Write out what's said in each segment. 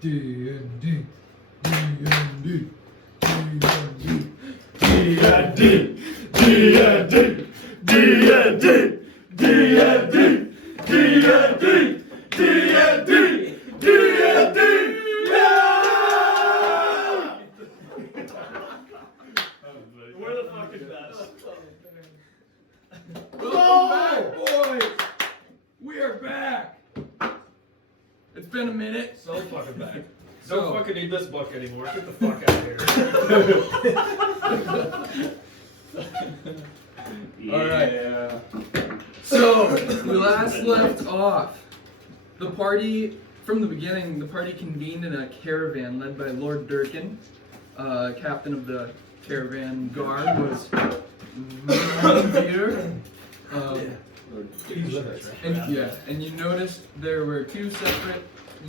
D&D. Where the fuck is that? Oh, boys! We are back! It's been a minute. So fucking back. So- Don't fucking need this book anymore. Get the fuck out of here. Alright. Yeah. So, we last left off. The party, from the beginning, the party convened in a caravan led by Lord Durkin. Captain of the caravan guard was Ramveer. And you noticed there were two separate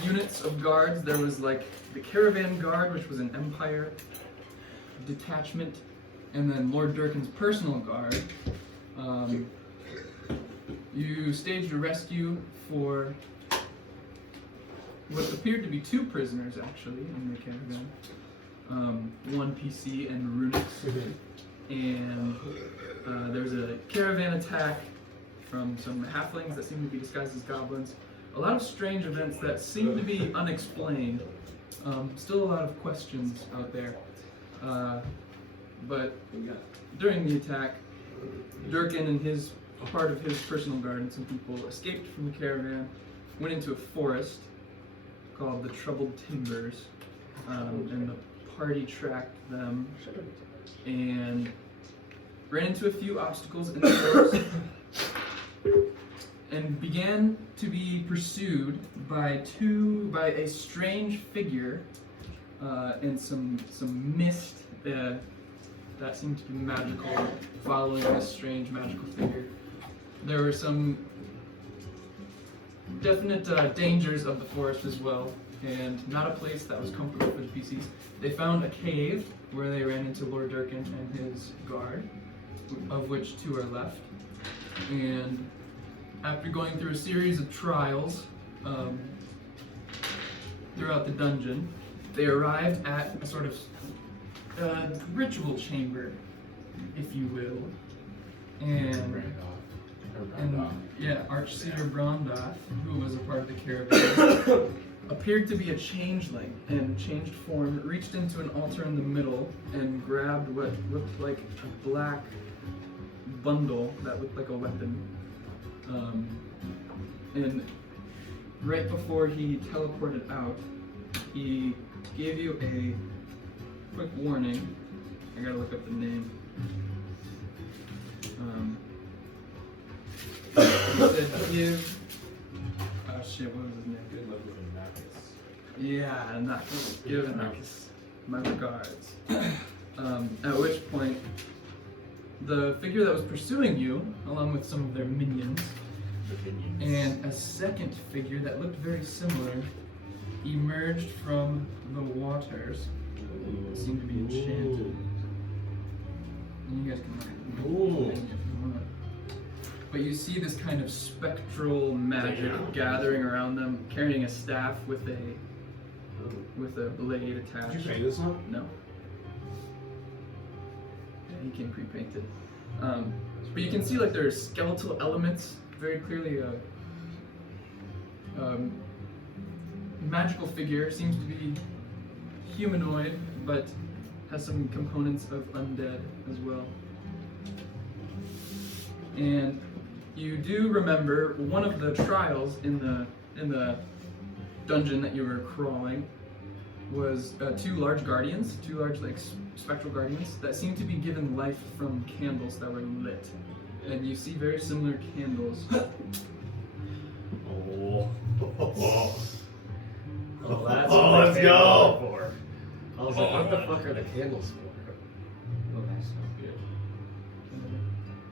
units of guards. There was like the caravan guard, which was an Empire detachment, and then Lord Durkin's personal guard. You staged a rescue for what appeared to be two prisoners, actually, in the caravan. One PC and Runix. And there was a caravan attack from some halflings that seemed to be disguised as goblins. A lot of strange events that seem to be unexplained. Still a lot of questions out there. But during the attack, Durkin and part of his personal guard and some people escaped from the caravan, went into a forest called the Troubled Timbers, and the party tracked them and ran into a few obstacles in the forest and began to be pursued by a strange figure and some mist that seemed to be magical, following this strange magical figure. There were some definite dangers of the forest as well, and not a place that was comfortable for the PCs. They found a cave where they ran into Lord Durkin and his guard, of which two are left. And after going through a series of trials throughout the dungeon, they arrived at a sort of ritual chamber, if you will. And Archseer Brondaf, who was a part of the caravan, appeared to be a changeling and changed form, reached into an altar in the middle and grabbed what looked like a black bundle that looked like a weapon. And right before he teleported out, he gave you a quick warning. I gotta look up the name. He said give... Oh shit, what was his name? Good luck with Anakath. Yeah, Anakath. Give Anakath my regards. At which point, the figure that was pursuing you, along with some of their minions, and a second figure that looked very similar, emerged from the waters. It seemed to be enchanted. And you guys can look at the thing if you want. But you see this kind of spectral magic gathering around them, carrying a staff with a blade attached. Did you paint this one? No. Yeah, he came pre-painted. But you can see like there's skeletal elements, very clearly a magical figure, seems to be humanoid, but has some components of undead as well. And you do remember one of the trials in the dungeon that you were crawling was two large like spectral guardians that seemed to be given life from candles that were lit. And you see very similar candles. Oh, that's Oh, what let's the go. candles are for. I was like, what the fuck are the candles for? Oh, that sounds good.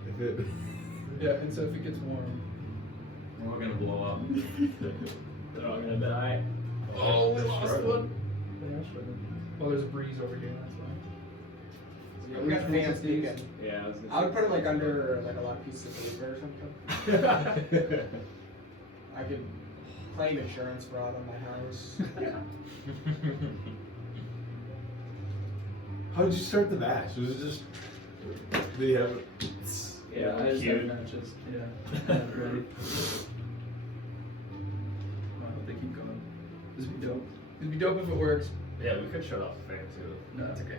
If it, Yeah, and so if it gets warm. We're all gonna blow up. They're all gonna die. Oh, we They're lost struggling. one. They are struggling. Well, there's a breeze over here, that's why. Yeah, we got fans peeking. Yeah, I would put it like under like a lot of pieces of paper or something. I could. claim insurance fraud on my house. How did you start the match? Was it just? Did you have? Yeah, I just had matches. Yeah, I had it ready. Wow, I hope they keep going. This would be dope. It'd be dope if it works. Yeah, we could shut off the fan too. No, that's okay.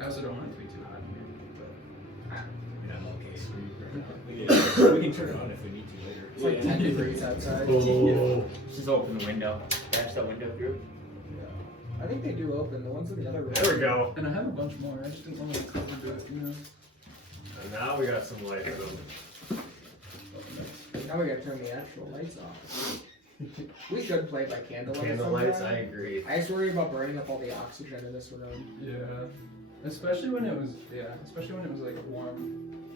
I also don't want it to be too hot in here. Yeah, okay, sweet. We can turn it on if we need to later. It's like 10 degrees outside. Oh. Just open the window. Dash that window through. Yeah. I think they do open. The ones in the other room. There we go. And I have a bunch more. I just didn't want to do it, you know. And now we got some light in them. Now we gotta turn the actual lights off. We should play by candlelight. Candle lights, I sometime. agree. I just worry about burning up all the oxygen in this room. Yeah. Especially when it was like warm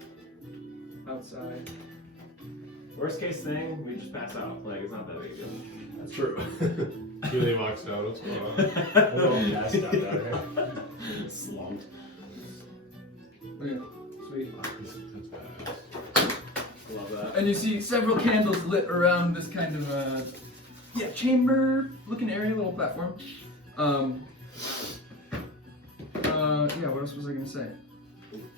outside. Worst case thing, we just pass out. Like, it's not that big a deal. That's true. Julie walks out. What's going on? Oh, passed out down here. Slumped. Okay, sweet. That's badass. Love that. And you see several candles lit around this kind of chamber-looking area, little platform. Yeah, what else was I gonna say?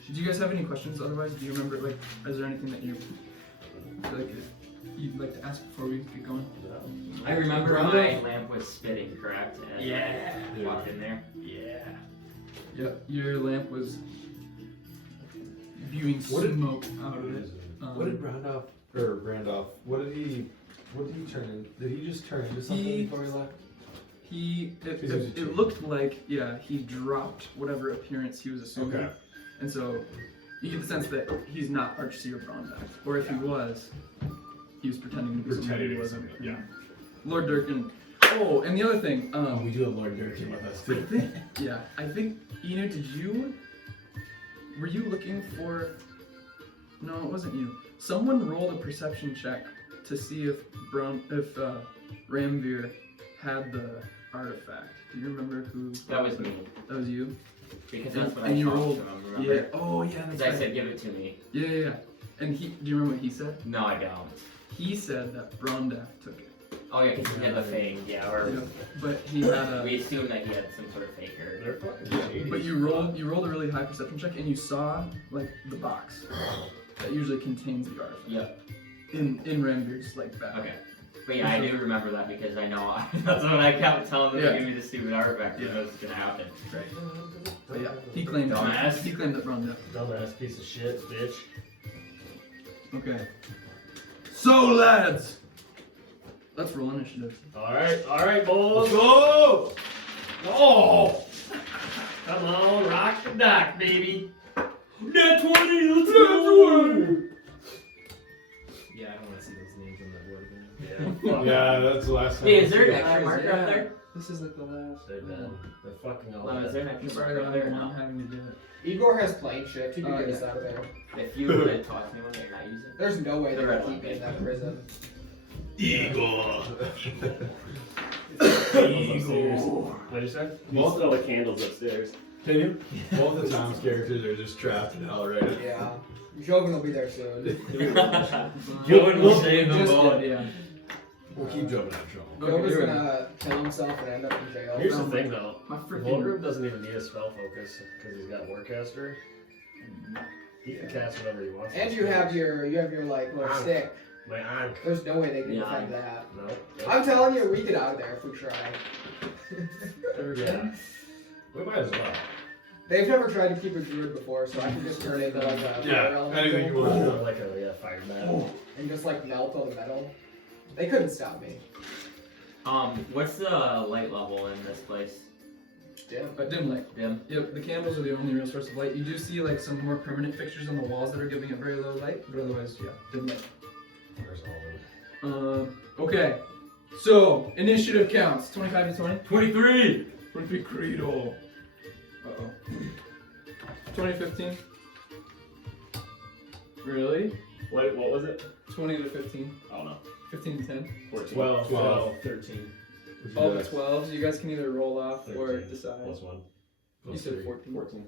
Did you guys have any questions? Otherwise, do you remember? Like, is there anything that you feel like you'd like to ask before we get going? I remember my lamp was spitting, correct? And Yeah. I walked in there. Yeah. Yep. Your lamp was spewing What did- smoke out of it. What did Brondaf? What did he turn in? Did he just turn into something He- before he left? It looked like, he dropped whatever appearance he was assuming. Okay. And so you get the sense that he's not Archseer Brondaf. Or if he was pretending to be somebody he wasn't. Yeah. Lord Durkin. Oh, and the other thing, We do have Lord Durkin with us I too. think, Inu, were you looking for, no, it wasn't you. Someone rolled a perception check to see if Ramveer had the artifact. Do you remember who? That was me. That was you? Because that's what And I you talked rolled, to him, remember? yeah, oh yeah, that's Because I right. said, give it to me. Yeah. And do you remember what he said? No, I don't. He said that Brondaf took it. Oh, yeah, because he had the thing, yeah, or Yeah, but he had we a, assumed that he had some sort of faker. They're fucking shady. but you rolled a really high perception check and you saw, like, the box that usually contains the artifact. Yep. In Ramveer's, like, bag. Okay. But yeah, I do remember that because I know that's when I kept telling them Yeah. to give me the stupid artifact Yeah. because it's gonna happen. Right. But yeah, he claimed Dumbass. He claimed that Brondaf. Dumbass piece of shit, bitch. Okay. So lads, let's roll initiative. Alright, boys. Go! Oh! Come on, rock the dock, baby. Net 20, let's go! Yeah, I don't want to see those names on that board again. Yeah, fuck. Yeah, that's the last time. Hey, is there an Guys, extra marker yeah. up there? This is like the last. They're done. They're fucking all Is dead. there an I'm extra sorry marker that up there or I'm no? having to do it. Igor has plane shift. He can get yeah. us out of there. If you would have taught me one that you're not using. There's no way The they're red gonna one, keep me in babe. that prison. Igor. What'd you say? Most All the candles upstairs. Can you? Both the Tom's characters are just trapped in hell right now. Yeah. Joven will be there soon. Joven will save them Just both. did, yeah. We'll keep jumping out trouble. Joven's you're gonna kill himself and end up in jail. Here's the thing though. My freaking. Volgrim doesn't even need a spell focus because he's got Warcaster. He can cast whatever he wants. And you have your like little stick. My Ankh. There's no way they can Yeah. defend that. No. I'm telling you, we get out of there if we try. Yeah. We might as well. They've never tried to keep a druid before, so I can just turn into like a Yeah, fire anything you elemental want. Like a fire battle. and just like melt on the metal. They couldn't stop me. What's the light level in this place? Dim. But dim light. Dim? Yep, the candles are the only real source of light. You do see like some more permanent fixtures on the walls that are giving it very low light, but otherwise, yeah, dim light. Where's all of them? Okay. So initiative counts. 25 to 20. 23! 23 Credo. Uh-oh. 2015. Really? What was it? 20 to 15. Oh no. 15 to 10. 14. 12. 13. All the 12s. You guys can either roll off or 13 decide. Plus 1. You said 14. 14.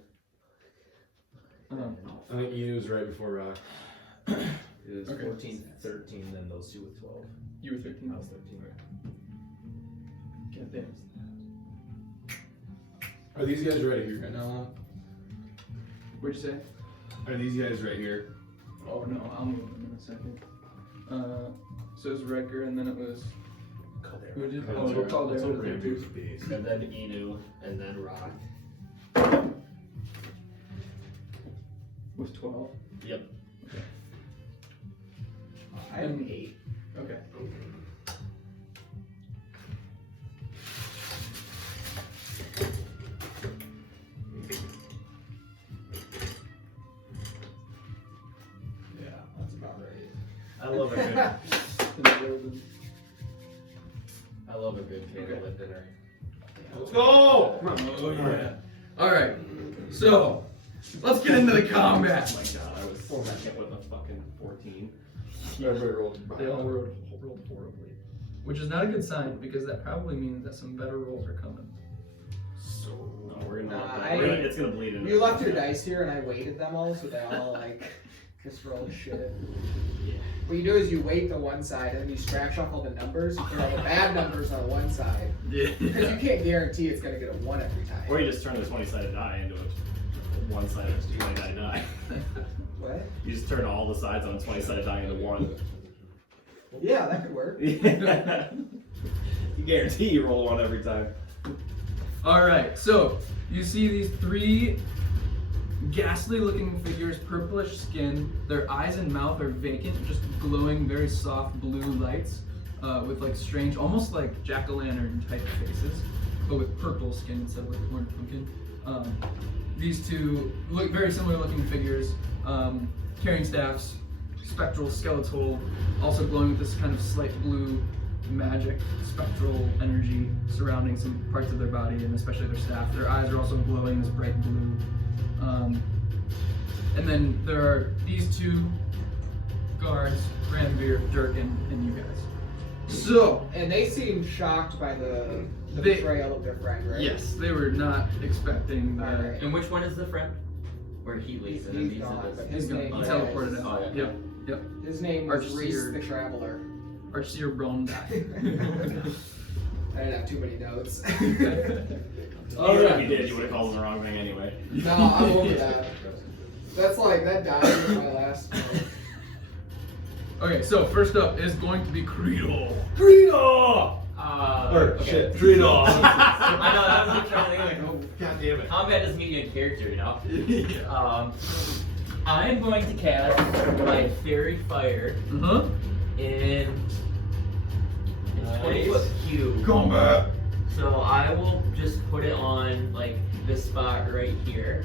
Uh-huh. I think Inu's right before Rock. It was Okay. 14, 13, then those two with 12. You were 13. I was 13. God damn. Are these guys right here right now? What'd you say? Are these guys right here? Oh no, I'll move them in a second. So it was Riker, and then it was. Who did? Oh, Caldera. Caldera. That's what the third Ramveer's dude. base. And then Inu, and then Rock. With 12. Yep. I have And- 8. Okay. Yeah, that's about right. I love a good. And the golden. I love a good candlelit dinner. Let's go! Oh yeah. All right. So let's get into the combat. Oh my god, I was second with a fucking 14. Everybody rolled. They all rolled horribly, which is not a good sign because that probably means that some better rolls are coming. So, no, we're gonna, Nah, it's gonna bleed in. You left your dice here and I weighted them all, so they all like just roll shit. Yeah. What you do is you weight the one side and you scratch off all the numbers. You put all the bad numbers on one side. Yeah. Because you can't guarantee it's gonna get a 1 every time. Or you just turn the 20-sided die into a one-sided 20-sided die. What? You just turn all the sides on a 20-sided die into one. Yeah, that could work. You guarantee you roll one every time. All right. So you see these 3 ghastly-looking figures, purplish skin. Their eyes and mouth are vacant, just glowing very soft blue lights, with like strange, almost like jack-o'-lantern type faces, but with purple skin instead of like orange pumpkin. These 2 look very similar-looking figures, carrying staffs, spectral, skeletal, also glowing with this kind of slight blue magic, spectral energy surrounding some parts of their body and especially their staff. Their eyes are also glowing this bright blue. And then there are these 2 guards, Ramveer, Durkin, and you guys. So, And they seem shocked by the They- betrayal of their friend, right? yes, they were not expecting that. Alright. And which one is the friend? Where he leaves and then He's these gone, are but the... his He's name gone. was, Teleported Oh, out. yeah. Yep. his name was Archseer. Reese the Traveler. Archseer Brondaf. I didn't have too many notes. All Even right. if you did, you would have called him the wrong thing anyway. No, I'm over that. That's like, that died in my last one. Okay, so first up is going to be Creedle. Greedo! Or okay. shit, Greedo! I know, that's what I'm trying to think of. God damn it. Combat doesn't get you in character, you know? Yeah. I'm going to cast my Fairy Fire Uh-huh. in a 20-foot cube. Combat. So I will just put it on like this spot right here,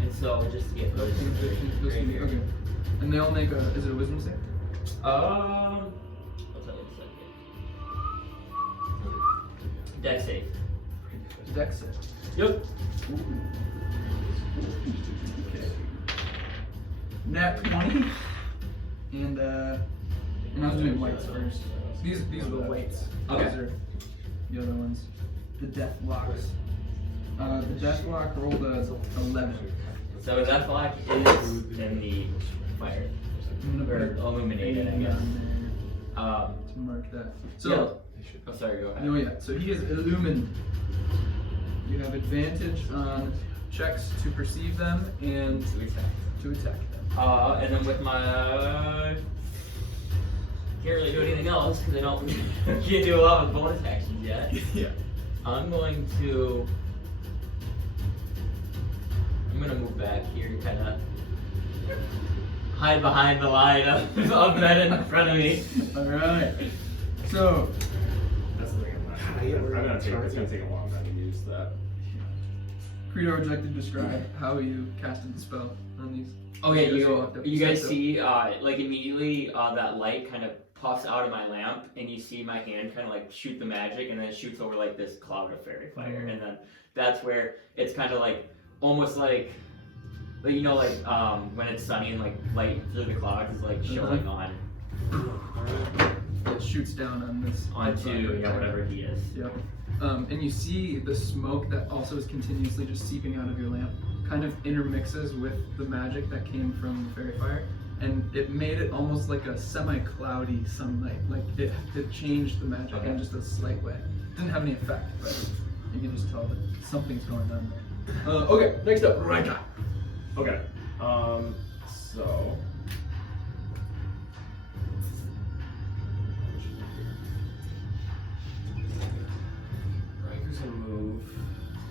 and so just to get those right here. Okay. And they'll make a, is it a wisdom save? I'll tell you in a second. Dex save. Dex save. Yep. Okay. Nat 20. And I was doing whites first. These are the whites. Okay. These are the other ones. The deathlocks. The deathlock rolled a 11. So deathlock is in the fire. I'm gonna Or put illuminated, I guess. to mark that. So, Yeah. Oh, sorry, go ahead. no, yeah. So he is illumined. You have advantage on checks to perceive them and To attack. to attack them. And then with my can't really do anything else because I don't can't do a lot of bonus actions yet. Yeah. I'm gonna move back here to kind of hide behind the line of men in front of me. All right. So, That's the thing it's gonna take a long time to use that. Credo, would you like to describe how you casted the spell on these? Okay, Just walked up you and guys said so. see like immediately that light kind of puffs out of my lamp, and you see my hand kind of like shoot the magic, and then it shoots over like this cloud of fairy fire, and then that's where it's kind of like almost like you know like when it's sunny and like light through the clouds is like showing on It shoots down on this. onto whatever he is. Yep. And you see the smoke that also is continuously just seeping out of your lamp kind of intermixes with the magic that came from the fairy fire, and it made it almost like a semi-cloudy sunlight. Like it changed the magic in just a slight way. Didn't have any effect, but you can just tell that something's going on there. Okay, next up, Rika. Okay. So. Riker's gonna move.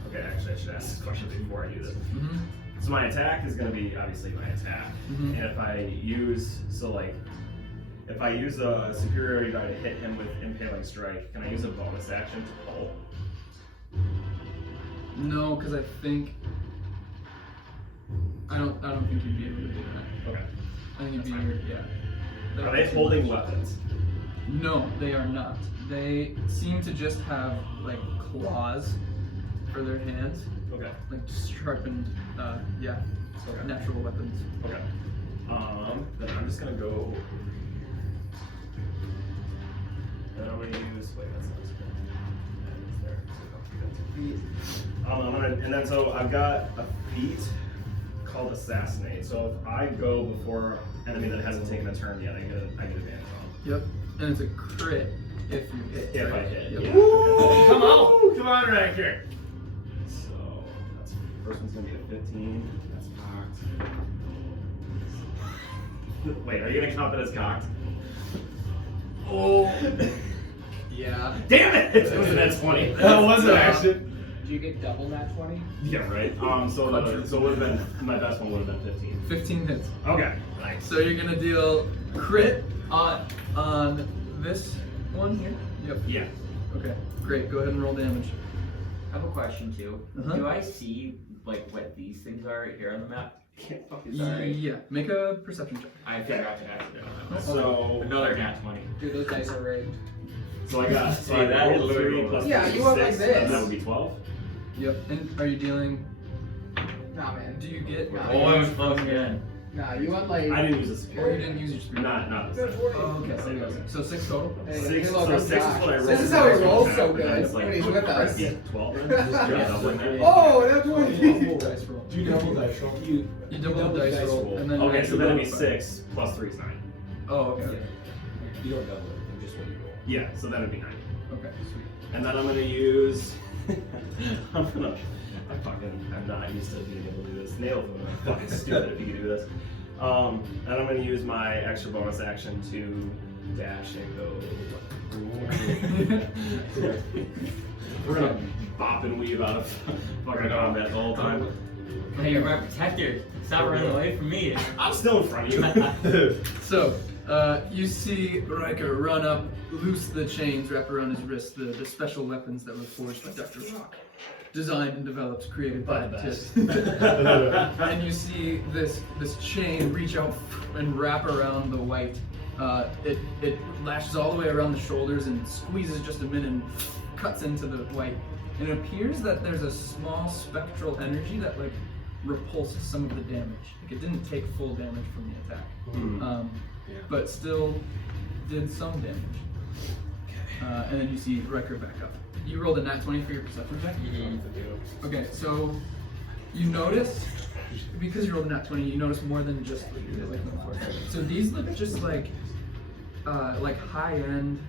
Okay, actually, I should ask this question before I do this. Mm-hmm. So my attack is gonna be obviously my attack, Mhm. and if I use a superiority die to hit him with impaling strike, can I use a bonus action to pull? No, because I don't think you'd be able to do that. Okay. I think you'd be yeah. Are they holding weapons? No, they are not. They seem to just have like claws for their hands, Okay. like sharpened, Okay. natural weapons. Okay. Then I'm just gonna go. And I'm gonna use. Wait, that's not there. So I've got a feat called Assassinate. So if I go before enemy that hasn't taken a turn yet, I get advantage on. Yep, and it's a crit if you hit. If I right? hit. Yep. Yeah. Come on! Come on, right here. So that's first one's gonna be a 15. That's cocked. Wait, are you gonna count that as cocked? Oh. Yeah. Damn it! It was an 20. That was an action. Did you get double nat 20? Yeah, right. So it would have been my best one would have been 15. 15 hits. Okay. Nice. So you're gonna deal crit on this one here. Yep. Yeah. Okay. Great. Go ahead and roll damage. I have a question too. Uh-huh. Do I see like what these things are right here on the map? Sorry. Yeah. Make a perception check. I forgot to ask it. So Another nat 20. Dude, those dice are rigged. So I got See, that is rolled 3 literally- plus Yeah, you went like 6, this. and that would be 12. Yep. And are you dealing? Nah, man. Do you get? Nah, Oh, I was close again. Nah, you went like. I didn't use a Or you superior. didn't use your spirit? Not this time. Oh, okay. So 6 total. Hey, Six, hey, look, so I'm 6 is Josh. what I rolled. This is how he rolls so And then good it's like- when he's with us. Yeah, 12 then? Just doubling that. Oh, that's what Double dice roll. Do you double dice roll? You double the dice roll, and then Okay, so that'd be multiply. 6 plus 3 is 9. Oh, okay. You don't double it, just what you roll. Yeah, so that'd be 9. Okay. Sweet. And then I'm gonna use. I'm not used to being able to do this. Nails would have been fucking stupid if you could do this. And I'm gonna use my extra bonus action to dash and go. We're gonna bop and weave out of fucking combat the whole time. Hey, you're my protector. Stop running away from me. I'm still in front of you. So, you see Riker run up, loose the chains, wrap around his wrist, the special weapons that were forged by Dr. Rock. Designed and developed, created by By the best. Tis. And you see this chain reach out and wrap around the wight. It lashes all the way around the shoulders and squeezes just a minute and cuts into the wight. And it appears that there's a small spectral energy that like repulsed some of the damage. Like it didn't take full damage from the attack, but still did some damage. And then you see Riker back up. You rolled a nat 20 for your perception check? Okay, so you notice, because you rolled a nat 20, you notice more than just what you did like before. So these look just like high-end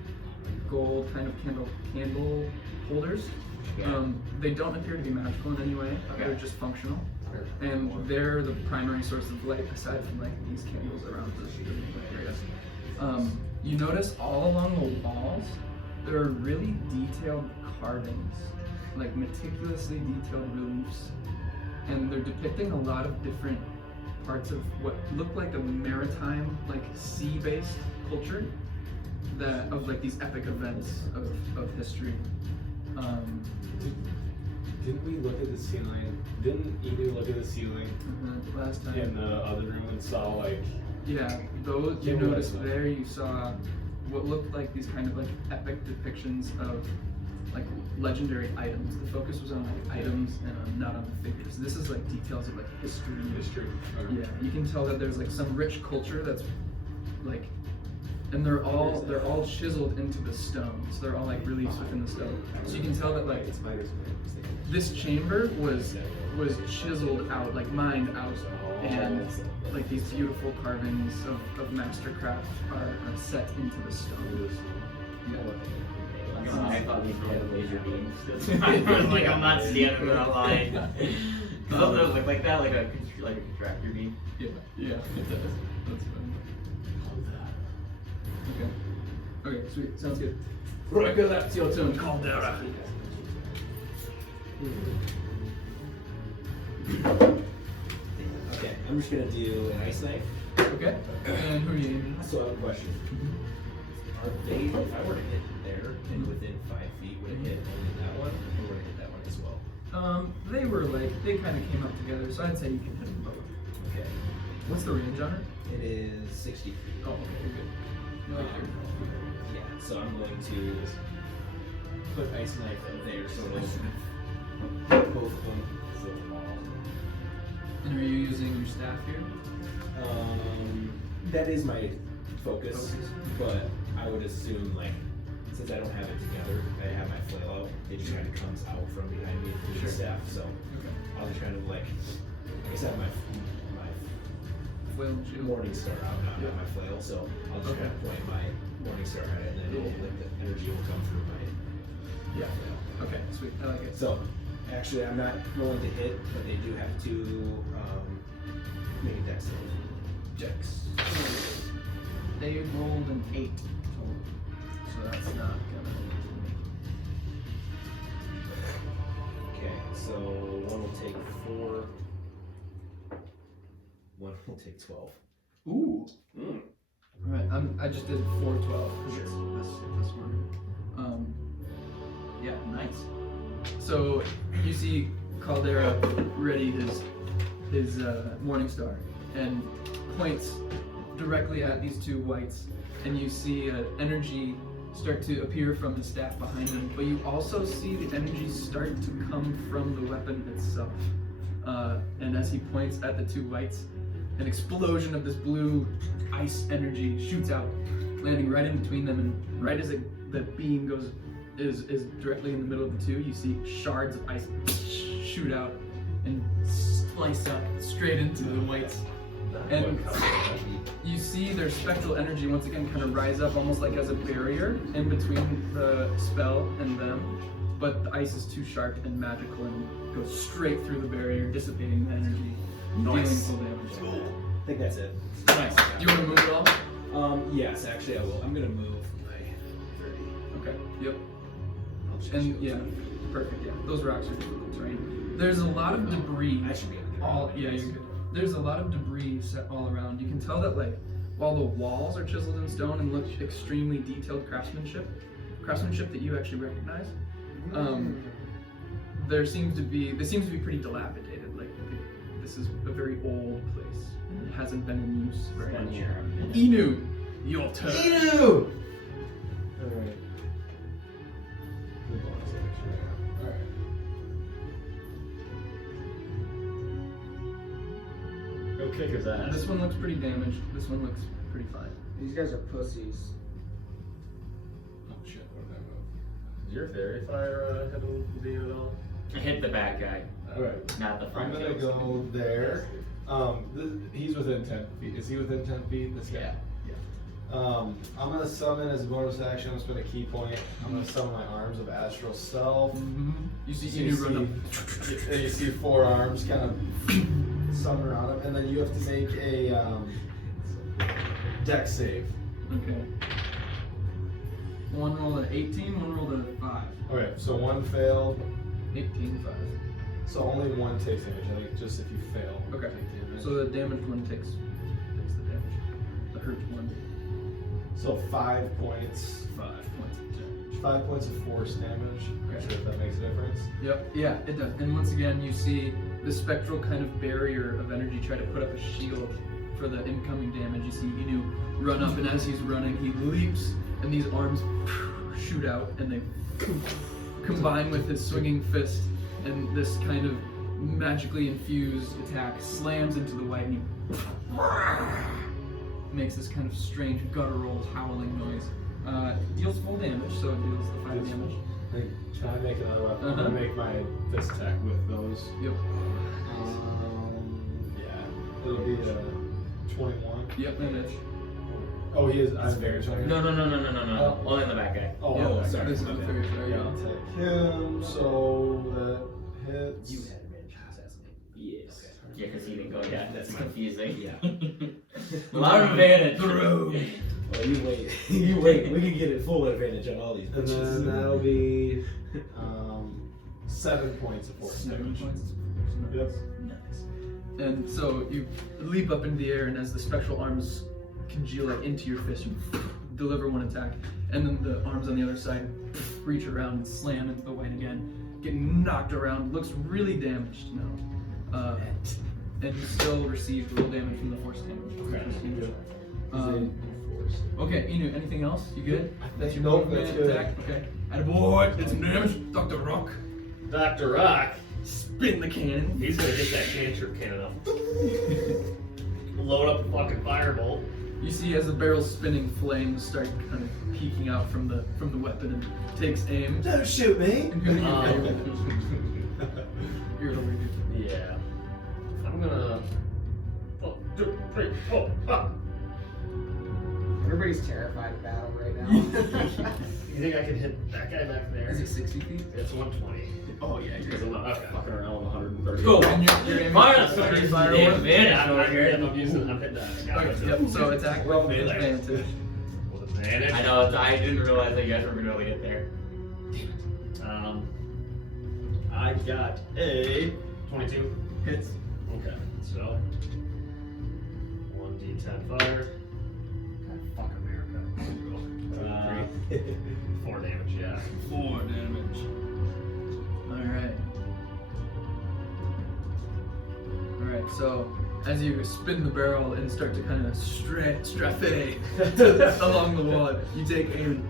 gold kind of candle holders. They don't appear to be magical in any way. They're just functional. And they're the primary source of light aside from like these candles around the area. You notice all along the walls, there are really detailed carvings, like meticulously detailed reliefs, and they're depicting a lot of different parts of what look like a maritime, like sea-based culture, that of like these epic events of history. Didn't we look at the ceiling? Didn't Edie look at the ceiling Last time. in the other room and saw like? Yeah, those you Yeah, what noticed is that? there. You saw what looked like these kind of like epic depictions of like legendary items. The focus was on like items and not on the figures. This is like details of like history. History. Yeah, you can tell that there's like some rich culture that's like and they're all chiseled into the stone. So they're all like reliefs within the stone. So you can tell that like this chamber was chiseled out, like mined out, and like these beautiful carvings of mastercraft are set into the stone. I thought these were like laser beams. I was like, I'm not standing in that line. Doesn't those look like that? Like a tractor beam? Yeah, it does. That's fun. Okay, sweet. Sounds good. Roika, that's your turn. Caldera. Okay, I'm just gonna do an ice knife. Okay. And who are you aiming? So I have a question. Are they, if I were to hit there and within 5 feet, would it hit only that one, or would it hit that one as well? They were like, they kind of came up together, so I'd say you can hit them both. Okay. What's the range on it? It is 60 feet. Oh, okay, you're good. No, Yeah, so I'm going to put ice knife in there so it'll hit both of them. And are you using your staff here? That is my focus, but I would assume, like, since I don't have it together, I have my flail out, it just kind of comes out from behind me through the staff, so Okay. I'll just kind of like, I guess I have my Flail and shield. morning star out, not my flail, so I'll just kind of point my morning star at it, and then it'll, like, the energy will come through my Yeah. flail. Okay, sweet. I like it. So, actually, I'm not rolling to hit, but they do have to make a dex save. Dex. They rolled an 8 total, so that's not gonna. Okay, so one will take 4. One will take 12. Ooh. Alright, I just did 412 because it's this one. Yeah, nice. So you see Caldera ready his morning star and points directly at these two wights, and you see energy start to appear from the staff behind him, but you also see the energy start to come from the weapon itself. And as he points at the two wights, an explosion of this blue ice energy shoots out, landing right in between them, and right as the beam is directly in the middle of the two, you see shards of ice shoot out and slice up straight into the wights. And you see their spectral energy once again kind of rise up almost like as a barrier in between the spell and them, but the ice is too sharp and magical and goes straight through the barrier, dissipating the energy, dealing full damage. I think that's it. Nice. Do you want to move at all? Yes, actually I will. I'm gonna move my 30. Okay. Yep. I'll just And go yeah, perfect. Yeah, those rocks are difficult terrain. There's a lot of debris. I should be able to get All around yeah, this. you're good. There's a lot of debris set all around. You can tell that like while the walls are chiseled in stone and look extremely detailed craftsmanship that you actually recognize. They seems to be pretty dilapidated. Like this is a very old place. It hasn't been in use very much. Inu, your turn. Alright. Alright. Go kick his ass. This one looks pretty damaged. This one looks pretty fine. These guys are pussies. Oh shit, what did I move? Is your fairy fire hitting the beam at all? Hit the bad guy, Alright. not the I'm front. gonna go there. He's within 10 feet. Is he within 10 feet? This guy? I'm gonna summon as a bonus action. I'm gonna spend a key point. I'm gonna summon my arms of astral self. You see So Inu run up. you see 4 arms kind of summon around him, and then you have to make a dex save. Okay. One rolled an 18, one rolled a 5. Okay, so 1 failed, 18, 5. so only 1 takes damage. I think just if you fail. Okay. take damage. So the damaged one takes the damage. The hurt one. So 5 points. 5 points of damage. 5 points of force damage. Not Okay. sure if that makes a difference. Yep. Yeah, it does. And once again, you see the spectral kind of barrier of energy try to put up a shield for the incoming damage. You see Inu run up, and as he's running, he leaps, and these arms shoot out, and they combine with his swinging fist, and this kind of magically infused attack slams into the white, and he makes this kind of strange guttural howling noise. Deals full damage, so it deals the 5 damage. Can I make another weapon? I'm Uh-huh. gonna make my fist attack with those. Yep. Yeah. It'll be a 21. Yep, that is. Oh, he is. I'm very sorry. No. Only in the back guy. Oh, Yep, okay. sorry. This is the fairy fire. Yeah, I'll take him. So that hits. You had advantage on assassinate. Yes. Okay. Yeah, because he didn't go yet. That's confusing. Yeah. A lot of advantage. Well, you wait. You wait. We can get it full advantage on all these And bitches. then that'll be 7 points of force 7 damage. points. Yep. Nice. And so you leap up into the air, and as the spectral arms congeal like into your fist, you deliver one attack, and then the arms on the other side reach around and slam into the white again, getting knocked around. Looks really damaged now, and you still receive little damage from the force damage. Okay. which is huge. Is Okay, Inu, anything else? You good? That's your Nope, movement that's good. attack. Okay. Attaboy, did some damage. Dr. Rock, Dr. Rock, spin the cannon. he's gonna hit that cantrip cannon up. Load up a fucking firebolt. You see, as the barrel's spinning, flames start kind of peeking out from the weapon, and takes aim. Don't shoot me! You're over here. Yeah. I'm gonna. 1, 2, 3, 4, 5. Everybody's terrified of battle right now. You think I can hit that guy back there? Is it 60 feet? It's 120. Oh yeah, Because I'm not fucking around with 130. Go. And you're aiming Fire! for the Fire! fire one? Advantage over here. I'm hitting that. Okay, yep, so attack Roll with melee. advantage. With advantage. I know. I didn't realize that you guys were gonna be able to get there. I got a 22. Hits. Okay, so 1d10 fire. God, fuck America. 4 damage, yeah. 4 damage. Alright. Alright, so as you spin the barrel and start to kind of strafe along the wall, you take aim,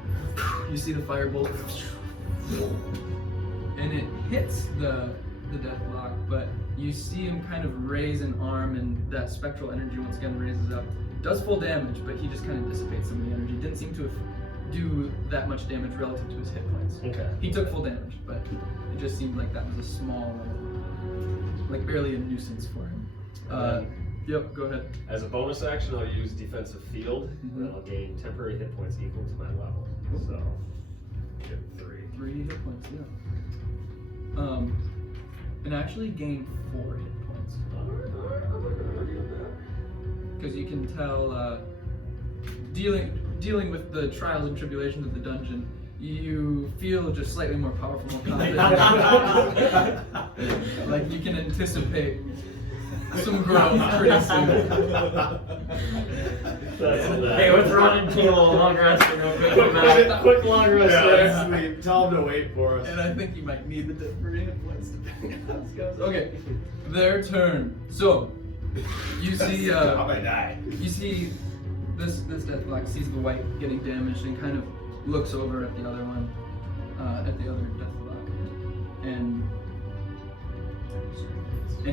you see the firebolt, and it hits the deathlock, but you see him kind of raise an arm, and that spectral energy once again raises up. Does full damage, but he just kind of dissipates some of the energy. Didn't seem to do that much damage relative to his hit points. Okay. He took full damage, but it just seemed like that was a small, like barely a nuisance for him. Yep, go ahead. As a bonus action, I'll use defensive field, Mhm. and I'll gain temporary hit points equal to my level. So, get 3. 3 hit points, yeah. And actually gain 4 hit points. Because you can tell, dealing with the trials and tribulations of the dungeon, you feel just slightly more powerful, more confident. Like you can anticipate some growth pretty soon. Hey, what's wrong in Kilo? Long rest real quick. Quick long rest there. Yeah, tell him to wait for us. And I think you might need the temporary hit points depending on how this goes. Okay, their turn. So you see, I might die. you see this deathlock sees the white getting damaged and kind of looks over at the other one, at the other deathlock, and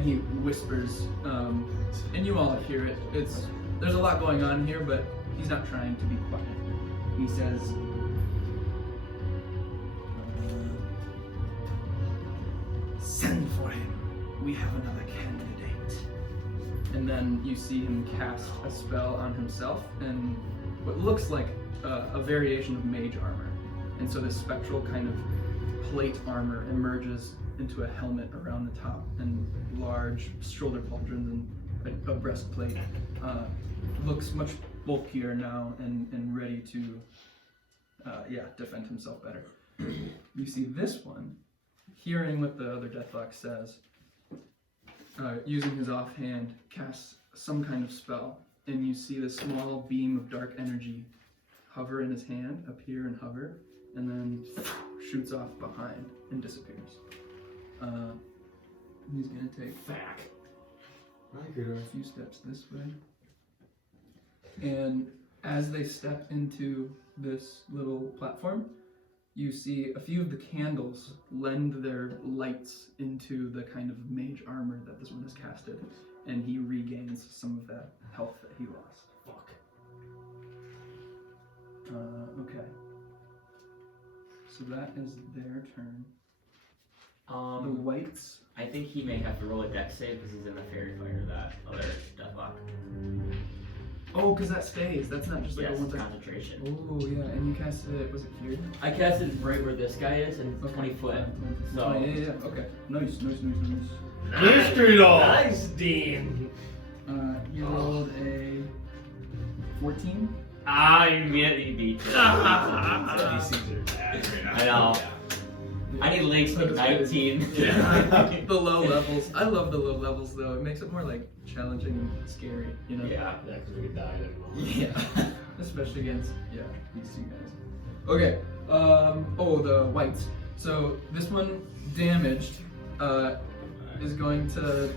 he whispers, and you all hear it. There's a lot going on here, but he's not trying to be quiet. He says, "Send for him. We have another candidate." And then you see him cast a spell on himself, and what looks like a variation of mage armor. And so this spectral kind of plate armor emerges into a helmet around the top, and large shoulder pauldrons and a breastplate. Looks much bulkier now and ready to defend himself better. You see this one, hearing what the other deathlock says, using his offhand, casts some kind of spell, and you see this small beam of dark energy hover in his hand, appear and hover, and then shoots off behind and disappears. He's gonna take a few steps this way. And as they step into this little platform, you see a few of the candles lend their lights into the kind of mage armor that this one has casted, and he regains some of that health that he lost. Fuck. Okay. So that is their turn. The wights. I think he may have to roll a dex save because he's in the fairy fire, that other deathlock. Oh, because that stays. That's not just like Yes, a one-time. concentration. Oh, yeah, and you casted it, was it here? I cast it right where this guy is, and it's 20 foot. So, Yeah, okay. Nice. Nice, Dean. You rolled a 14? you beat it. I know. I need links like 19. The low levels. I love the low levels though. It makes it more like challenging and scary, you know? Yeah. Yeah, because we could die at any moment. Yeah. Especially against, these two guys. Okay. The wights. So this one damaged is going to.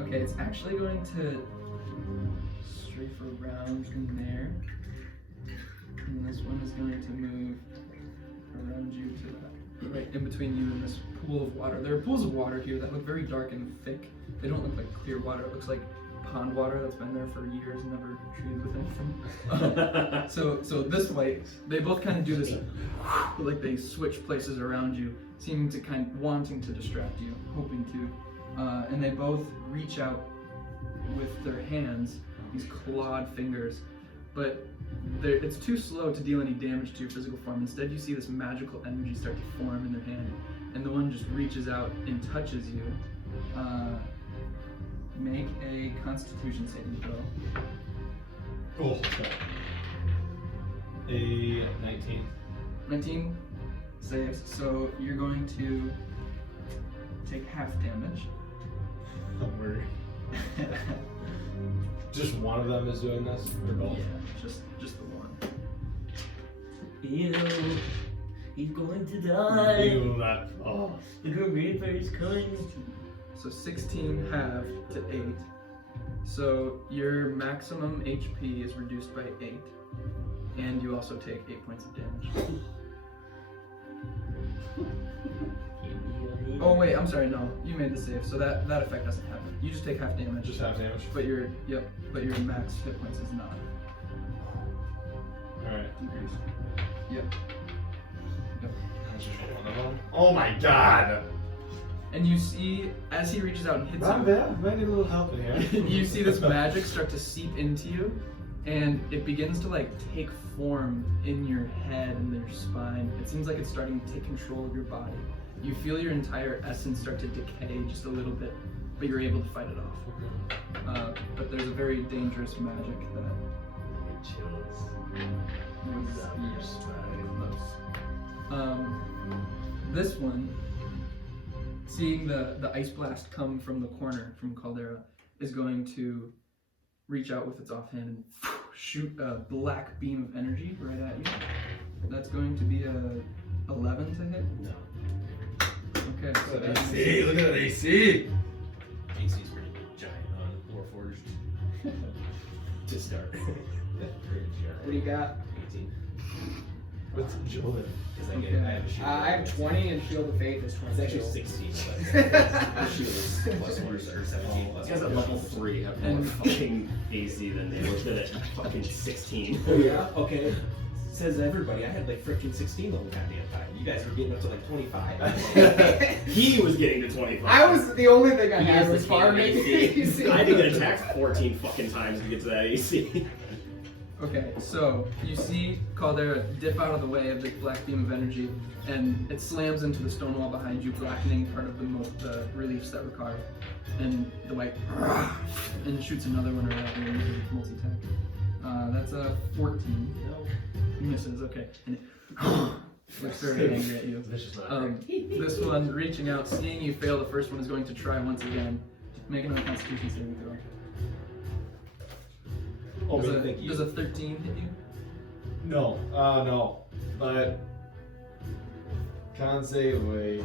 Okay, it's actually going to strafe around in there. And this one is going to move around you to that, right in between you and this pool of water. There are pools of water here that look very dark and thick. They don't look like clear water. It looks like pond water that's been there for years and never treated with anything. So this way, they both kind of do this, like they switch places around you, seeming to wanting to distract you, hoping to. And they both reach out with their hands, these clawed fingers, but it's too slow to deal any damage to your physical form. Instead, you see this magical energy start to form in their hand, and the one just reaches out and touches you. Make a Constitution saving throw. Cool. A 19. 19 saves, so you're going to take half damage. I'm worried. Just one of them is doing this, or both? Yeah, just the one. Ew. He's going to die. You that. Oh. The Grim Reaper is coming. So 16 half to 8. So your maximum HP is reduced by 8. And you also take 8 points of damage. Oh wait, I'm sorry, no. You made the save, so that effect doesn't happen. You just take half damage. Just half damage? But your max hit points is not. Alright. Increased. Yep. Oh my god! And you see, as he reaches out and hits you, Ramveer, might need a little help in here. you see this magic start to seep into you, and it begins to like take form in your head and your spine. It seems like it's starting to take control of your body. You feel your entire essence start to decay just a little bit, but you're able to fight it off. But there's a very dangerous magic that this one, seeing the ice blast come from the corner from Caldera, is going to reach out with its offhand and shoot a black beam of energy right at you. That's going to be a 11 to hit. No. Okay. So that's AC, look at that AC! AC's pretty giant on Warforged. To start. What do you got? 18. What's Jordan? Because I have a shield. I have 20 and Shield of Faith is 20. It's actually 16, but the shield is plus 4, or 17 plus You guys at 4. level 3 have more fucking AC than they looked at fucking 16. Oh yeah? Okay. Says everybody. I had like freaking 16 the whole goddamn time. You guys were getting up to like 25. He was getting to 25. I was the only thing I He had is was the king of farming. AC. I had to get attacked 14 fucking times to get to that AC. Okay, so you see Caldera dip out of the way of the black beam of energy, and it slams into the stone wall behind you, blackening part of the reliefs that were carved. And the white and shoots another one around and uses a multi-attack. That's a 14. He misses, okay. And it looks very angry at you. This one reaching out, seeing you fail the first one, is going to try once again. Make another Constitution saving throw. Oh, Does a 13 hit you? No, no. But con save a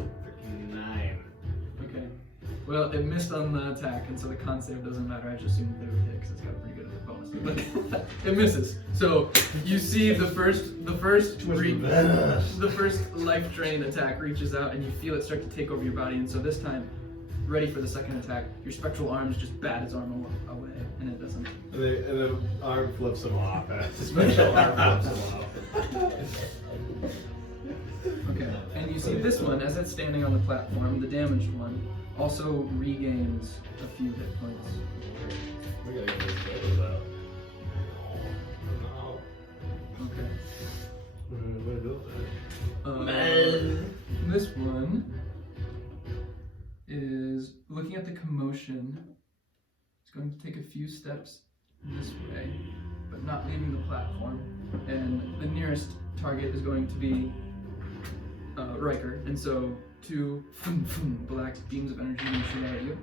9. Okay. Well, it missed on the attack, and so the con save doesn't matter. I just assumed they would hit because it's got a pretty good bonus. But it misses. So you see the first life drain attack reaches out, and you feel it start to take over your body. And so this time, ready for the second attack, your spectral arms just bat his arm away, and it doesn't. And then arm flips him off. Special arm flips him off. Okay, and you see this one, as it's standing on the platform, the damaged one, also regains a few hit points. We gotta get these photos out. Okay. What do This one is looking at the commotion. It's going to take a few steps this way, but not leaving the platform. And the nearest target is going to be Riker. And so 2 black beams of energy will shoot at you.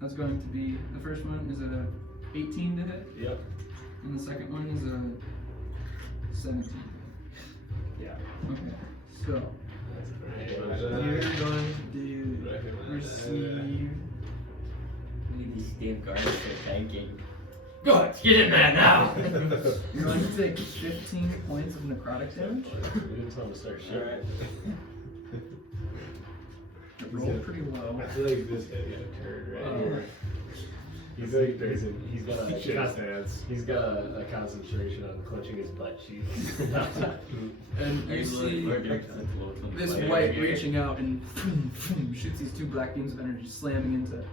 That's going to be, the first one is a 18 to hit, Yep. and the second one is a 17. Yeah. Okay, so Recognize you're that. going to Recognize receive. Look at these damn guards are tanking. Good, get in there now! You're going to take 15 points of necrotic damage. We didn't tell him to start shit. It rolled pretty low. I feel like this guy got a turd right here. He's got a concentration on clenching his butt cheeks. And you see this wight reaching out and shoots these 2 black beams of energy, slamming into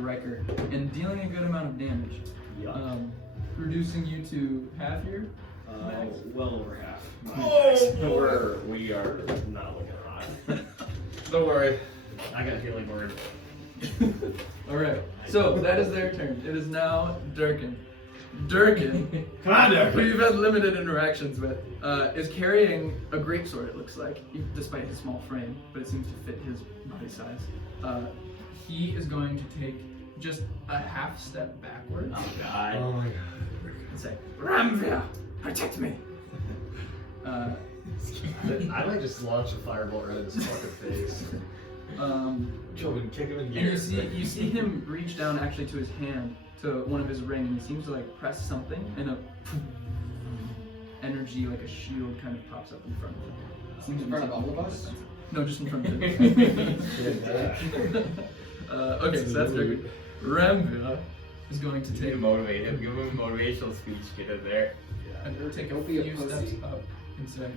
Riker and dealing a good amount of damage. Reducing you to half your max. Well over half. We are not looking hot. Don't worry. I got a healing word. Alright, so that is their turn. It is now Durkin. Durkin, Come on, who you've had limited interactions with, is carrying a greatsword, it looks like, despite his small frame, but it seems to fit his body size. He is going to take just a half step backwards Oh god. Oh my god. and say, Ramveer, protect me! I might just launch a fireball right in his fucking face. Children, kick him in And gear. you see him reach down actually to his hand, to one of his ring, and he seems to like press something, and a energy like a shield kind of pops up in front of him. It seems In front of all of us? No, just in front of him. Okay, so that's very good. Ramveer is going to You need to take motivate him. Give him a motivational speech. Get in there. and take a Don't be a few pussy. steps up and say,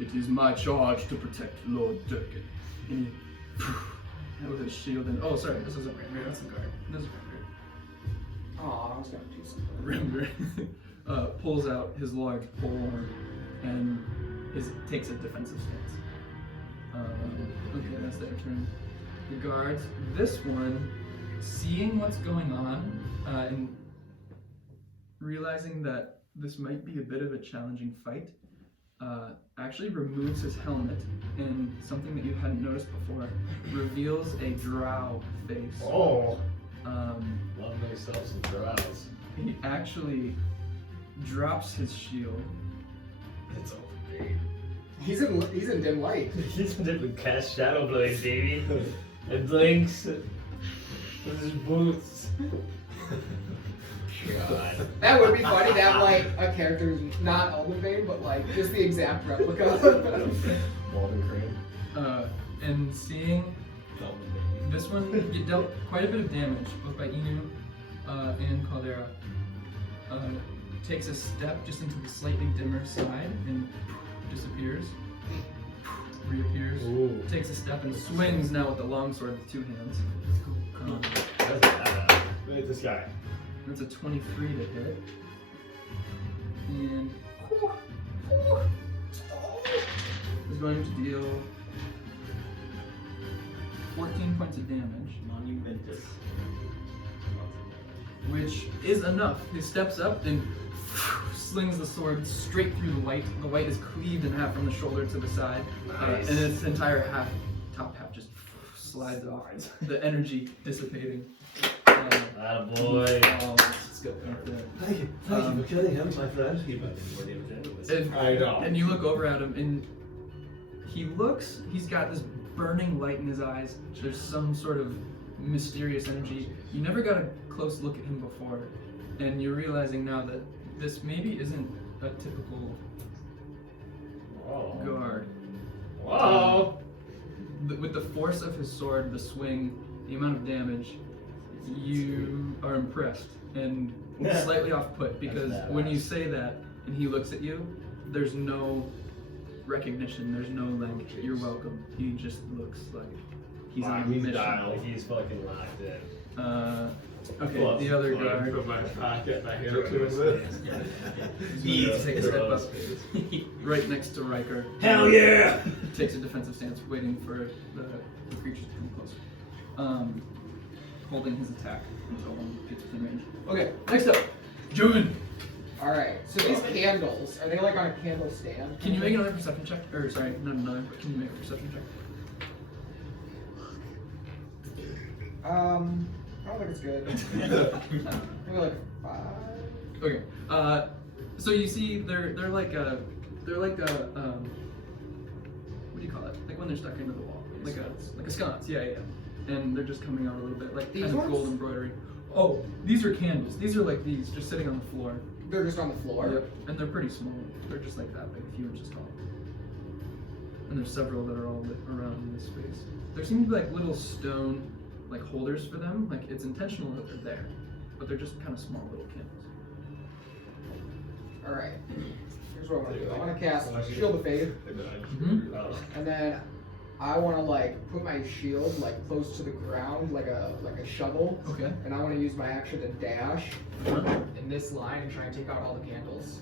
"It is my charge to protect Lord Durkin." And he with his shield and this isn't Ramveer, that's the guard. This is Ramveer. Oh, I was gonna do something. Ramveer pulls out his large polearm and takes a defensive stance. Okay, that's their turn. The guards, this one, seeing what's going on and realizing that this might be a bit of a challenging fight, actually removes his helmet, and something that you hadn't noticed before, reveals a drow face. Oh! Love myself some drows. He actually drops his shield. It's overpaid. He's in dim light. He's been cast Shadow Blade, baby. It blinks with his boots. God. That would be funny to have like a character who's not Elden Vein, but like just the exact replica. Walden Crane. And seeing this one get dealt quite a bit of damage, both by Inu and Caldera. Takes a step just into the slightly dimmer side and disappears. Reappears. Ooh. Takes a step and swings now with the longsword with 2 hands. That's badass. Look at this guy. That's a 23 to hit. And is going to deal 14 points of damage, Monumentous. which is enough. He steps up and slings the sword straight through the white. The white is cleaved in half from the shoulder to the side, Nice. and its entire top half just slides off. The energy dissipating. Attaboy. Let's go. Thank you for killing him, my friend. And you look over at him, and he's got this burning light in his eyes. There's some sort of mysterious energy. You never got a close look at him before, and you're realizing now that this maybe isn't a typical Whoa. guard. Whoa. With the force of his sword, the swing, the amount of damage, you are impressed. and slightly off put because That's when you badass. say that and he looks at you, there's no recognition. There's no like you're welcome. He just looks like he's on a He's mission. dialed. He's fucking locked in. Okay, Plus, the other plus. guard. Put my pocket, my hand up to his He takes a step up Gross. right next to Riker. Hell yeah! Takes a defensive stance, waiting for the creatures to come closer. Holding his attack until one gets within range. Okay, next up, June. Alright, so these candles, are they like on a candle stand? Can you make another perception check? Or sorry, not another, but can you make a perception check? I don't think it's good. Maybe like 5. Okay. So you see, they're like a what do you call it? Like when they're stuck into the wall, like a sconce. Yeah. And they're just coming out a little bit, like These kind of ones? gold embroidery. Oh, these are candles. These are like these, just sitting on the floor. They're just on the floor? Yep. And they're pretty small. They're just like that, like a few inches tall. And there's several that are all lit around in this space. There seem to be like little stone like holders for them. Like it's intentional that they're there, but they're just kind of small little candles. Alright. Here's what I want to do. I want to cast Shield of Faith, and then I want to like put my shield like close to the ground, like a shovel. Okay. And I want to use my action to dash in this line and try and take out all the candles,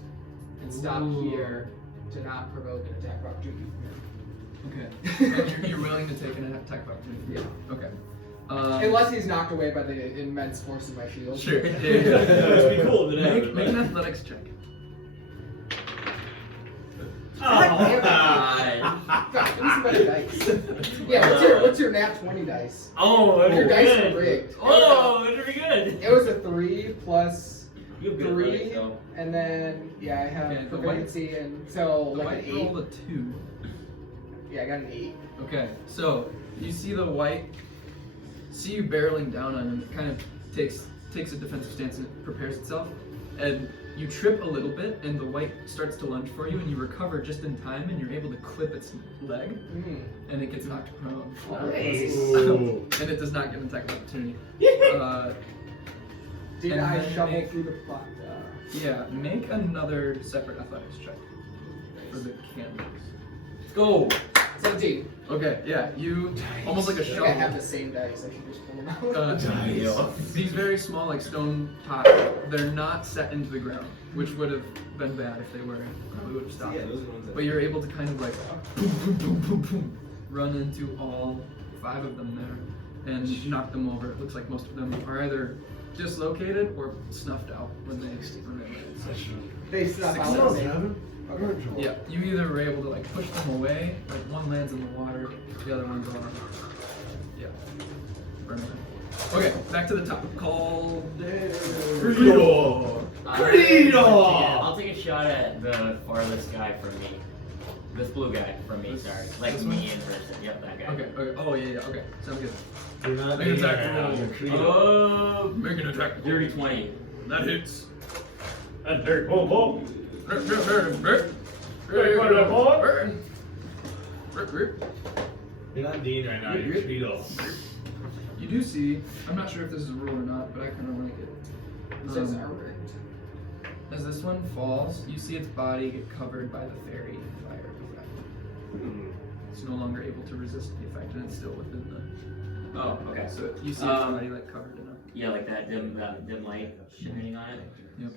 and stop Ooh. here to not provoke an attack of opportunity. Okay. And you're willing to take an attack of opportunity? Yeah. Okay. Unless he's knocked away by the immense force of my shield. Sure. It'd be cool if it happened, Make an but- athletics check. God. God, give me some better dice. Yeah, what's your nat 20 dice? Oh, that's Your dice good. are rigged. Oh, that's pretty good. It was a 3 plus You have good 3, athletics, though. and then yeah, I have Okay, the proficiency, and so The like white an 8. rolled a 2. Yeah, I got an 8. Okay, so you see the white, see you barreling down on him. It kind of takes a defensive stance and it prepares itself, and you trip a little bit, and the white starts to lunge for you, and you recover just in time, and you're able to clip its leg, and it gets knocked prone. Nice. And it does not get an attack of opportunity. Did And I then shovel make- through the plot? Yeah, make another separate athletics check for the candles. Go. 17. Okay, yeah, you almost like a I think shovel. I have the same dice. I should just pull them out. These very small, like stone pots, they're not set into the ground, which would have been bad if they were. We would have stopped. Yeah, those are the ones that. But you're able to kind of like boom, boom, boom, boom, boom, run into all 5 of them there and knock them over. It looks like most of them are either dislocated or snuffed out when they land. So, They stop Success. out. yeah, you either were able to like push them away, like one lands in the water, the other one's on. Yeah. Burn them. Okay, back to the top. I'll take a shot at the farthest guy from me. This blue guy from me, sorry. Like This me one? in person. Yep, that guy. Okay, okay. Oh, yeah, okay. Sounds good. You're not Make an attack roll. Make an attack roll. Dirty 20. That hits. That dirt boom boom. You're not Dean right now. You're Treadle. You do see, I'm not sure if this is a rule or not, but I kind of like it. It says rigged. As this one falls, you see its body get covered by the fairy fire effect. It's no longer able to resist the effect, and it's still within the. Oh, okay. So you see its body like covered in a. Yeah, like that dim light shining on it. Yep.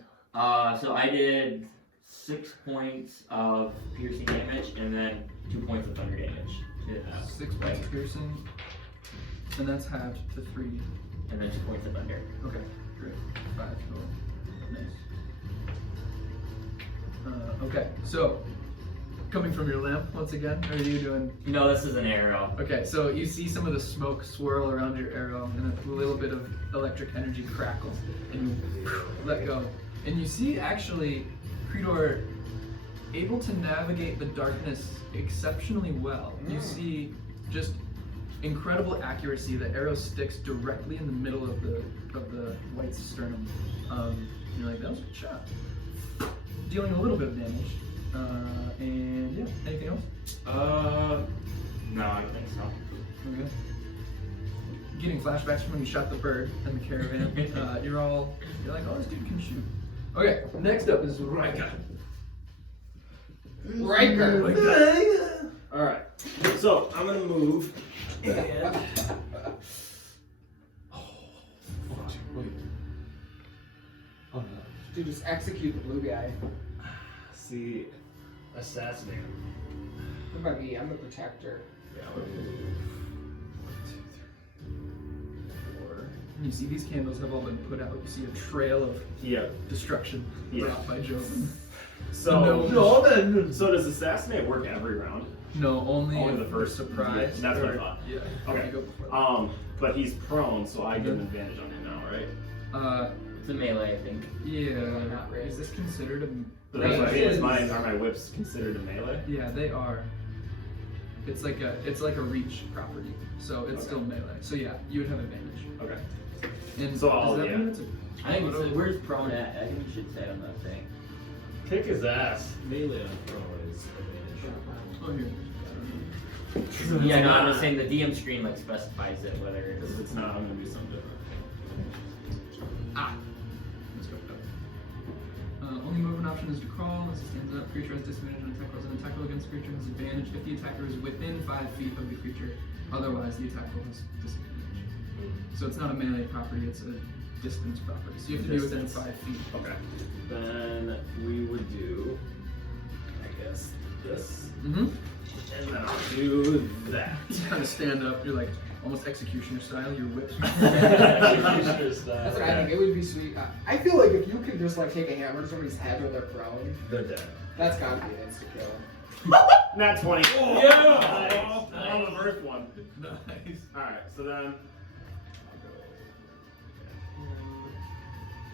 So I did 6 points of piercing damage and then 2 points of thunder damage. 6 points of piercing, and that's halved to 3. And then 2 points of thunder. Okay, great. 5 total. Nice. Okay, so coming from your lamp once again, or are you doing? No, this is an arrow. Okay, so you see some of the smoke swirl around your arrow, and a little bit of electric energy crackles, and you let go. And you see actually Creedor able to navigate the darkness exceptionally well. You see just incredible accuracy. The arrow sticks directly in the middle of the white's sternum. You're like, that was a good shot. Dealing a little bit of damage. And yeah, anything else? No, I don't think so. Okay. getting flashbacks from when you shot the bird and the caravan. You're like, oh, this dude can shoot. Okay, next up is Riker. Alright, so I'm gonna move. And Wait. Oh no. Dude, just execute the blue guy. see, assassinate him. What about me? I'm the protector. Yeah, I'm gonna move. 1, 2, 3, 4. And you see these candles have all been put out. You see a trail of Yeah. destruction Yeah. brought by Joven. So, No. so does assassinate work every round? No, only Only if the first surprise. Yeah, that's what I or- thought. Yeah. Okay. You go before that. But he's prone, so I get an advantage on him now, right? It's a melee, I think. Yeah. Not really. Is this considered a? So that's what I mean. Range Are my whips considered a melee? Yeah, they are. It's like a reach property, so it's Okay. still melee. So yeah, you would have advantage. Okay. And So does I'll- that yeah. mean it's a I think it's where's prone at? I think you should say on that thing. Kick his ass. Melee on prone is advantage. Oh here. Yeah, no, I'm just saying the DM screen like specifies it whether Because it's. if it's not, I'm gonna do something different. Let's go. Only movement option is to crawl. As it stands up, creature has disadvantage on attack rolls. An attack roll against creature has advantage if the attacker is within 5 feet of the creature. Otherwise, the attack roll has disadvantage. So it's not a melee property; it's a distance property. So you have to be within Distance. 5 feet. Okay. Then we would do, I guess, this. Mm-hmm. And then I'll do that. You kind of stand up. You're like almost executioner style. Your whip. That's what I think. It would be sweet. I feel like if you can just like take a hammer to somebody's head while they're prone, They're dead. that's gotta be an insta kill. Not 20. Oh, Yeah! nice. On the first one. Nice. Alright, so then.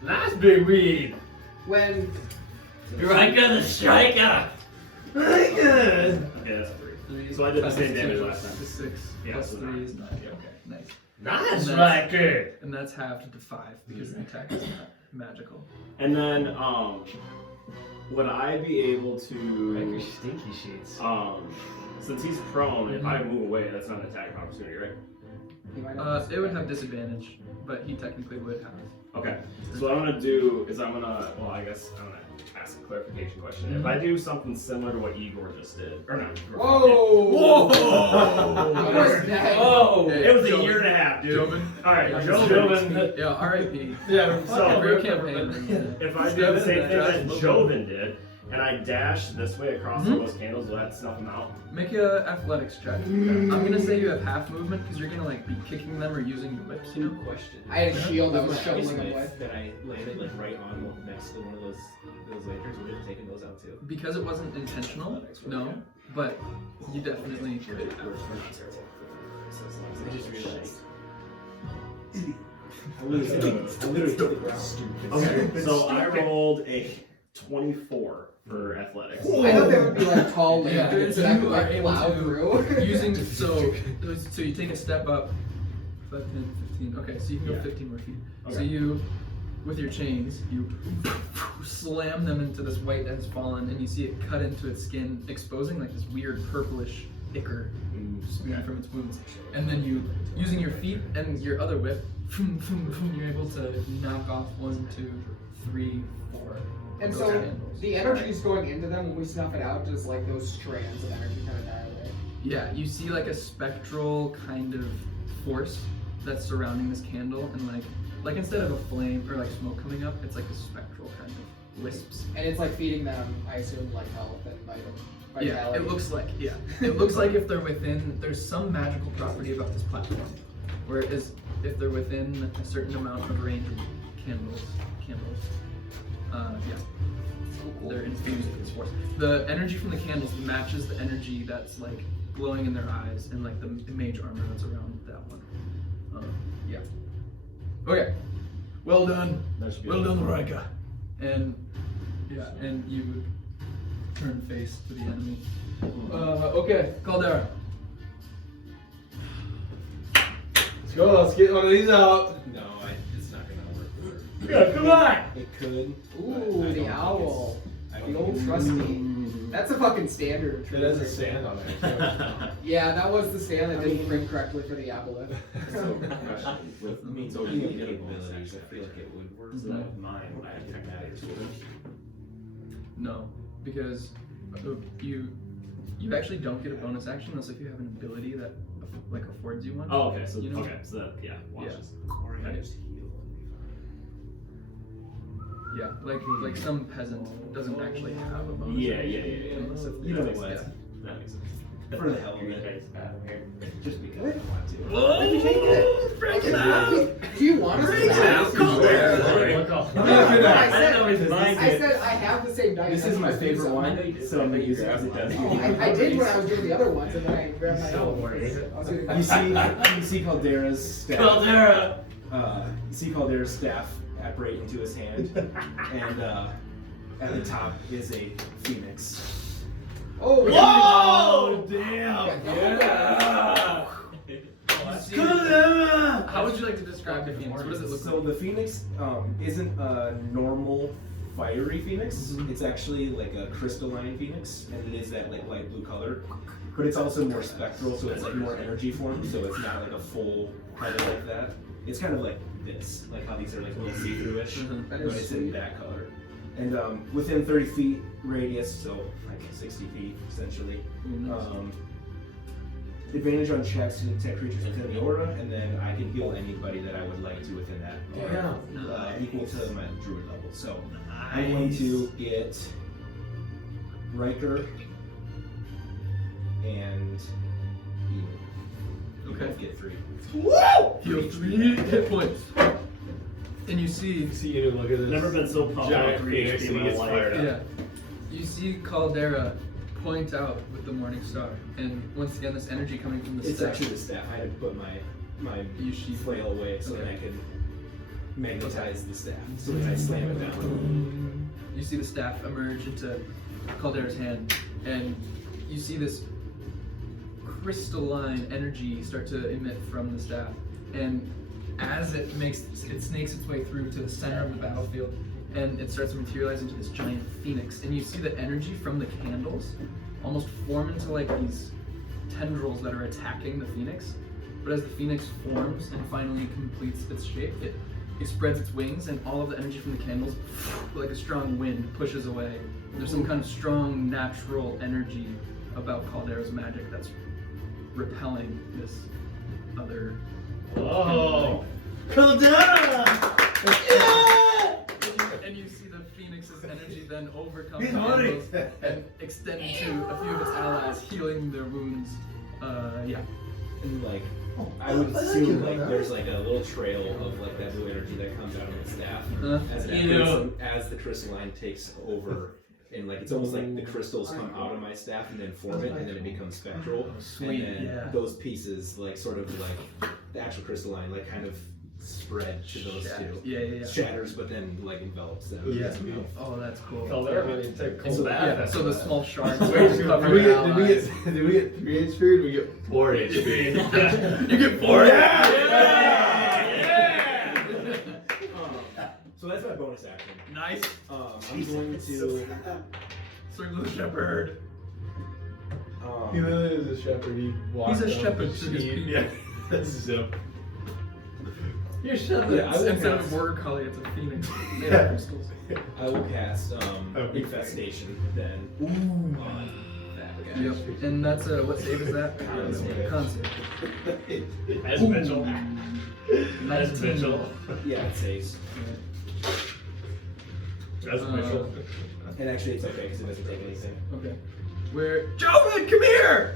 Nice big weed! When Riker the Striker! Okay, that's 3. 3. So I did the plus same damage 2 last time. is 6. Yeah, Plus so 3 9. is 9. Yeah. Okay, nice. Nice, And Riker! And that's halved to 5 because the attack is not magical. And then, would I be able to, stinky sheets. since he's prone, if I move away, that's not an attack opportunity, right? he might have It would have disadvantage, but he technically would have. Okay. So what I'm gonna do is I'm gonna ask a clarification question. If I do something similar to what Igor just did, or not. Whoa! Whoa! Dead. Oh! It was a year and a half, dude. Joven. Alright, Yeah, Joven. Yeah, R.I.P. Yeah, So- Real campaign. If I do the same thing that Joven did, and I dash this way across all those candles, will that snuff them out? Make a athletics check. I'm gonna say you have half movement because you're gonna like be kicking them or using your whips. You know? Question. I had a shield that was Ice shoveling them knife with. that I landed like right on next to one of those lanterns. Would have taken those out too. Because it wasn't intentional, no, but you definitely could have. I just realized. I literally hit the ground. Okay, so I rolled a 24 for athletics. I thought they would be like tall Yeah, lanterns that you could are like able plow to through. using so you take a step up, 5, 10, 15. Okay, so you can go Yeah. 15 more feet. So Okay. you, with your chains, you slam them into this white that has fallen, and you see it cut into its skin, exposing like this weird purplish ichor spewing from its wounds. And then you, using your feet and your other whip, you're able to knock off 1, 2, 3, 4. And of so those candles. the energy is going into them when we snuff it out, just like those strands of energy kind of die away. Yeah, you see like a spectral kind of force that's surrounding this candle, and like instead of a flame or like smoke coming up, it's like a spectral kind of wisps. And it's like feeding them, I assume, like health and vitality. Yeah, it looks like it looks like if they're within, there's some magical property about this platform, where it is if they're within a certain amount of range of candles, they're infused with this force. The energy from the candles matches the energy that's like glowing in their eyes and like the mage armor that's around that one. Yeah. Okay. Well done. Well done, Riker. And yeah, and you would turn face to the enemy. Okay, Caldera. Let's go, let's get one of these out. No, it's not gonna work. Yeah, come on! It could. Ooh, the owl. The old trusty. That's a fucking standard. It has a stand on it. Yeah, that was the stand that didn't print correctly for the aboleth. So, with me talking about capabilities, I feel like it would work. So that mine, I have tech matters. No, because you actually don't get a bonus action unless if you have an ability that like affords you one. Oh, okay. So You know? okay. So that watch Yeah. this. Or I just heal. Yeah, like some peasant doesn't actually have a bonus. Yeah. Unless if You know that's- what? yeah. That makes sense. For the hell of it. Just because I want to. Break it Do you want us to Bring it out, Calder! I said I have the same dice. This is my favorite one, so I'm gonna use it as it does. Oh, I did when I was doing the other ones, and then I grabbed my own. You see Caldera's staff. Caldera! You see Caldera's staff apparate into his hand, and at the top is a phoenix. Oh, Whoa! Damn! Yeah! How would you like to describe the phoenix? What does it look So like? the phoenix isn't a normal fiery phoenix. Mhm. It's actually like a crystalline phoenix, and it is that like light blue color. But it's also more spectral, so it's like more energy form. So it's not like a full kind of like that. It's kind of like this, like how these are like a little see-through-ish, Mhm. but it's in that color. And within 30 feet radius, so like 60 feet essentially. Advantage on checks to detect creatures within the aura, and then I can heal anybody that I would like to within that aura, equal to my druid level. So I'm going to get Riker and you. You Okay. both get 3. Heal 3 hit points. And you see, See you look at this. Never been so pumped giant up for phoenix HP and in he my gets life. fired up. yeah, you see Caldera point out with the morning star, and once again this energy coming from the It's staff. actually the staff. I had to put my You sheath flail away so that Okay. I could magnetize the staff. So when I slam it down. You see the staff emerge into Caldera's hand, and you see this crystalline energy start to emit from the staff. And as it snakes its way through to the center of the battlefield, and it starts to materialize into this giant phoenix. And you see the energy from the candles almost form into like these tendrils that are attacking the phoenix. But as the phoenix forms and finally completes its shape, it spreads its wings, and all of the energy from the candles, like a strong wind, pushes away. There's some kind of strong natural energy about Caldera's magic that's repelling this other. Whoa! And you see the phoenix's energy then overcome the candles and extend to a few of its allies, healing their wounds. Yeah. And like, I would assume like there's like a little trail of like that blue energy that comes out of the staff as the crystalline takes over. And like it's almost like the crystals come out of my staff and then form it, and then it becomes spectral. Sweet, And then yeah. those pieces, like sort of like the actual crystalline, like kind of spread to those two. Yeah. Shatters, but then like envelops them. Yeah. Oh, that's cool. So, Yeah, so the small shards Did cover we their get allies. 3 HP or did we get 4 HP? You get 4. So that's my bonus action. Nice. I'm going to. Circle the shepherd. He literally is a shepherd. He walks He's a up shepherd with to his sheep. people. Yeah, this is him. You're shepherd. Yeah, I will Instead of cast- border collie, it's a phoenix made of crystals. I will cast Okay. infestation then. On that guy. Yep. And that's what save is that? Con save. As Mitchell. As 19. Mitchell. Yeah, it saves. As Mitchell. And actually, it's okay because it doesn't take anything. Okay. Where Joven, come here!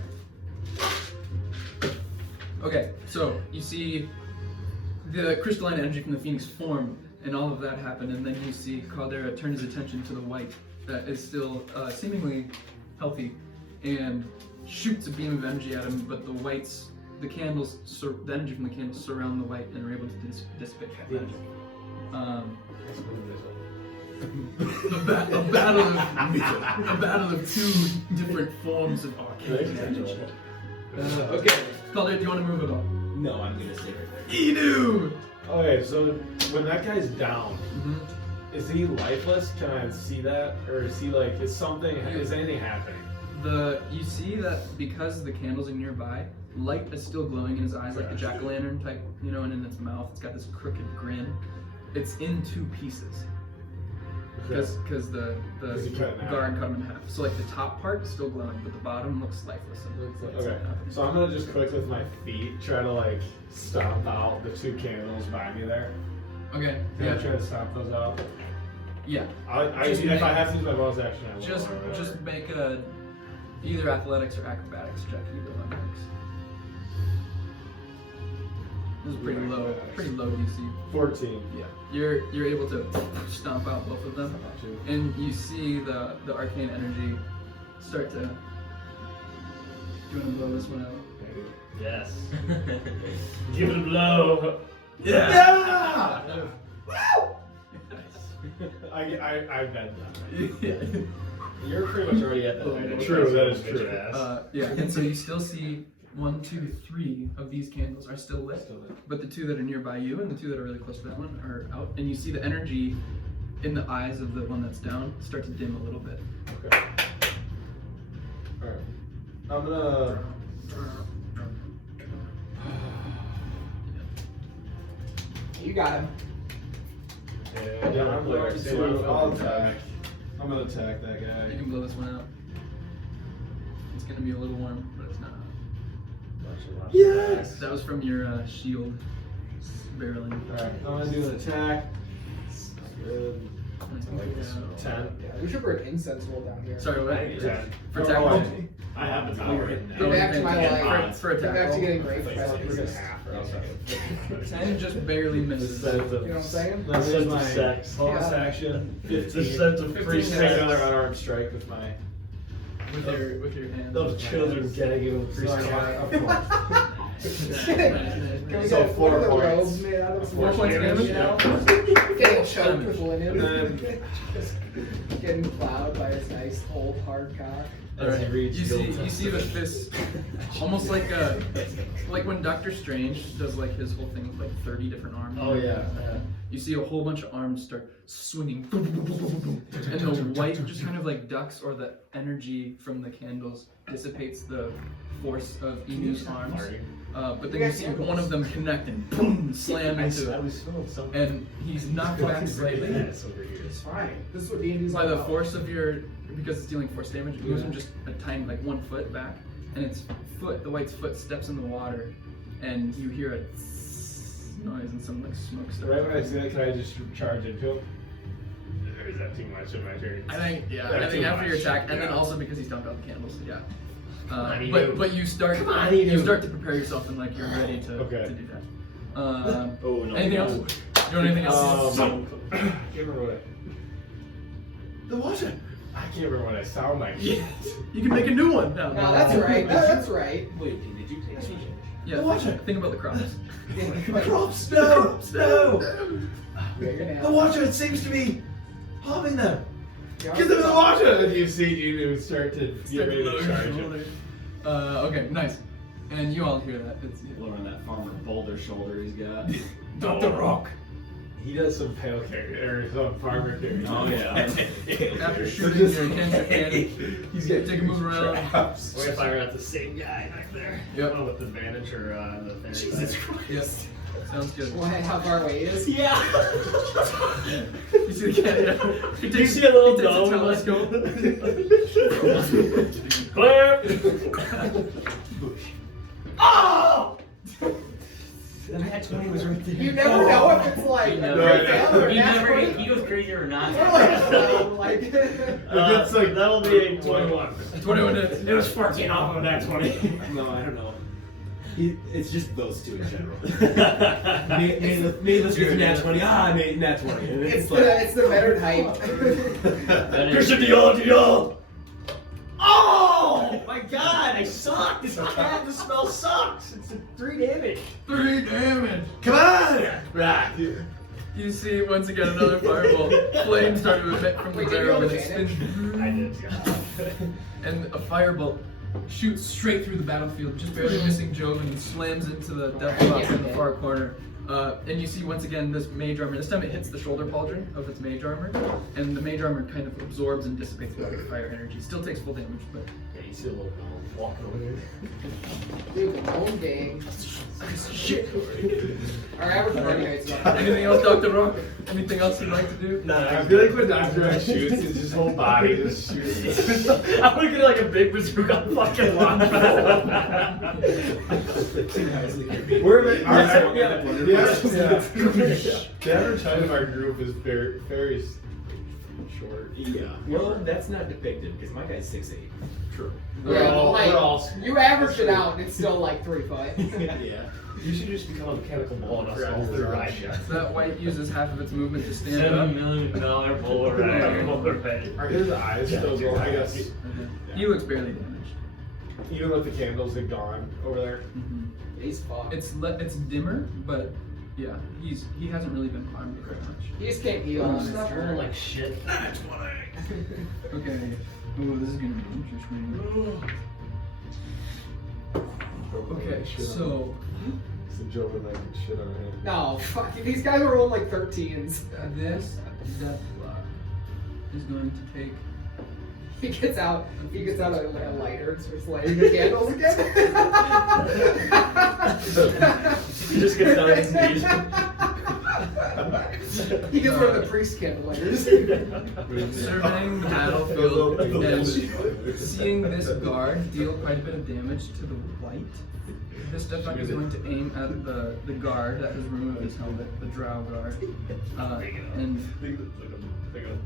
Okay, so you see the crystalline energy from the phoenix form, and all of that happen, and then you see Caldera turn his attention to the white that is still seemingly healthy, and shoots a beam of energy at him, but the whites, the candles, the energy from the candles surround the white and are able to dissipate that magic. A battle of two different forms of arcane energy. Okay, Caldera, do you want to move at all? No, I'm gonna stay right there. Inu! Okay, so when that guy's down, Mm-hmm. Is he lifeless? Can I see that, or is he like? Is anything happening? You see that because the candles are nearby, light is still glowing in his eyes like the jack-o'-lantern type, and in its mouth it's got this crooked grin. It's in 2 pieces because the guard cut him in half. So like the top part is still glowing, but the bottom looks lifeless. Okay. So I'm gonna just quick with my feet try to like stomp out the 2 candles by me there. Okay. Can I try to stomp those out? Yeah. If I have to use my bonus action, I will. Just make a either athletics or acrobatics check. Either one works. This is pretty low DC. 14. Yeah. You're able to stomp out both of them, and you see the arcane energy start to. Do you want to blow this one out? Yes. Give it a blow. Yeah! I bet that. You're pretty much already at that height. True, that is true. Yeah, and so you still see 1, 2, 3 of these candles are still lit, but the 2 that are nearby you and the 2 that are really close to that one are out, and you see the energy in the eyes of the one that's down start to dim a little bit. Okay. Alright. I'm gonna... You got him. Yeah, I'm going to... I'll attack. I'm gonna attack that You guy. can blow this one out. It's gonna be a little warm, but it's not. Yes! That was from your shield barreling. Alright, I'm gonna do an attack. Good. 10. We should bring incense roll down here. Sorry, what? 10. For attack. I have the power. Get back to my life. For Get attack. back to roll. getting great presents. 10 just barely misses. You know what I'm saying? That is my Sex. bonus action. The 15. sense of free Take sex. another unarmed strike with my... With your hand. Those children getting it with free Sorry, sex. of course. Can we So get 4 one of the points. robes made out of 4 points damage? Fail choked with linen. And Getting plowed by his nice old hard cock. Alright, you see the fist, almost like when Doctor Strange does like his whole thing with like 30 different arms. Oh, yeah. You see a whole bunch of arms start swinging, and the white just kind of like ducks, or the energy from the candles dissipates the force of Enu's arms. But then you see one of them connect and boom, slam into it, and he's knocked back slightly. It's fine. This is what D&D's By all the about. force of because it's dealing force damage, it moves him just a tiny, like 1 foot back, and the white's foot steps in the water, and you hear a noise and some like smoke starts. right when I see that, can I just charge into him? Or is that too much of my turn? I think That's too after your much. attack, and then Yeah. also because he's dumped out the candles, yeah. on, But you start on, you Enu. start to prepare yourself and like you're ready to Okay. do that. Oh no. Anything else? You want anything else? Can't remember what the water. I can't remember what I sound like. Yeah. You can make a new one now. No, that's right. That's right. Wait, did you take some? Yeah. Think about the crops. Crops, no, no. The water, it seems to be harming them. Yeah. Get them in the water. And you see you start to get ready to charge him. Okay, nice. And you all hear that. It's Lowering that farmer boulder shoulder he's got. Dr. Rock. He does some pale character or some farmer character. Oh yeah. After shooting your cancer cannon, He's getting take a move around. traps. What if I got the same guy back there? Yep. Oh, with advantage or the fairy Jesus side? Christ. Yes. Sounds good. How far away is? Yeah. You see the cannon? He Do you see a little he takes dome? telescope. Clap! Oh! The nat 20 was right there. You never know if it's like You a never- great fail or He not. never, he goes crazy or not. Like, That's like, that'll be a 21. 21 hits. It was 14 off of that 20. No, I don't know. It's just those two in general. Me, Let's get the nat 20. I made nat 20. And it's like, the better height. Christian Dior! oh my god, I suck. This cat, the smell sucks. It's 3 damage. 3 damage. Come on. Right. You see once again another fireball. Flame started to emit from the Wait, did you barrel roll and it spins. I did. And a firebolt shoots straight through the battlefield, just barely missing Jove, and slams into the deathlock in the far corner. And you see once again this mage armor. This time it hits the shoulder pauldron of its mage armor, and the mage armor kind of absorbs and dissipates a lot of fire energy. Still takes full damage, but Yeah, you see a little walking over there. Dude, the whole gang. shit. Our average party height's about Anything else, Dr. Rock? Anything else you'd like to do? I feel like when Dr. X shoots, his whole body just shoots. I'm gonna get like a big bazooka fucking launch pad. We're the average height of our group is very short. Yeah. Well, that's not depicted because my guy's 6'8". True. Yeah, but like, we're all you average it out and it's still like 3 foot. Yeah. You should just become a mechanical ball and us all through ride shots. That white uses half of its movement to stand $7 up. million bowler rider. Are his eyes still going? I guess He looks barely damaged. even with the candles, they're gone over there. He's fucked. It's dimmer, but yeah, he hasn't really been harmed very much. He just can't heal on his Stop turn. rolling like shit. Okay. Ooh, this is gonna be interesting. Okay, so It's a joke when I can shit on him. No, fuck. These guys are rolling like 13s. this deathlock is going to take. He gets out a lighter and starts lighting the candles again. He just gets down on his knees. He gets one of the priest candle lighters. Surveying the battlefield and seeing this guard deal quite a bit of damage to the white. This deathlock is going to aim at the guard that has removed his helmet, the drow guard, and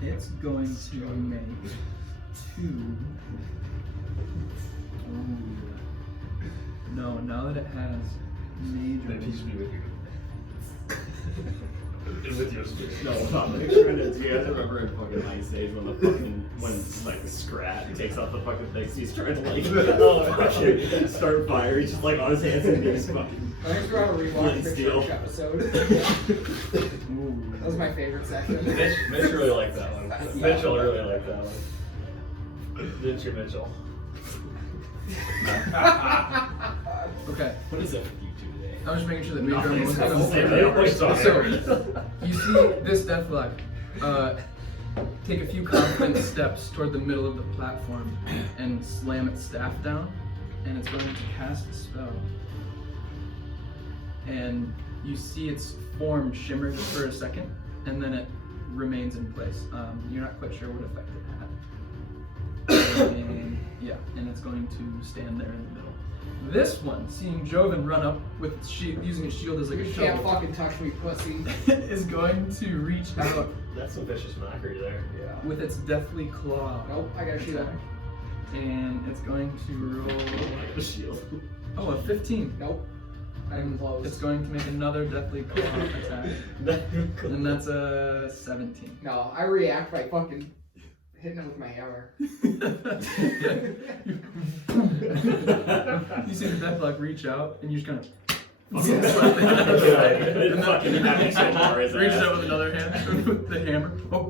it's going to make 2. Ooh. No, now that it has major. With your No, stop. Do you guys remember in fucking Ice Age when like Scrat takes off the fucking things, he's trying to like start fire, he's just like on his hands and knees fucking. Thanks for having Flint rewatched the steel. church episode. That was my favorite section. Mitch really liked that one. Mitchell really liked that one. Didn't you, Mitchell? Okay, What is up with you two today? I was just making sure that major Nothing. was Sorry. So, you see this deathlock take a few confident steps toward the middle of the platform and slam its staff down, and it's going to cast a spell. And you see its form shimmer just for a second, and then it remains in place. You're not quite sure what effect it had. And, yeah, and it's going to stand there in the middle. This one, seeing Joven run up with its shield, using his shield as like You a can't shovel, fucking touch me, pussy. is going to reach out That's some vicious mockery there. Yeah. with its deathly claw. Nope, I got a shield. attack. And it's going to roll. The shield. Oh, a 15. Nope. Not even close. It's going to make another deathly claw attack. And that's a 17. No, I react by fucking hitting him with my hammer. You see the deathlock reach out, and you just kind of slap the hand out of the way. And Fucking then having some more his reaches ass. out with another hand with the hammer. Oh.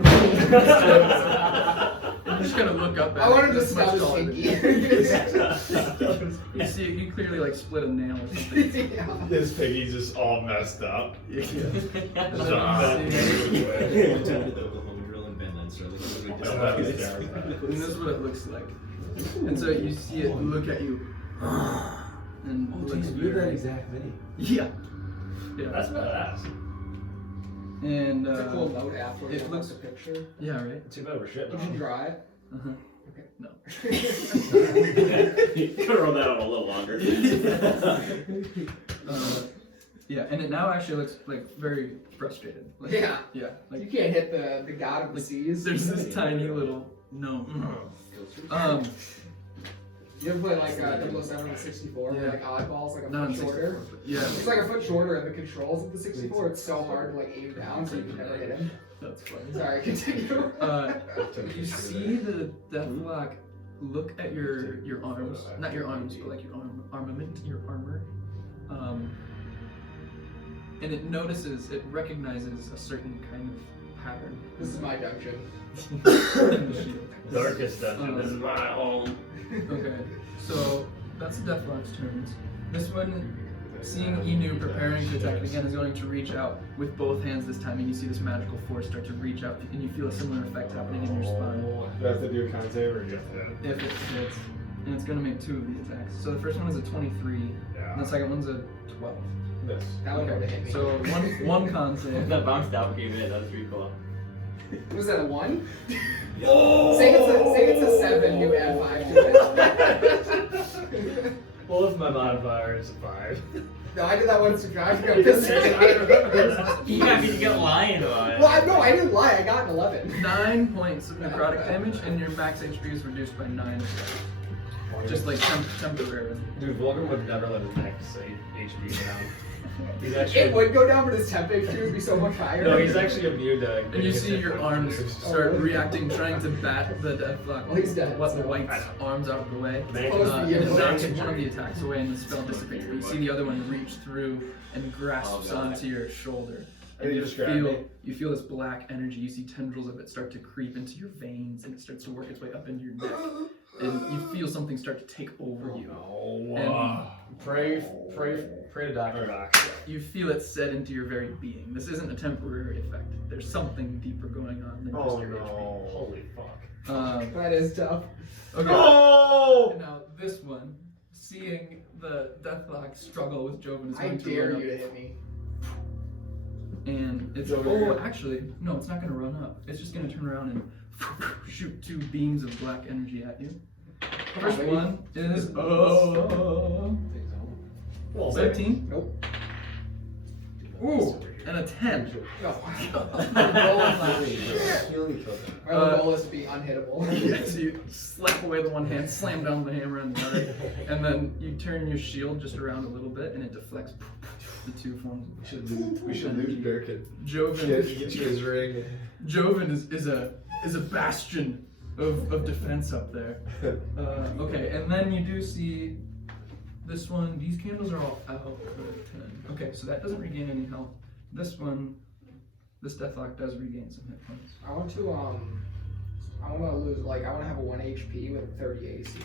And you just kind of look up at I it. wanted to It's much stab his taller than pinky. you see, you clearly like split a nail or something. Yeah. His piggy's just all messed up. Yeah. Attempted the Oklahoma drill and Ben Leinster. And this is what it looks like. And so you see it look at you. And looks very... exact mini. Yeah. Yeah. That's badass. And It's a cool note app where it you looks- looks a picture. yeah, right. Too bad we're shit. Did you draw it? Uh-huh. Okay. No. You could have rolled that out a little longer. Yeah, and it now actually looks like very frustrated. Like, Yeah. Yeah. You Like can't hit the god of the like, seas. there's this tiny little no. You ever play like 007 on the 64 Yeah. where like eyeball's like a Not on foot shorter? 64, but yeah. It's like a foot shorter and the controls of the 64, it's so hard to like aim down so you can never hit him. That's funny. Sorry, continue. You see the deathlock look at your arms, not your arms, but like your armament, your armor, and it notices, it recognizes a certain kind of pattern. This is my dungeon. in the shield. Darkest dungeon. This is my home. Okay, so that's the deathlock's turns. This one seeing Inu preparing to attack again is going to reach out with both hands this time, and you see this magical force start to reach out, and you feel a similar effect happening in your spine. Do I have to do a con save or just If it hits, and it's going to make 2 of these attacks. So the first one is a 23, and the second one's a 12. this? That one would have hit me. So one con save. That bounced out pretty good. That was pretty cool. Was that a 1? Oh! Say it's a 7, you add 5 to it. Well, if my modifier is a 5. No, I did that once to Josh. Got pissed. You got me to get lying on it. Well, I didn't lie. I got an 11. 9 points of necrotic damage, and your max HP is reduced by 9. Just like temporarily. Dude, Vulcan would never let his max HP go down. He's actually. It would go down, but his temp HP would be so much higher. No, he's actually immune to. And you see your arms start reacting, trying to bat the deathlock. Well, he's dead, What the so- white's arms out of the way. Close And the it ear. knocks one of the attacks away, and the spell dissipates. But you see the other one reach through and grasps onto your shoulder. And You just grab me. you feel this black energy. You see tendrils of it start to creep into your veins, and it starts to work its way up into your neck. And you feel something start to take over you. Pray to Doctor. You feel it set into your very being. This isn't a temporary effect. There's something deeper going on than just your HP. Holy fuck. That is tough. Okay. Oh! And now this one, seeing the deathlock struggle with Joven is I going to dare run you up, to hit me. and it's actually no, it's not going to run up. It's just going to turn around and shoot 2 beams of black energy at you. First one is 17. Nope. Ooh, and a 10. No. My goal is to be unhittable. Yeah, so you slap away the one hand, slam down the hammer on the other, and then you turn your shield just around a little bit, and it deflects the 2 forms. We should lose Durkin. Joven, Get you his ring. Joven is a bastion of defense up there. Okay, and then you do see this one. These candles are all out of 10. Okay, so that doesn't regain any health. This one, this deathlock does regain some hit points. I want to have a 1 HP with 30 AC.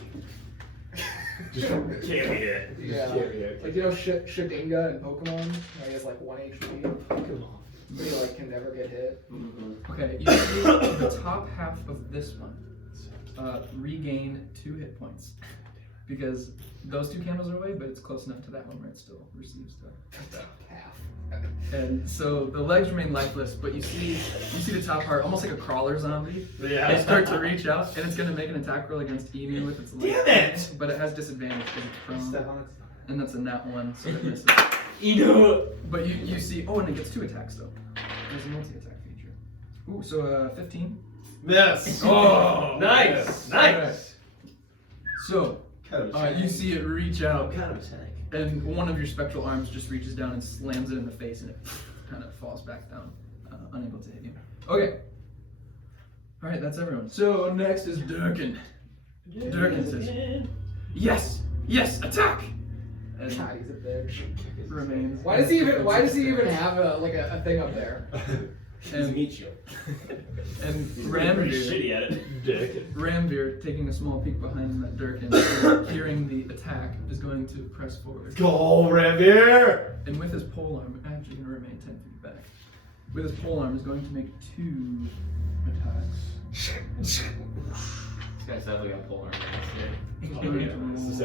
Can't be it. Yeah. Like, you know, Shedinga in Pokemon? He has like 1 HP. But he like can never get hit. Okay, you see the top half of this one regain 2 hit points. Because those 2 candles are away, but it's close enough to that one where it still receives the Half. And so the legs remain lifeless, but you see the top part, almost like a crawler zombie. Yeah. They start to reach out, and it's going to make an attack roll against Emu with its legs. Damn it! But it has disadvantage because it's prone. And that's a nat 1, so it misses. Inu! But you see, oh, and it gets 2 attacks though. There's a multi-attack feature. Ooh, so 15. Yes. Oh, nice, nice. So Kind of you see it reach out, kind of attack. and one of your spectral arms just reaches down and slams it in the face, and it kind of falls back down, unable to hit you. Okay. All right, that's everyone. So next is Durkin. Durkin says, "Yes, attack!" And God, he's a bitch. remains. Why does he even have a thing up there? He's meat shield. And Pretty Ramveer, shitty at it. Ramveer, taking a small peek behind him at Durkin, hearing the attack, is going to press forward. Go, Ramveer! And with his polearm, actually going to remain 10 feet back. With his polearm, is going to make 2 attacks. This guy's definitely got polearm.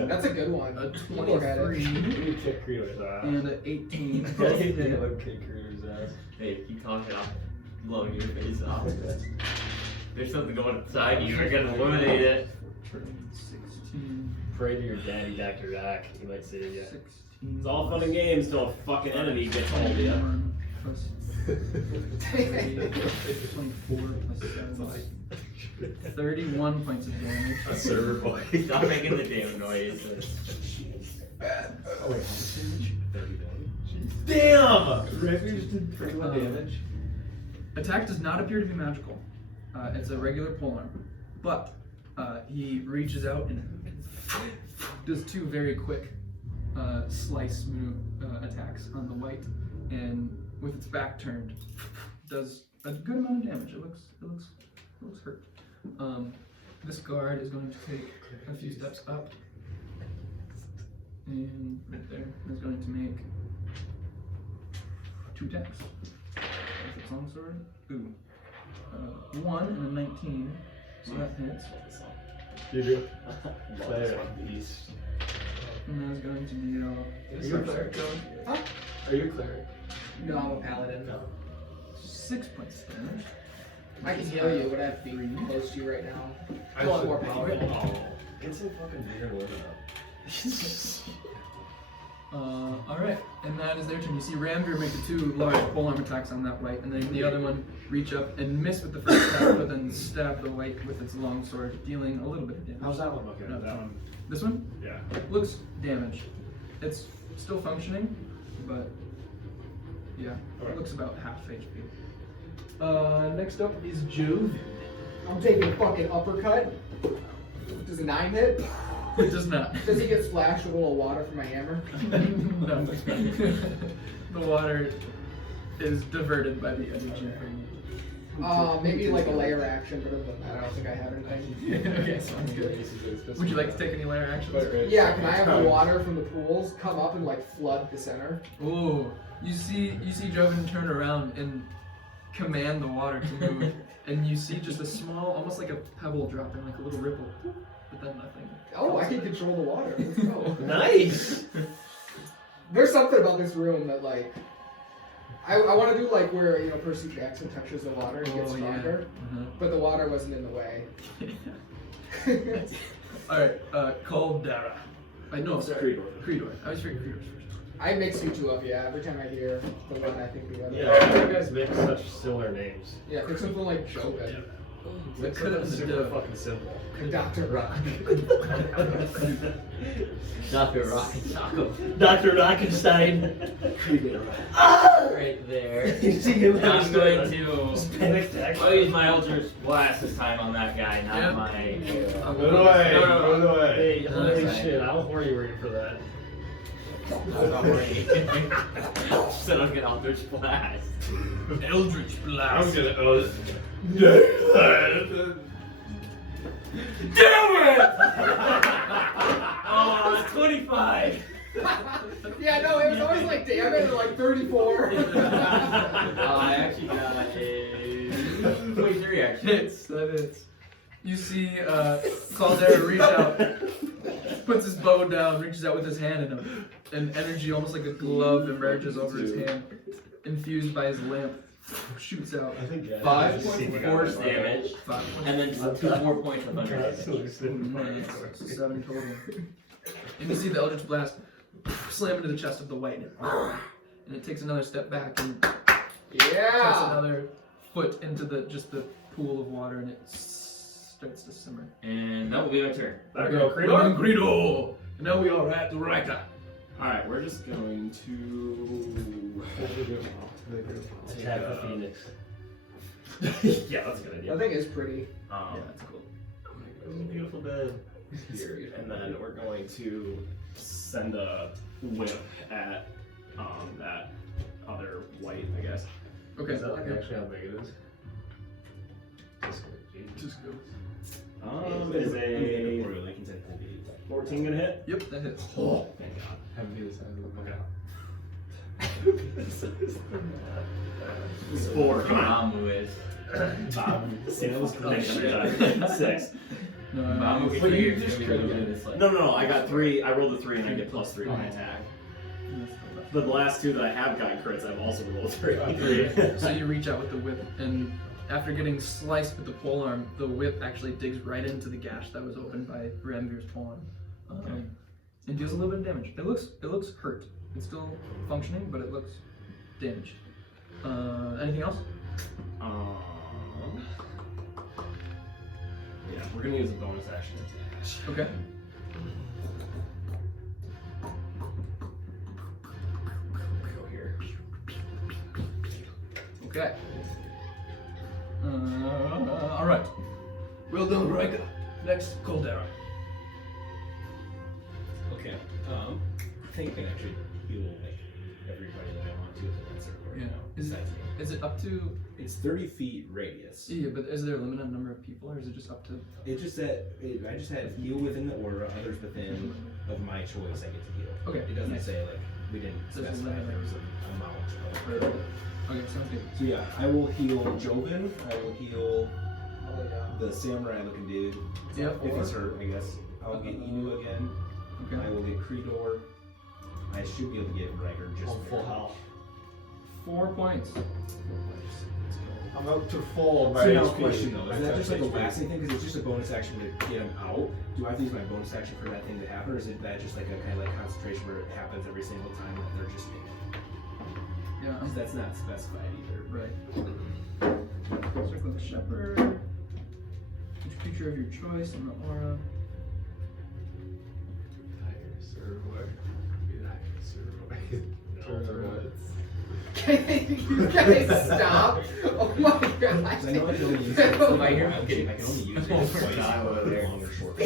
That's a good one. A Look at it. 23 We kick Creeler's ass. and an 18. Yeah, Both hit. kick Creeler's ass. Hey, keep talking, I'll blow your face off. There's something going inside you, you're gonna eliminate it. 16. Pray to your daddy, Dr. Doc. He might save you. 16. It's all fun and games till a fucking enemy gets hold of you. 21 plus 24 plus 7. 31 points of damage. A server boy. Stop making the damn noise. Oh wait, how much damage? 30 damage. Damn! Ramveer just did 31 damage. Attack does not appear to be magical. It's a regular polearm. But he reaches out and does 2 very quick slice move attacks on the white, and with its back turned, does a good amount of damage. It looks hurt. This guard is going to take a few steps up And right there is going to make 2 attacks. With its longsword. Ooh. 1 and a 19. So that hits. You do. Player beast. And that's going to deal. Are you a cleric? Huh? Are you a cleric? No, I'm a paladin. No. 6 points of damage. I can heal you, but I have to be close to you right now. I I want should more make power. it. Get some fucking beer and live it Alright, and that is their turn. You see Ramveer make the 2 large polearm attacks on that wight, and then the other one reach up and miss with the first attack, but then stab the wight with its longsword, dealing a little bit of damage. How's that one looking? No, That one. This one Yeah. looks damaged. It's still functioning, but yeah, it looks about half HP. Next up is Jove. I'm taking a fucking uppercut. Does a 9 hit? It does not. Does he get splashed with a little water from my hammer? No. The water is diverted by the energy from Maybe like a layer action, but other than that, I don't think I have anything. Okay, sounds good. Would you like to take any layer actions? Yeah, can I have the water from the pools come up and like flood the center? Ooh, you see Joven turn around and command the water to move, and you see just a small, almost like a pebble dropping, like a little ripple, but then nothing. Oh, I can control the water. Let's go. Nice! There's something about this room that like I want to do like where Percy Jackson touches the water and gets stronger, but the water wasn't in the way. All right, Caldera. No, sorry, Creedor. I was figuring Creedor first. I mix you 2 up, yeah. Every time I hear the one, I think the other. Yeah, you guys make such similar names. Yeah, pick something like Joven. It could have been super fucking simple. Dr. Rock. Dr. Rock and Taco. Dr. Rockenstein. Right there. You see him I'm going to. panic attack. I'll use my Eldritch Blast this time on that guy, not Yeah. my. Put away. No. Put away. Hey, holy That's shit, how horny were you for that? I'm not worried. Said I'm gonna Eldritch Blast. Eldritch Blast. I'm gonna owe it. Damn it! Oh, it's 25. Yeah, no, it was always like, damn it, like 34. I actually got a 23 actually. Hits, that hits. You see Caldera reach out, puts his bow down, reaches out with his hand, and energy, almost like a glove, emerges over his hand, infused by his lamp, shoots out. I think 5 points of force damage, 5 points. and then 2 more points of thunder damage. So 7 total. And you see the Eldritch Blast slam into the chest of the wight, and it takes another step back and takes Yeah. another foot into the pool of water, and it starts to simmer. And that will be my turn. That girl, Creedor. Creedor. Creedor. And now we are at Rika. Alright, we're just going to Attack the Phoenix. Yeah, that's a good idea. That thing is pretty. Yeah, that's cool. Beautiful bed. here, and then we're going to send a whip at that other white, I guess. Okay. Is that like actually how big it is? Just go. Is a 14 gonna hit? Yep, that hits. Oh, thank God. Have it be the size of the Okay. It's 4. Come on. Mamu is. See, that was close. 6. No, Mamu it's- can you figure just it's crit gonna be again. this like. No, I got 3. I rolled a 3 and I get +3 when I attack. The last 2 that I have gotten crits, I've also rolled 3. So you reach out with the whip, and after getting sliced with the polearm, the whip actually digs right into the gash that was opened by Ramveer's polearm, and deals a little bit of damage. It looks hurt. It's still functioning, but it looks damaged. Anything else? Yeah, we're gonna use a bonus action to dash. Okay. Go here. Okay. All right. Well done, Rika. Next, Caldera. Okay. I think I can actually heal like everybody that I want to within that circle. Yeah. Besides me. Is it up to? It's 30 feet radius. Yeah, but is there a limit on number of people, or is it just up to? It just said I just had heal within the aura, others within of my my choice, I get to heal. Okay, It doesn't nice. say like we didn't Doesn't specify limit there was an amount. Of, Okay, sounds good. so yeah, I will heal Joven. I will heal Oh yeah. the samurai looking dude. Yep. If he's hurt, I guess. I'll get Inu again. I Okay. will get Creedor. I should be able to get Riker just I'm full health. 4 points. I'm up to full. So now, HP. question though, My is that just like a HP. lasting thing? Because it's just a bonus action to get him out. Do I have to use my bonus action for that thing to happen, or is it that just like a kind of like concentration where it happens every single time that they're just in it? Yeah. Because that's not specified either. Right. Circle of Shepherd. Each creature of your choice in the aura. You guys stop! Oh my god! I know I can only use it. I'm kidding. I can only use it twice. Long or short.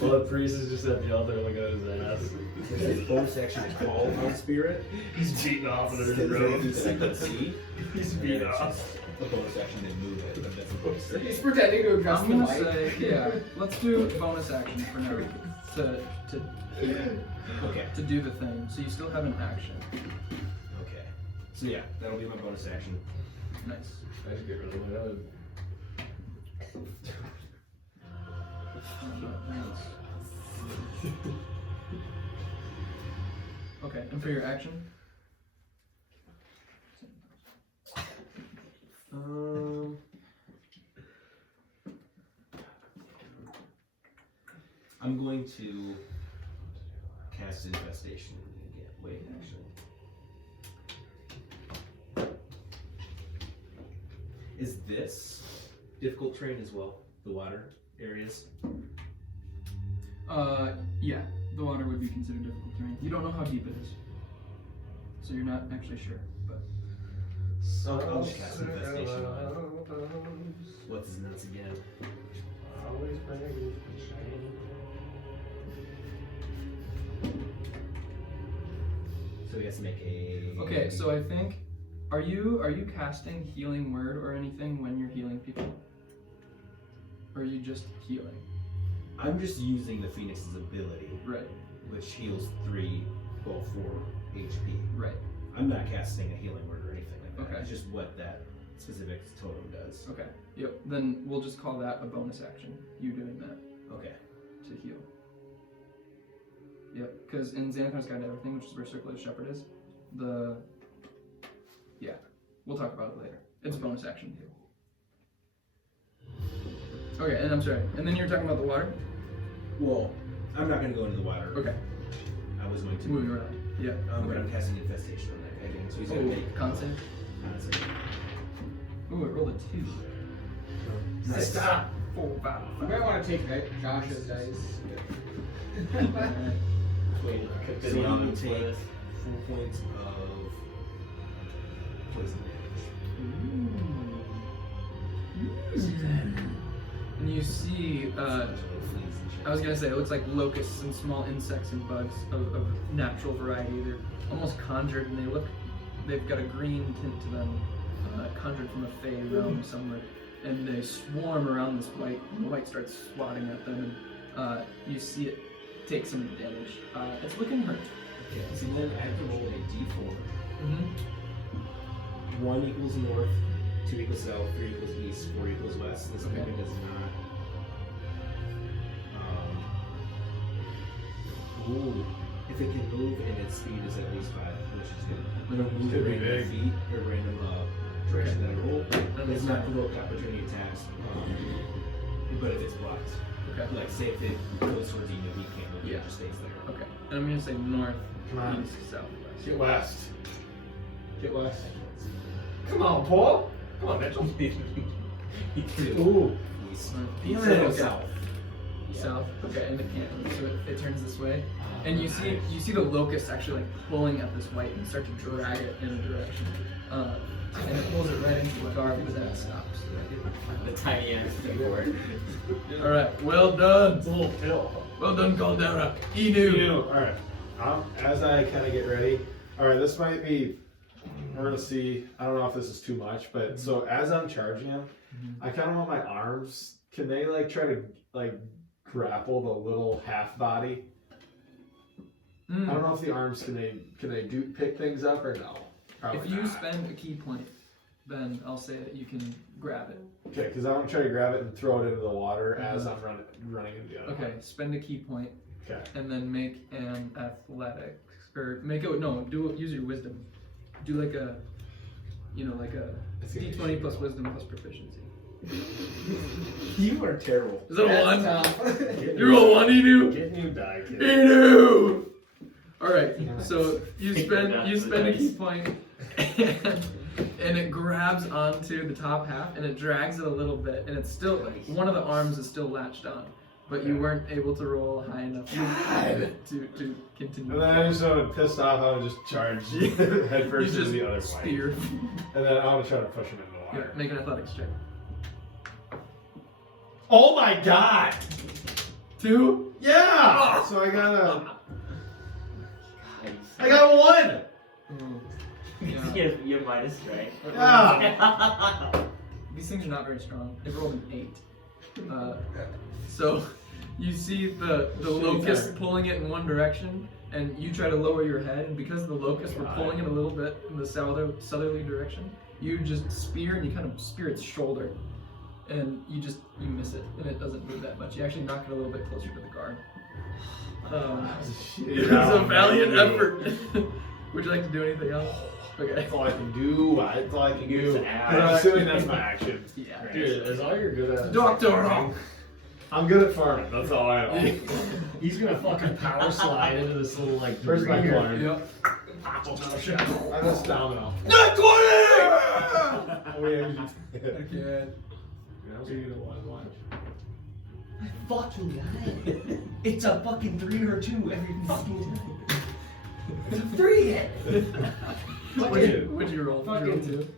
Well, the priest is just at the altar looking at his ass. His bonus action to call out spirit. He's beating off in his Instead of robe. that I can see. He's And beating it's off. just a bonus action to move it, but that's a bonus He's action. pretending to adjust I'm the gonna mic. say, yeah, let's do bonus action for now Okay. to do the thing. So you still have an action. Okay. So yeah, that'll be my bonus action. Nice. I should get rid of my other. Okay, and for your action? I'm going to cast infestation again. Wait, actually. Is this difficult terrain as well? The water areas? Yeah, the water would be considered difficult terrain. You don't know how deep it is, so you're not actually sure, but I'll just cast infestation on. What's his nuts again? So he has to make a. okay. So I think, are you casting healing word or anything when you're healing people, or are you just healing? I'm just using the Phoenix's ability, Right, which heals 4 HP. right. I'm not casting a healing word or anything like that. Okay. It's just what that specific totem does. Okay. Yep. Then we'll just call that a bonus action. You doing that Okay. to heal. Yep. Because in Xanathar's Guide to Everything, which is where Circle of the Shepherd is, we'll talk about it later. It's a bonus action to heal. Okay, and I'm sorry. And then you're talking about the water? Well, I'm not going to go into the water. Okay. I was going to. Moving around. Yeah. But I'm casting infestation on that guy again, so he's going to make. Con save? Con save. Ooh, it rolled a 2. Nice. 6, 4, 5. You might want to take Josh's dice. Wait, Could so be on you the take list. 4 points of poison damage. And you see, I was gonna say, it looks like locusts and small insects and bugs of natural variety. They're almost conjured, and they've got a green tint to them, conjured from a fey realm somewhere. And they swarm around this white, and the white starts swatting at them, and you see it take some damage. It's looking hurt. Okay, so then I have to roll a d4. Mm-hmm. 1 equals north, 2 equals south, 3 equals east, 4 equals west. This Okay. movement does not. If it can move and its speed is at least 5, which is good. I'm gonna move Could be random big. feet or random direction that I roll. It's not provoke opportunity attacks, but if it's blocked. Okay. Like say if it goes towards you, he can't move. Yeah. It just stays there. Okay. And I'm gonna say north, Come on. east, south, west. Get west. Get west. Come on, Paul. Come on, Mitchell. Ooh. East. East, Or okay. south. South. Okay, and it can't. So it turns this way, and you see the locust actually like pulling at this white and start to drag it in a direction, and it pulls it right into the guard, but then it stops. The tiny ass keyboard. All right, well done. It's a little pill. Well done, Caldera. Inu. Alright. As I kind of get ready. Alright, this might be. We're gonna see. I don't know if this is too much, but so as I'm charging him, I kind of want my arms. Can they like try to like grapple the little half body? I don't know if the arms can they do pick things up or no. Probably If you not. spend a key point, then I'll say that you can grab it. Okay, because I want to try to grab it and throw it into the water as I'm running into the other Okay, one. spend a key point, Okay. and then make an athletics, or make it, use your wisdom. Do like a, like a d20 plus wisdom plus proficiency. You are terrible. Is that a one? That's tough. You roll one, Enu? Get new die, kid. Enu! Alright, so you spend a key point, and it grabs onto the top half, and it drags it a little bit, and it's still, one of the arms is still latched on, but you weren't able to roll high enough to continue. And then I just sort of pissed off. I would just charge head first You into the other just way. spear. And then I want to try to push him into the Yeah, water. make an athletics check. Oh my god! 2? Yeah! So I got one! Yeah. You have minus strength. Yeah! These things are not very strong. They rolled an 8. So you see the locust pulling it in one direction, and you try to lower your head, and because the locusts were pulling it a little bit in the southerly direction, you just spear and you kind of spear its shoulder, and you miss it, and it doesn't move that much. You actually knock it a little bit closer to the guard. It was a valiant effort. Would you like to do anything else? Okay. That's all I can do. That's all I can do. It's I'm assuming that's my action. Yeah. Dude, that's all you're good at. Doctor Rock. I'm good at farming. That's all I know. He's gonna fucking power slide into this little like. Where's my debris corner? here. Yep. I'm a domino. Not 20! Oh, yeah, Okay. Fucking guy. It's a fucking 3 or 2 every fucking time. It's a 3 hit. What'd you roll? Did you roll 2?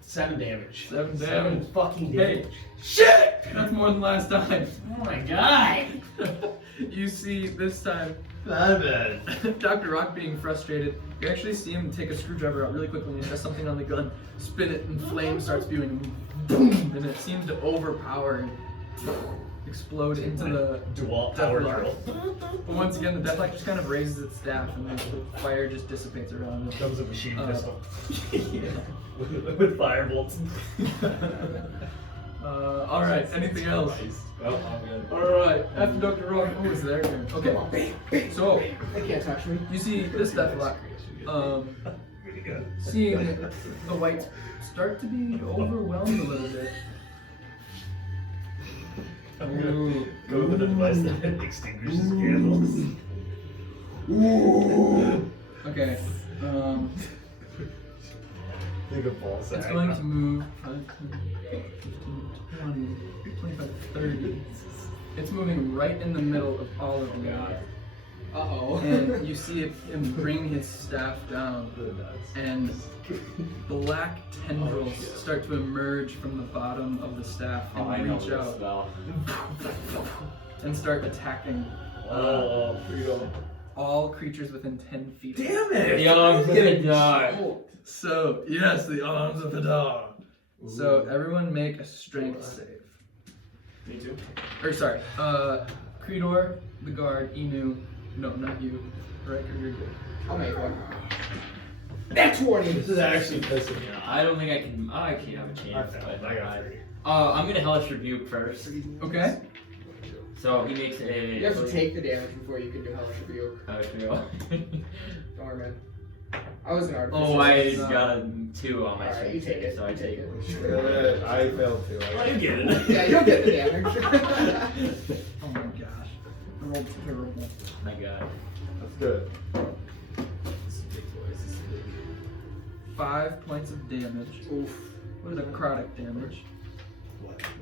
7 damage. 7 damage. 7 fucking damage. Shit! That's more than last time. Oh my god. You see this time, Not bad. Dr. Rock being frustrated. You actually see him take a screwdriver out really quickly and press something on the gun, spin it, and flame starts spewing. Boom! And it seems to overpower and explode into the Dual power deathlock. drill. But once again, the deathlock just kind of raises its staff, and the fire just dissipates around it. Comes a machine pistol. Yeah. with fire bolts. All right. Anything else? Well, I'm good. All right. After Dr. Rock, who was there? Okay. So They can't touch me. you see this deathlock. Really good. Seeing the wights start to be overwhelmed a little bit. I'm gonna go with a device that extinguishes candles. Okay. Take a ball sack. It's going to move 5, 10, 15, 20, 25, 30. It's moving right in the middle of all of you. Uh-oh. And you see him bring his staff down, and black tendrils start to emerge from the bottom of the staff Oh, I and know reach this out spell. and start attacking all creatures within 10 feet. Damn it! The arms of the dog. So, yes, the arms of the dog. So, everyone make a strength save. Me too. Or, sorry, Creedor, the guard, Enu, no, not you. Riker, you're good. I'll make one. That's 20. This is actually pissing me off. I don't think I can. Oh, I can't have a I chance. failed. But, I got 3. I'm gonna Hellish Rebuke first. Okay. So he makes a. You have to take the damage before you can do Hellish Rebuke. Hellish Rebuke. Don't worry, man. I was an artificer. Oh, I No. got a 2 on my Alright, strength you take save, it. so I You take take it. I failed too. Oh, you get it. Yeah, you'll get the damage. Oh my gosh. I rolled terrible. My God. That's good. 5 points of damage. Oof. Necrotic damage.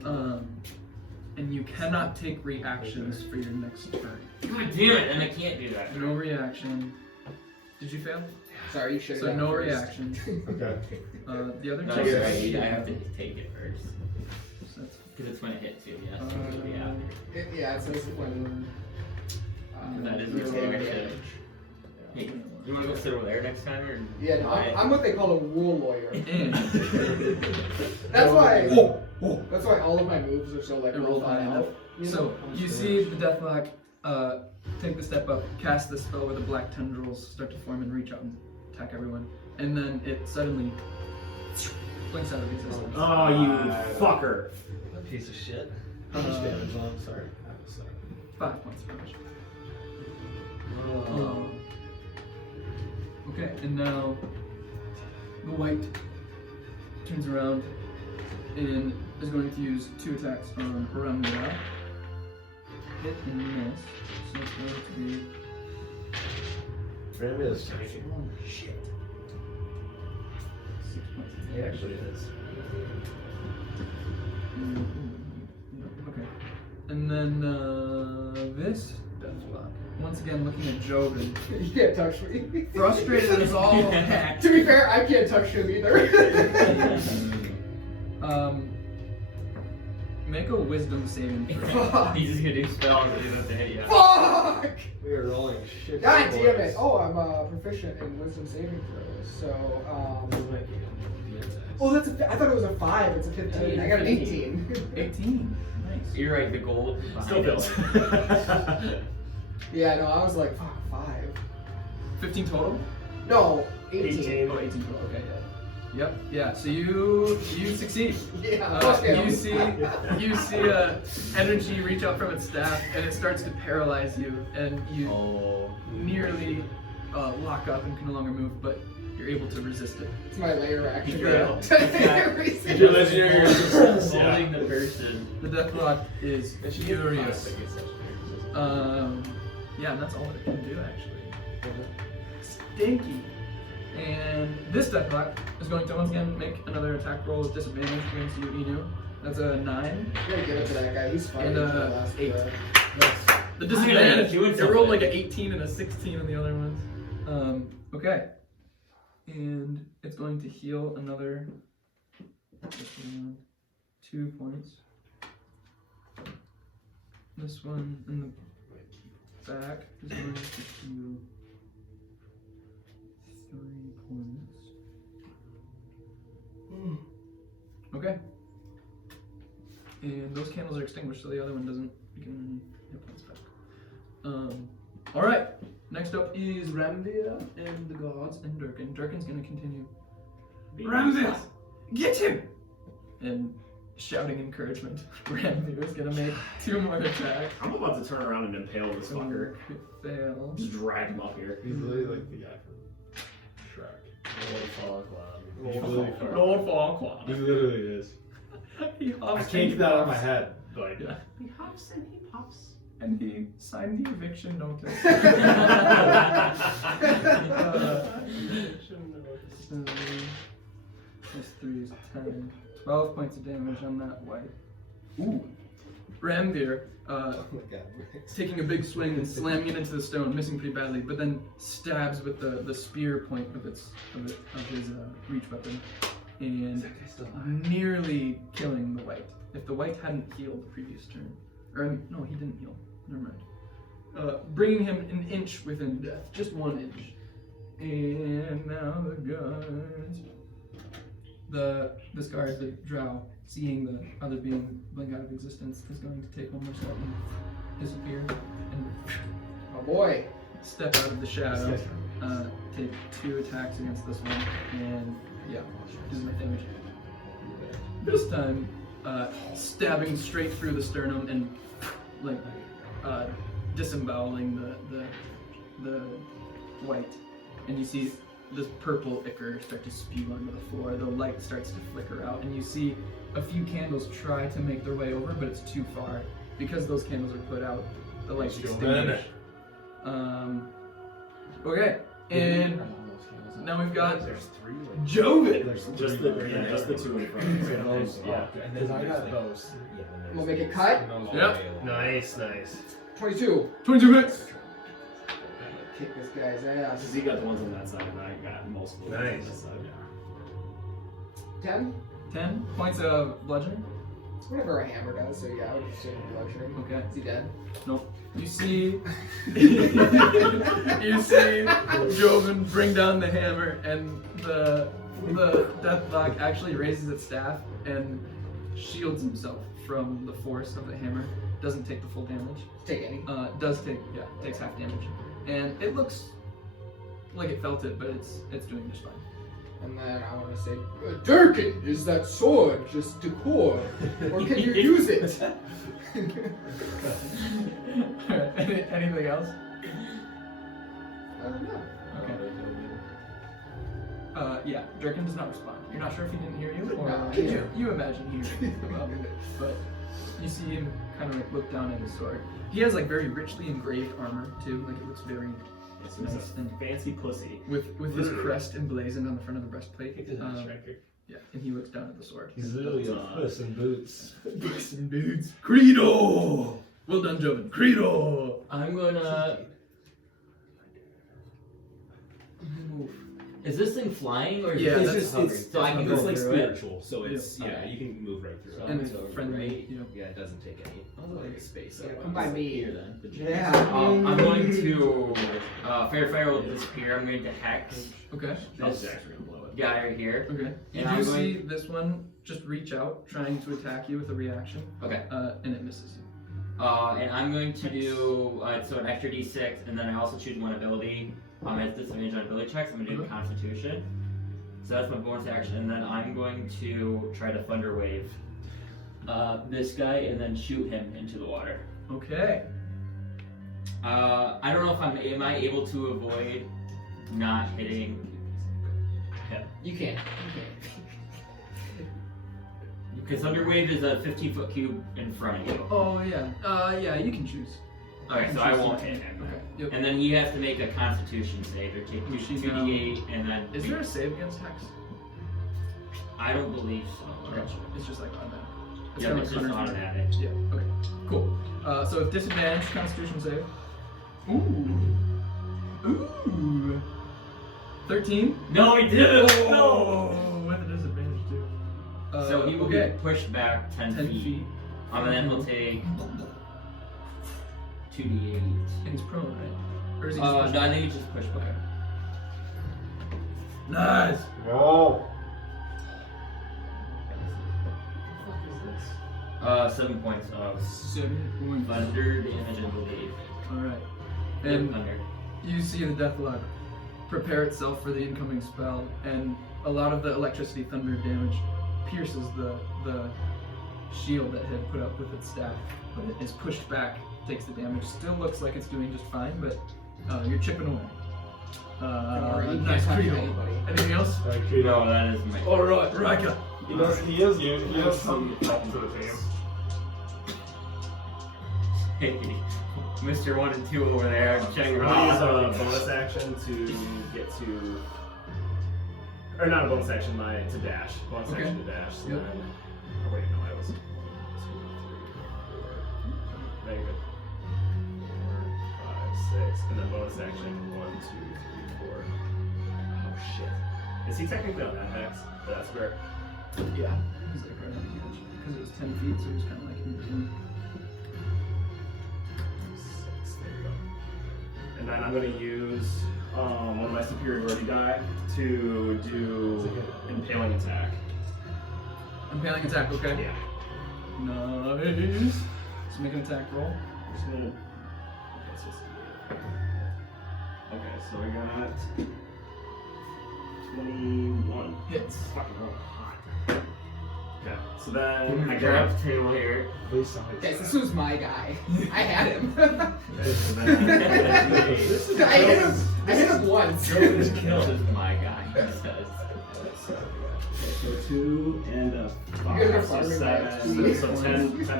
And you cannot take reactions for your next turn. God damn it! And I can't do that. No reaction. Did you fail? Sorry, you should have So done no it first. reaction. Okay. The other No, two. you're right. I have to take it first. So that's Because it's when it hits you, yes. It'll be after. Yeah, it says when. That is you your take reaction. damage. Hey, You want to go sit over there next time, or? Yeah, no, I'm what they call a wool lawyer. And That's why. That's why all of my moves are so like It well rolled thought high out. enough. You know? So you see the deathlock take the step up, cast the spell where the black tendrils start to form and reach out and attack everyone, and then it suddenly blinks out of existence. Oh, you fucker! A piece of shit. How much damage on him? Sorry. 5 points of damage. Oh. Okay, and now the white turns around and is going to use 2 attacks on Ramveer. Hit and miss. So it's going to be. Ramveer is tiny. Oh, shit. 6 points. He actually is. Okay. And then this deathlock. Once again, looking at Joven. You can't touch me. Frustrated as all heck. To be fair, I can't touch him either. Make a wisdom saving throw. Fuck! He's just gonna do spells that he doesn't hit yet. Fuck! We are rolling shit. God damn it! Oh, I'm proficient in wisdom saving throws. So, oh, that's a. I thought it was a 5. It's a 15. I got an 18. 18. Nice. You're right. The gold Still fails. Yeah, no, I was like, fuck, 5. 15 total? No, 18. 18. Oh, 18 total. Okay, yeah. Yep. Yeah. So you succeed. Yeah, fuck him. You see energy reach out from its staff, and it starts to paralyze you, and you nearly lock up and can no longer move, but you're able to resist it. It's my layer action. Yeah. Your legendary holding the person. The deathlock is furious. Yeah, and that's all it can do actually. Stinky. And this deathlock is going to once again make another attack roll with disadvantage against you, Inu. That's a 9. Yeah, give it to that guy. He's fine. And a 8. The disadvantage. It rolled like an 18 and a 16 on the other ones. Okay. And it's going to heal another 2 points. This one in the back is going to heal 3 points. Okay. And those candles are extinguished, so the other one doesn't begin any hit points back. Alright. Next up is Ramveer and the gods and Durkin. Durkin's gonna continue. Ramveer! Get him! And shouting encouragement. Ramveer is gonna make 2 more attacks. I'm about to turn around and impale this fucker. Fail. Just drag him up here. He's literally like the guy from Shrek. Roll for Quad. He literally is. He I hops can't and get that out of my pops. head. Like, Yeah. He hops and he pops. And he signed the eviction notice. Plus 3 is 10. 12 points of damage on that white. Ooh. Ramveer, oh my god. taking a big swing and slamming it into the stone, missing pretty badly, but then stabs with the spear point of his reach weapon, and nearly killing the white. If the white hadn't healed the previous turn, or I mean, no, he didn't heal. Never mind. Bringing him an inch within death, just 1 inch. And now the guards. This guard, the drow, seeing the other being blink out of existence, is going to take 1 more step and disappear and Oh boy. step out of the shadow. Take 2 attacks against this one, and yeah, do the damage. This time, stabbing straight through the sternum and like disemboweling the white, and you see this purple ichor start to spew onto the floor. The light starts to flicker out, and you see a few candles try to make their way over, but it's too far. Because those candles are put out, the light's extinguished. Okay, and now we've got Joven. Just the 2 in front. Yeah. And then I got those. We'll make it cut. Yep. Nice. 22. 22 hits. Kick this guy's ass. Because he got the ones on that side, and I got multiple ones on this side. 10. 10 points of bludgeoning. It's whatever a hammer does, so yeah, I would just say bludgeoning. Okay. Is he dead? Nope. You see, you see Joven bring down the hammer, and the deathlock actually raises its staff and shields himself from the force of the hammer. Doesn't take the full damage. Take any. Takes half damage, and it looks like it felt it, but it's doing just fine. And then I want to say, Durkin, is that sword just decor, or can you use it? Alright, anything else? I don't know. Okay. Yeah, Durkin does not respond. You're not sure if he didn't hear you, or No, you imagine he heard you. But you see him kind of like look down at his sword. He has like very richly engraved armor too. Like it looks very nice and Fancy pussy. with his crest emblazoned on the front of the breastplate. Striker. Yeah, and he looks down at the sword. He's literally a puss in boots. Puss in boots. Credo! Well done, Joven. Credo! I'm gonna. Is this thing flying or is Yeah, it that's just hovering. so I can go It's like through it? spiritual, so it's Yeah. you can move right through it. And it's So, friendly. right? Yeah. Yeah, it doesn't take any like space. Yeah, come by me. Here then. Yeah. I'm going to Fair Fire will disappear. I'm going to hex Okay. This this is actually gonna blow it. guy right here. Okay. You And do I'm see going- this one just reach out, trying to attack you with a reaction. Okay. And it misses you. And I'm going to do so an extra d6, and then I also choose one ability. At disadvantage on ability checks, I'm going to do Constitution. So that's my bonus action, and then I'm going to try to Thunder Wave this guy, and then shoot him into the water. Okay. I don't know if am I able to avoid not hitting him? You can't. Because Thunder Wave is a 15-foot cube in front of you. Oh yeah. Yeah, you can choose. Okay, so I won't hit him. Okay. Yep. And then he has to make a Constitution save, or take Machine 2d8, and then. Is there a save against hex? I don't believe so. Okay. It's just like automatic. Yeah, kinda it's like just Hunter's Mark. automatic. Yeah. Okay. Cool. So with disadvantage, Constitution save. Ooh. 13. No, he didn't! Oh, with a disadvantage too. So he will okay. get pushed back 10 feet. And then he'll take 2d8. And he's prone, right? Or is he just No, pushed I back? think he just pushed back. Nice. No. 7 points of 7 points. thunder damage, I believe. Alright. And Thunder. you see the deathlock prepare itself for the incoming spell, and a lot of the electricity thunder damage pierces the shield that had put up with its staff, but it is pushed back, takes the damage. Still looks like it's doing just fine, but you're chipping away. You Nice can't touch Credo. anybody. Anything else? No, that is my. Alright, Rika. He has some Welcome to the team. Hey, Mr. 1 and 2 over there. Check I'm your gonna use out. a bonus action to get to, or not a bonus action, to dash. Bonus Okay. action to dash. So Yep. then, oh wait, no, I was 2, 3, 4. Very good. 4, 5, 6, and then bonus action 1, 2, 3, 4. Oh shit! Is he technically on that hex? That's where. Yeah. He's like right on the edge. Because it was 10 feet, so he was kind of like in between. 6. There you go. And then I'm gonna use one of my superiority die to do impaling attack. Impaling attack, okay? Yeah. Nice. So make an attack roll. Just gonna. Okay, so it's 8. Okay, so I got 21. Hits. Fucking roll hot. Okay, so then Give I me a grab. draft table here. Please somebody. Okay, so this was my guy. I had him. Okay, so then. I hit him once. This is my guy. He says. So 2 and a You're gonna 5, so farm him 7. back. So 10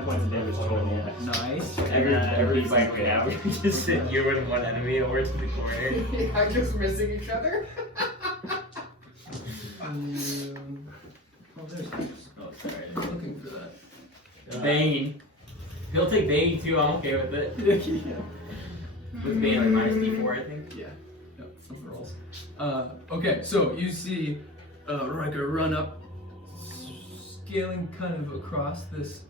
points of damage total. Nice. Every fight right now, we just sit you and one enemy over to the corner. I'm just missing each other. Oh, there's Hex. Oh, sorry. I'm looking for that. Bane. He'll take Bane too, I'm okay with it. Yeah. With Bane like minus D4, I think. Yeah. Yep, some rolls. Okay, so you see Riker run up, scaling kind of across this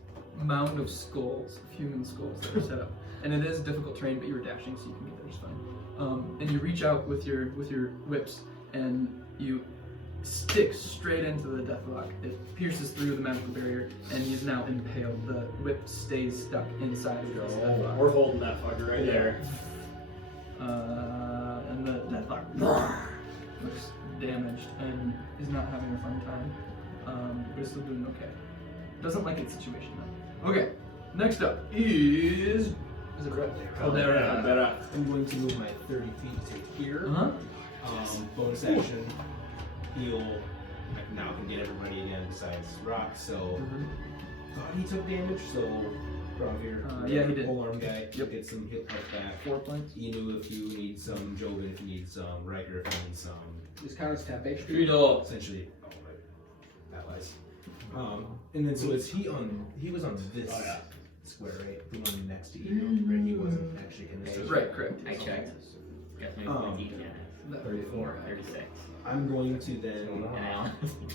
mound of skulls, of human skulls that are set up. And it is difficult terrain, but you were dashing, so you can get there just fine. And you reach out with your whips, and you stick straight into the deathlock. It pierces through the magical barrier, and he is now impaled. The whip stays stuck inside of this deathlock. We're holding that fucker right there. And the deathlock looks damaged and is not having a fun time, but is still doing okay. Doesn't like its situation though. Okay, next up is it Red? Caldera. I'm going to move my 30 feet to here. Bonus action, heal. I now can get everybody again besides Rock. So thought he took damage. So Ramveer, yeah, he did. Pole arm guy, Yep. get some hit points back. 4 points. Inu if you need some, Jobin if you need some, Riker if you need some. Just count as temp HP. Treadle. Essentially, that lies. And then so is he on? He was on this square, right? The one next to Inu, right? He wasn't actually in this. Right, correct. I checked. Got me 34. 36. I'm going to then And Alan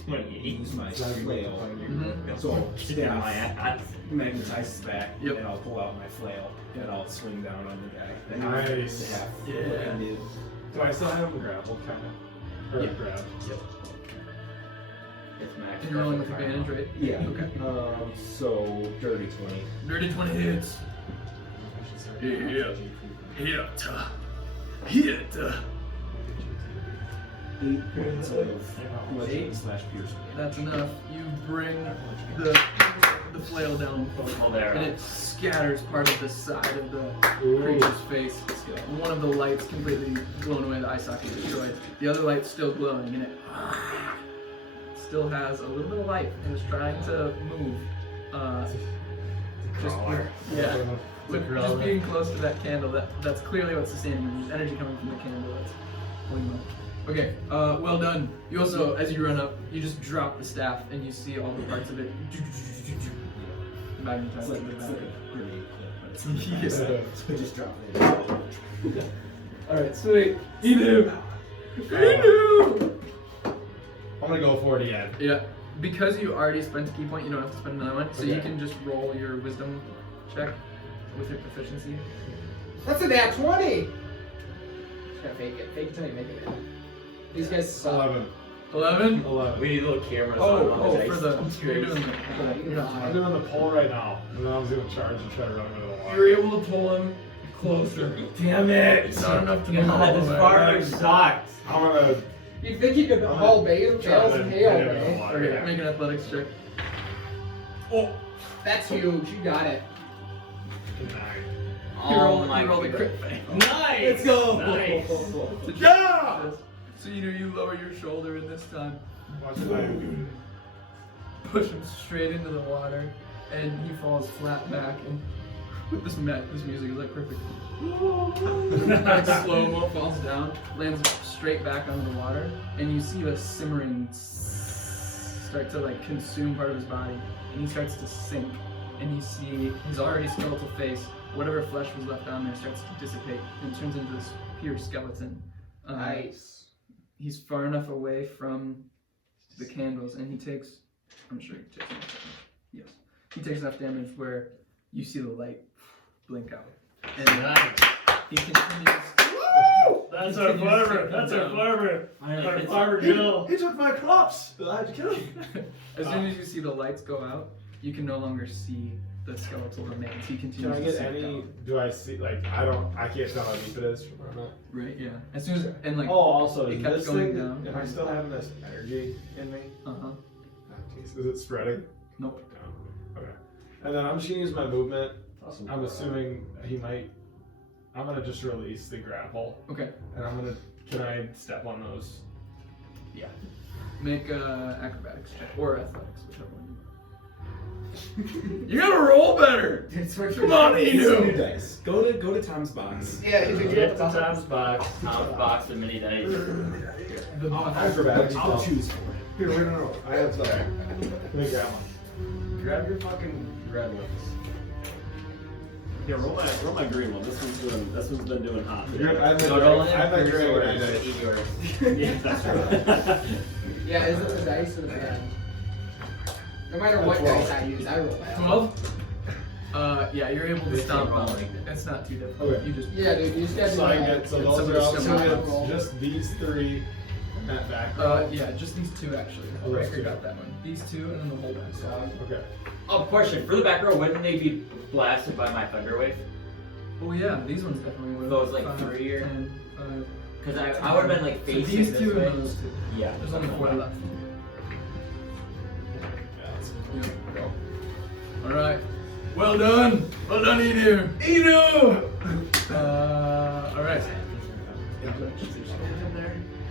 28. use my flail. Mhm. So I'll Get my ass. magnetizes back, Yep. and I'll pull out my flail, and I'll swing down on the guy. The Nice. half Yeah. handed. Do I still have him grappled, kind of? Or Yeah. grab? Yep. It's max. And you're rolling with advantage, right? Yeah. Okay. So dirty 20. Dirty 20 hits. Hit. 8 points of bludgeoning slash piercing. That's enough. You bring the flail down, There. and it scatters part of the side of the Ooh. creature's face. One of the lights completely blown away, the eye socket destroyed. The other light's still glowing, and it still has a little bit of life and is trying to move. Just yeah, with just being close to that candle, that's clearly what's sustaining him. There's energy coming from the candle that's pulling him up. Okay, well done. You also, as you run up, you just drop the staff and you see all the parts of it magnetized It's like in the it's back. like a grenade clip, but it's Yeah. so just drop it. Alright, sweet. Inu! Inu! I'm gonna go for it again. Yeah, because you already spent a key point, you don't have to spend another one, so you Okay. can just roll your wisdom check with your proficiency. That's a nat 20! Just gotta fake it. Fake it till you make it. These guys suck. 11. 11? 11. We need little cameras Oh, on the for dice. the. You're doing I'm doing the pull right now, and then I was gonna charge and try to run into the water. You're able to pull him closer. Damn it! It's not enough to move God, all this the way. far sucked. I'm gonna You think you could haul bales and hail, into the man? water. Okay, Yeah. make an athletics check. That's huge. You got it. 9. Oh my you rolled a god. crit fail. Nice! Let's go! Nice! Yeah! So you lower your shoulder and this time Watch it like. push him straight into the water, and he falls flat back. And with this music is like perfect. Like slow-mo falls down, lands straight back onto the water, and you see the simmering start to like consume part of his body, and he starts to sink. And you see his already skeletal face, whatever flesh was left on there starts to dissipate and turns into this pure skeleton. Nice. He's far enough away from the candles, and he takes. I'm sure he takes enough damage. Yes, he takes enough damage where you see the light blink out, and he continues. That's our farmer. That's our farmer. Our farmer Jill. He took my crops! I had to kill him. As soon as you see the lights go out, you can no longer see the skeletal remains. He continues. Can I to get sink any? down. Do I see? Like, I can't tell how deep it is from where I'm at. Right. Yeah. As soon as and like. Oh, also, it is kept this going thing, down. am I still having this energy in me? Uh huh. Oh, jeez. Is it spreading? Nope. Okay. And then I'm just gonna use my movement. Awesome. I'm assuming he might. I'm gonna just release the grapple, Okay. and I'm gonna. Can I step on those? Yeah. Make acrobatics check or athletics, whichever one you. You gotta roll better. Come on, New Inu. dice. Go to Tom's box. Yeah, you Get to Tom's box. Tom's box of mini dice. The Acrobatics. I'll choose for it. Here, wait, no. I have some. Let me grab one. Grab your fucking red ones. Yeah, roll my green one. This one's been doing hot. I have So roll in my your dragon dice, dice. eat yours. Yeah, that's right. Yeah, is it the dice or the band? No matter what dice I use, I roll bad. 12? Yeah, you're able to This stomp can't roll on. like that. It's not too difficult. Okay. You just Yeah, dude, you just gotta do So I that. get, so It's those somebody are all, similar. so it's just these 3 and that back. yeah, just these 2 actually. Oh, those Riker 2. got that one. These 2 and then the whole back side. Okay. Oh, question. For the back row, wouldn't they be blasted by my thunder wave? Oh yeah, these ones definitely would. Those, like, 3 or- 10, 5. Because I would have been like So facing these this 2 way. and those 2. Yeah. There's only 4 left. Yeah, Alright. Well done! Well done, Enu! Enu! Alright.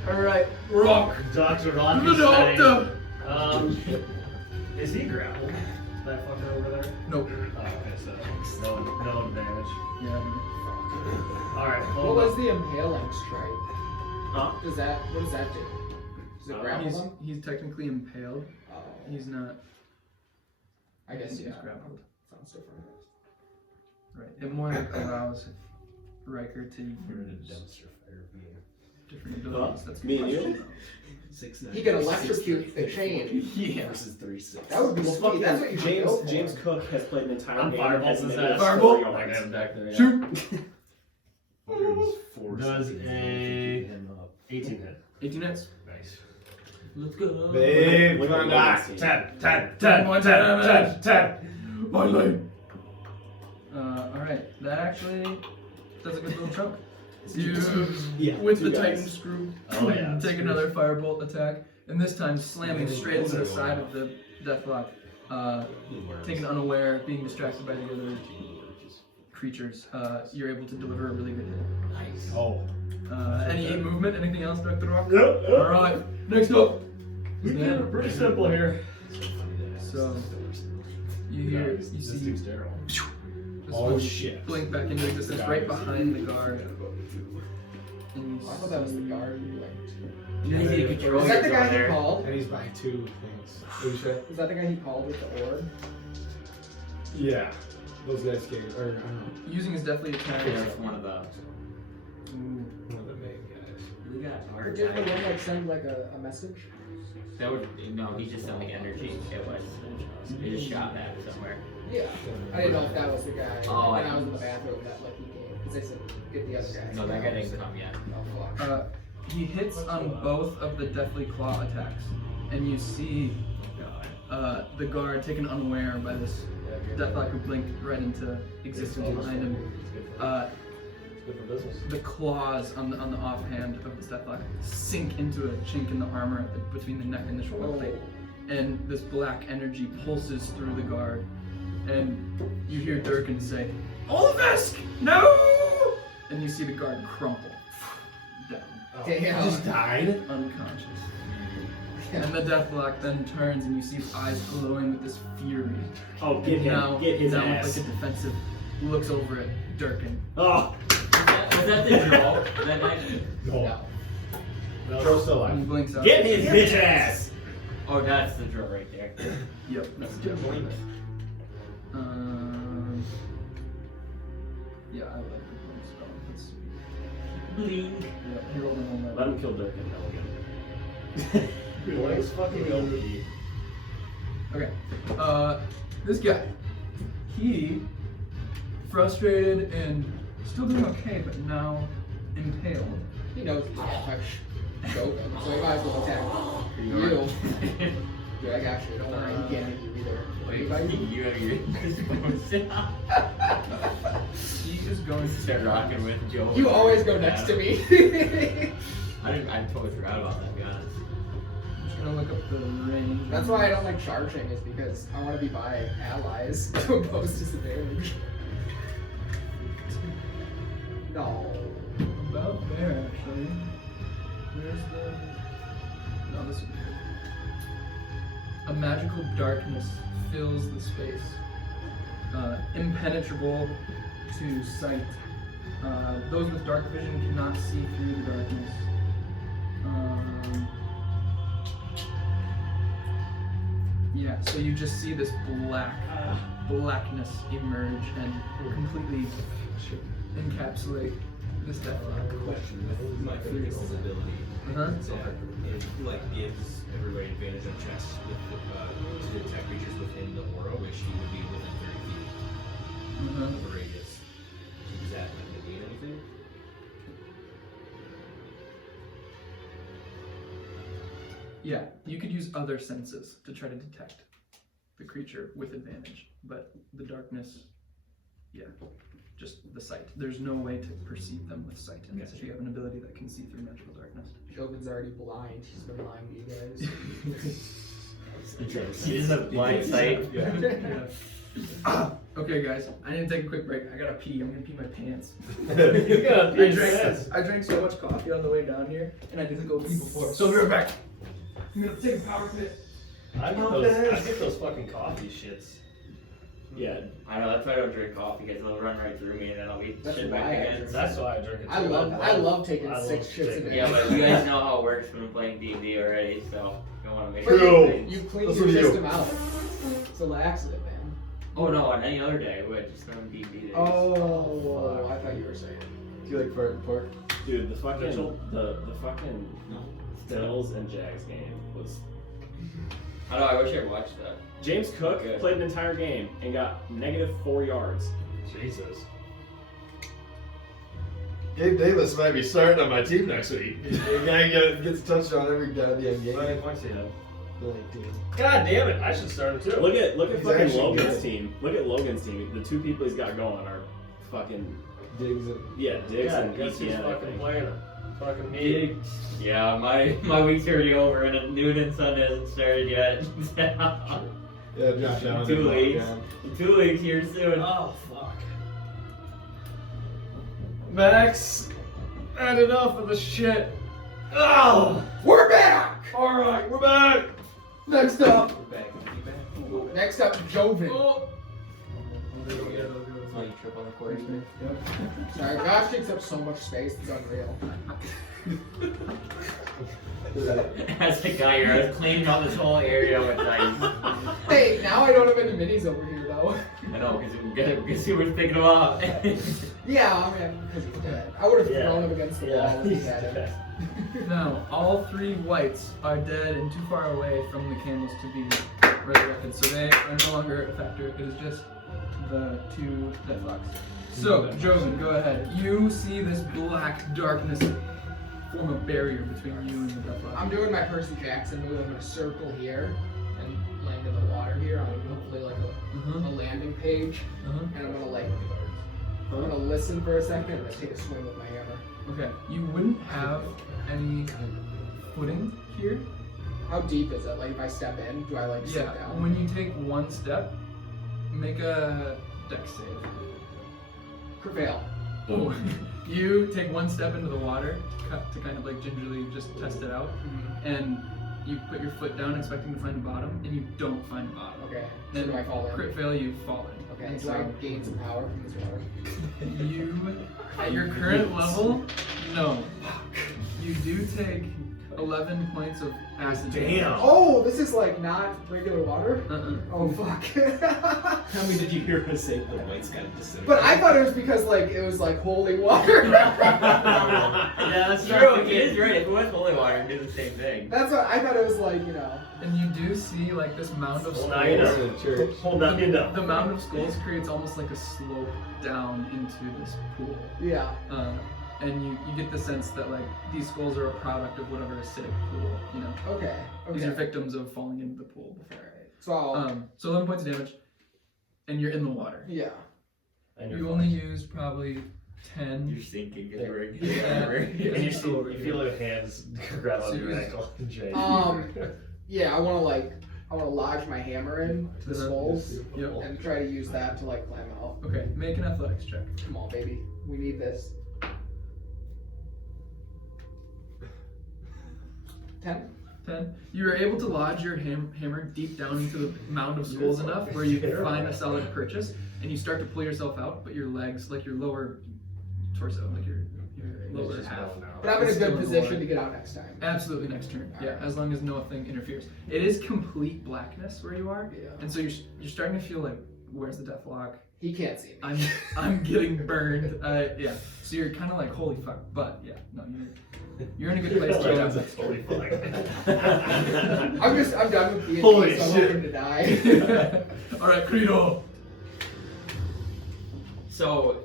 Alright, rock! Dr. Rock The is doctor! saying, is he grappled? That fucker over there? Nope. Oh, okay, so no advantage. Yeah. Alright, What hold was on. the impaling strike? Huh? What does that do? Does it grapple He's, them? he's technically impaled. Oh, He's not. I guess he's yeah. grappled. Sounds different. Right. It more allows Riker to You're in a use dumpster fire being different abilities. That's a Me and good you? question, 6'9". He can electrocute the chain. Yeah. Versus 3'6". That would be Well, sweet. fuck That's that. what you should go for. James Cook has played an entire I'm game fireball and has since made that. Fireball? four Like I yards. have back there, yeah. Shoot! Does a 18 hit. 18 hits. Nice. Let's go. Big With the Brondaf. lowest 10, 10, 10, 10, 10, 10, 10, 10. My leg. Alright. That actually does a good little chunk. You, Yeah, with 2 the guys. Titan screw, Oh, yeah. take another firebolt attack, and this time slamming straight into the side of the deathlock. Taken unaware, being distracted by the other creatures, you're able to deliver a really good hit. Nice. Oh. Any movement? Anything else, Dr. Rock? Nope. Alright, next up! We keep it pretty simple here. So, you hear, you This see dude's terrible. this Oh one shit. blink back into existence right behind the guard. And you I thought that was the guard you liked. You need to control Is that the yourself guy he there. called? And he's buying 2 things. What you say? Is that the guy he called with the orb? Yeah. Those guys came, or I don't know, using his deathly attack. Yeah, that's one of the. Ooh. one of the main guys. We got Or hard did the time. one like send like a message? That would no. He just sent like energy. It was. He just shot back somewhere. Yeah. I didn't know if that was the guy. Oh, when I- I was in the bathroom that like he came because they said get the other guy. No, that guy didn't come yet. Oh fuck. He hits on both of the deathly claw attacks, and you see the guard taken unaware by this deathlock who blinked right into existence behind him. Good for business. The claws on the offhand of this deathlock sink into a chink in the armor between the neck and the shoulder blade, and this black energy pulses through the guard, and you hear Durkin say, "Olvisk, no!" And you see the guard crumple down, Damn. Just died? unconscious. And the deathlock then turns, and you see his eyes glowing with this fury. Oh, get him. Now, Get his now ass. with like a defensive, looks over at Durkin. Oh, Was that the draw? That night? No. Joe's still And he alive. blinks out. get his bitch ass. Oh, that's the draw right there. Yep, that's the blink. Yeah, I like the blink spell. That's sweet. Blink. Yeah, he rolled an 11. Let him kill Durkin. Boys fucking OP. Okay. This guy, he frustrated and still doing okay, but now impaled. He knows he can't touch Shogun, so he might as well attack you. Dude, I got you. Don't worry, he can't hit you either. Wait, Anybody? you have your He is going to start rocking with Joe. You always go next to me. I totally forgot about that, to be honest. I'm just gonna look up the range. That's why I don't like charging, is because I want to be by allies to oppose disadvantage. No. About there, actually. Where's the... No, this would be good. A magical darkness fills the space. Impenetrable to sight. Those with dark vision cannot see through the darkness. Yeah, so you just see this blackness emerge and completely encapsulate this deathlock. Question with my Fearless's ability. Uh-huh. So it like gives everybody advantage on checks with to detect creatures within the aura, which he would be within 30 feet Uh-huh. of the radius. Does that like negate anything? Yeah, you could use other senses to try to detect the creature with advantage, but the darkness, yeah, just the sight. There's no way to perceive them with sight unless you have an ability that can see through magical darkness. Jovin's already blind. He's been lying to you guys. He doesn't have blind sight. Okay, guys, I need to take a quick break. I gotta pee. I'm gonna pee my pants. You got I drank so much coffee on the way down here, and I didn't go pee before. So I'll be right back. I'm gonna take a power piss. I get those fucking coffee shits. Yeah. I know, that's why I don't drink coffee, because it'll run right through me and then I'll be That's shit why back I again. drink. That's why I drink it. I too. love taking I 6 love shits a taking- day. Yeah, but you guys know how it works when I'm playing D&D already, so you don't want to make But it. you clean That's your what you do. system out. It's a laxative, man. Oh no, on any other day, but just on D&D days. Oh, I thought you were saying. Do you like pork? Dude, the fucking Stills and Jags game was. I know, I wish I watched that. James Cook Good. played an entire game and got -4 yards. Jesus. Gabe Davis might be starting on my team next week. The guy gets touched on every goddamn game. How many points do you have? Like, dude. God damn it! I should start him too. Look at He's fucking actually Logan's good. team. Look at Logan's team. The 2 people he's got going are fucking Diggs and Diggs and guess who's ETN. I fucking think. playing it? Fucking me. Yeah, my week's already over and noon and Sunday hasn't started yet. yeah, Josh Allen. 2 and Mark weeks. Allen. 2 weeks here soon. Oh fuck. Max, had enough of the shit. Oh. We're back! Alright, we're back. Next up, We're back. Joven. Oh. Oh, you trip on the course, man. Sorry, Josh takes up so much space, it's unreal. As a guy here, I was cleaning out this whole area with dice. Hey, now I don't have any minis over here though. I know, because he was picking them up. Yeah, I mean, because he's dead. I would have thrown him against the wall if he had him. Now, all 3 wights are dead and too far away from the candles to be resurrected, so they are no longer a factor. It is just the 2 deathlocks. So, Joven, go ahead. You see this black darkness form a barrier between you and the deathlock. I'm doing my Percy Jackson move. I'm gonna circle here and land in the water here on hopefully like a landing page. And I'm gonna listen for a second and then take a swing with my hammer. Okay, you wouldn't have any footing here. How deep is it? Like if I step in, do I like sit Yeah, down? when you take 1 step, make a dex save. Prevail. Oh. You take 1 step into the water to kind of like gingerly just test it out, and you put your foot down expecting to find a bottom, and you don't find a bottom. Okay. So Then do I fall in? crit fail, you fall in. Okay. And So I gain some power from this water. you, at your current level, no. You do take 11 points of acid. Damn. Oh, this is like not regular water. Uh-uh. Oh fuck. How many did you hear us say the whites got disintegrated? But I thought it was because like it was like holy water. Yeah, that's true. He is right. If it was holy water, it'd do the same thing. That's what I thought it was like, you know. And you do see like this mound of Well, skulls. now you know. Church. Hold on, you know. The mound of skulls creates almost like a slope down into this pool. Yeah. And you get the sense that like these skulls are a product of whatever acidic pool, you know. Okay. These are Okay. victims of falling into the pool before. Alright. So I'll, So 11 points of damage, and you're in the water. yeah. And You you're only used probably 10. You're sinking because you're in Yeah. And you feel like hands grab on your So- ankle. Jay. Yeah, I wanna lodge my hammer in to the skulls Yep. and try to use that to like climb out. Okay, make an athletics check. Come on, baby. We need this. 10? 10. You are able to lodge your hammer deep down into the mound of skulls enough where you can find a solid purchase, and you start to pull yourself out, but your legs, like your lower torso, like your lower half. But I'm in a It's still good in the position water. to get out next time. Absolutely next turn. Yeah, as long as nothing interferes. It is complete blackness where you are, Yeah. and so you're starting to feel like, where's the deathlock? He can't see me. I'm getting burned. Yeah. So you're kind of like, holy fuck. But yeah, no, you're in a good place right now. Holy fuck. I'm done with being Holy so I'm shit. hoping to die. All right, Credo. So,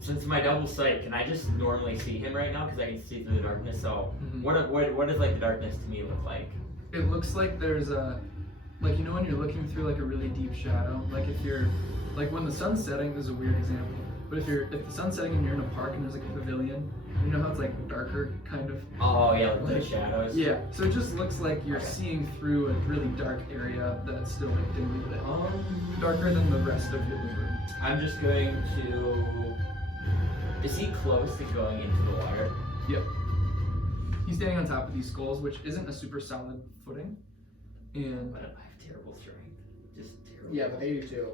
since my double sight, can I just normally see him right now? Because I can see through the darkness. So, what does like the darkness to me look like? It looks like there's like when you're looking through like a really deep shadow, like if you're, like when the sun's setting, this is a weird example, but if the sun's setting and you're in a park and there's like a pavilion, you know how it's like darker kind of? Oh yeah, like the shadows. Yeah, so it just looks like you're seeing through a really dark area that's still like dimly lit. Darker than the rest of your room. I'm just going to. Is he close to going into the water? Yep. He's standing on top of these skulls, which isn't a super solid footing. And But I have terrible strength. Just terrible. Yeah, but they do too.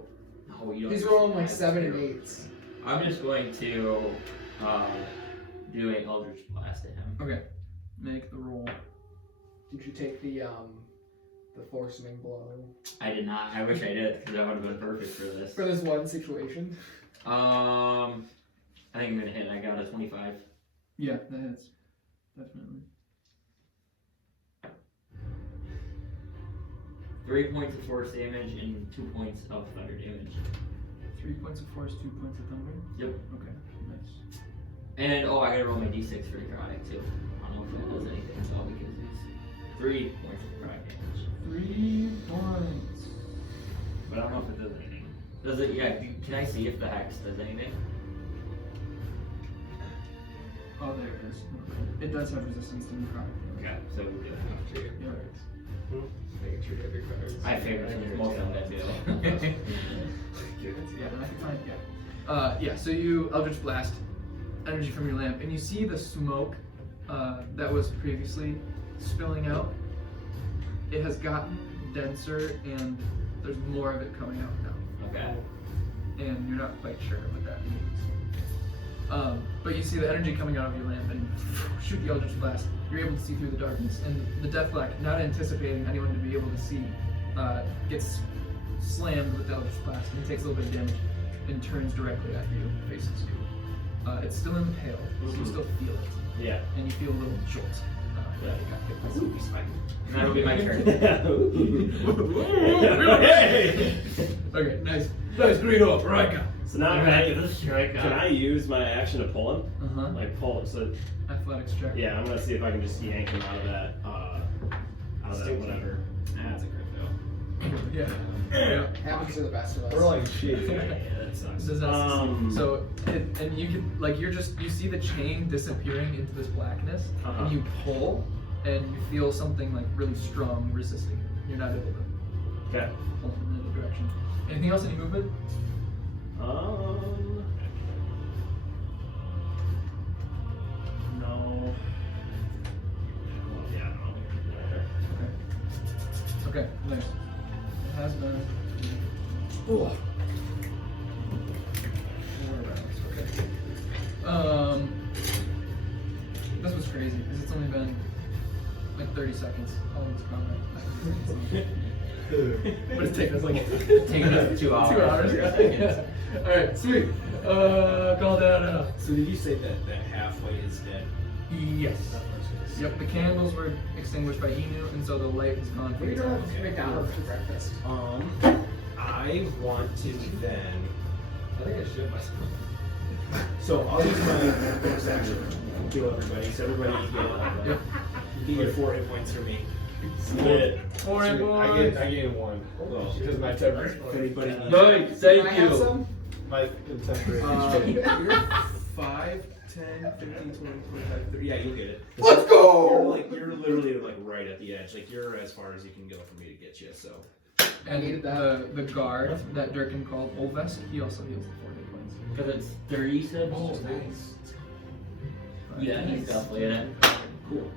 No, you don't. He's rolling like understand. 7 and 8s. I'm just going to do an Eldritch Blast at him. okay, make the roll. Did you take the forcing blow I did not. I wish I did because that would have been perfect for this. for this one situation? I think I'm gonna hit. I got a 25. Yeah, that hits. Definitely. 3 points of force damage and 2 points of thunder damage. 3 points of force, 2 points of thunder. Yep. Okay, nice. And I gotta roll my d6 for necrotic too. I don't know if that does anything, so because it's 3 points of necrotic damage. 3 points. But I don't know if it does anything. Does it? Yeah. Can I see if the hex does anything? Oh, there it is. Okay. It does have resistance to necrotic. Okay. So we do have to. Yeah. Making sure you have your cards. I favor since most of them do. Yeah, I can find. Yeah. So you Eldritch Blast energy from your lamp, and you see the smoke that was previously spilling out. It has gotten denser, and there's more of it coming out now. Okay. And you're not quite sure what that means. But you see the energy coming out of your lamp, and shoot the Eldritch Blast. You're able to see through the darkness, and the deathlock, not anticipating anyone to be able to see, gets slammed with the Eldritch Blast, and it takes a little bit of damage, and turns directly at you, faces you. It's still impaled, so you still feel it, Yeah. and you feel a little jolt. Yeah. You got hit by something spiky. And that'll be my turn. Hey! Okay, nice. Nice, green up, right. So now can I use my action to pull him? Uh-huh. Like pull him. So Athletics check. yeah, I'm gonna see if I can just yank him out of that whatever. That's a crit though. Yeah. Yeah. Happens to the best of us. We're like shit. Yeah, that sucks. Does that so and you can like you see the chain disappearing into this blackness, and you pull, and you feel something like really strong resisting it. You're not able to Okay. pull in any direction. Anything else? Any movement? No. Yeah, no. Okay, nice. It has been. Oh. 4 rounds. Okay. This was crazy because it's only been like 30 seconds all in this combat. But it's taken us like Taking us 2 hours. 2 hours. Yeah. All right, sweet. Call that. So did you say that halfway is dead? Yes. Yep. The candles were extinguished by Inu, and so the light is gone. Maybe you're going to McDonald's for breakfast. I want to then. I think I should myself. So I'll use my bonus action to heal everybody. So everybody Yep. you get 4 hit points from me. Lit. 4 I boys. gain 1. Well, Because of my temper. if anybody needs Nice. Can I have some? My temper. you're 5, 10, 15, 20, 25, 30. Yeah, you'll get it. Let's go! You're literally like right at the edge. Like you're as far as you can go for me to get you. So. And the guard that Durkin called Olvest, he also heals the 4 hit points. Because it's 30 subs. Oh, nice. Yeah, he's definitely in it. Cool.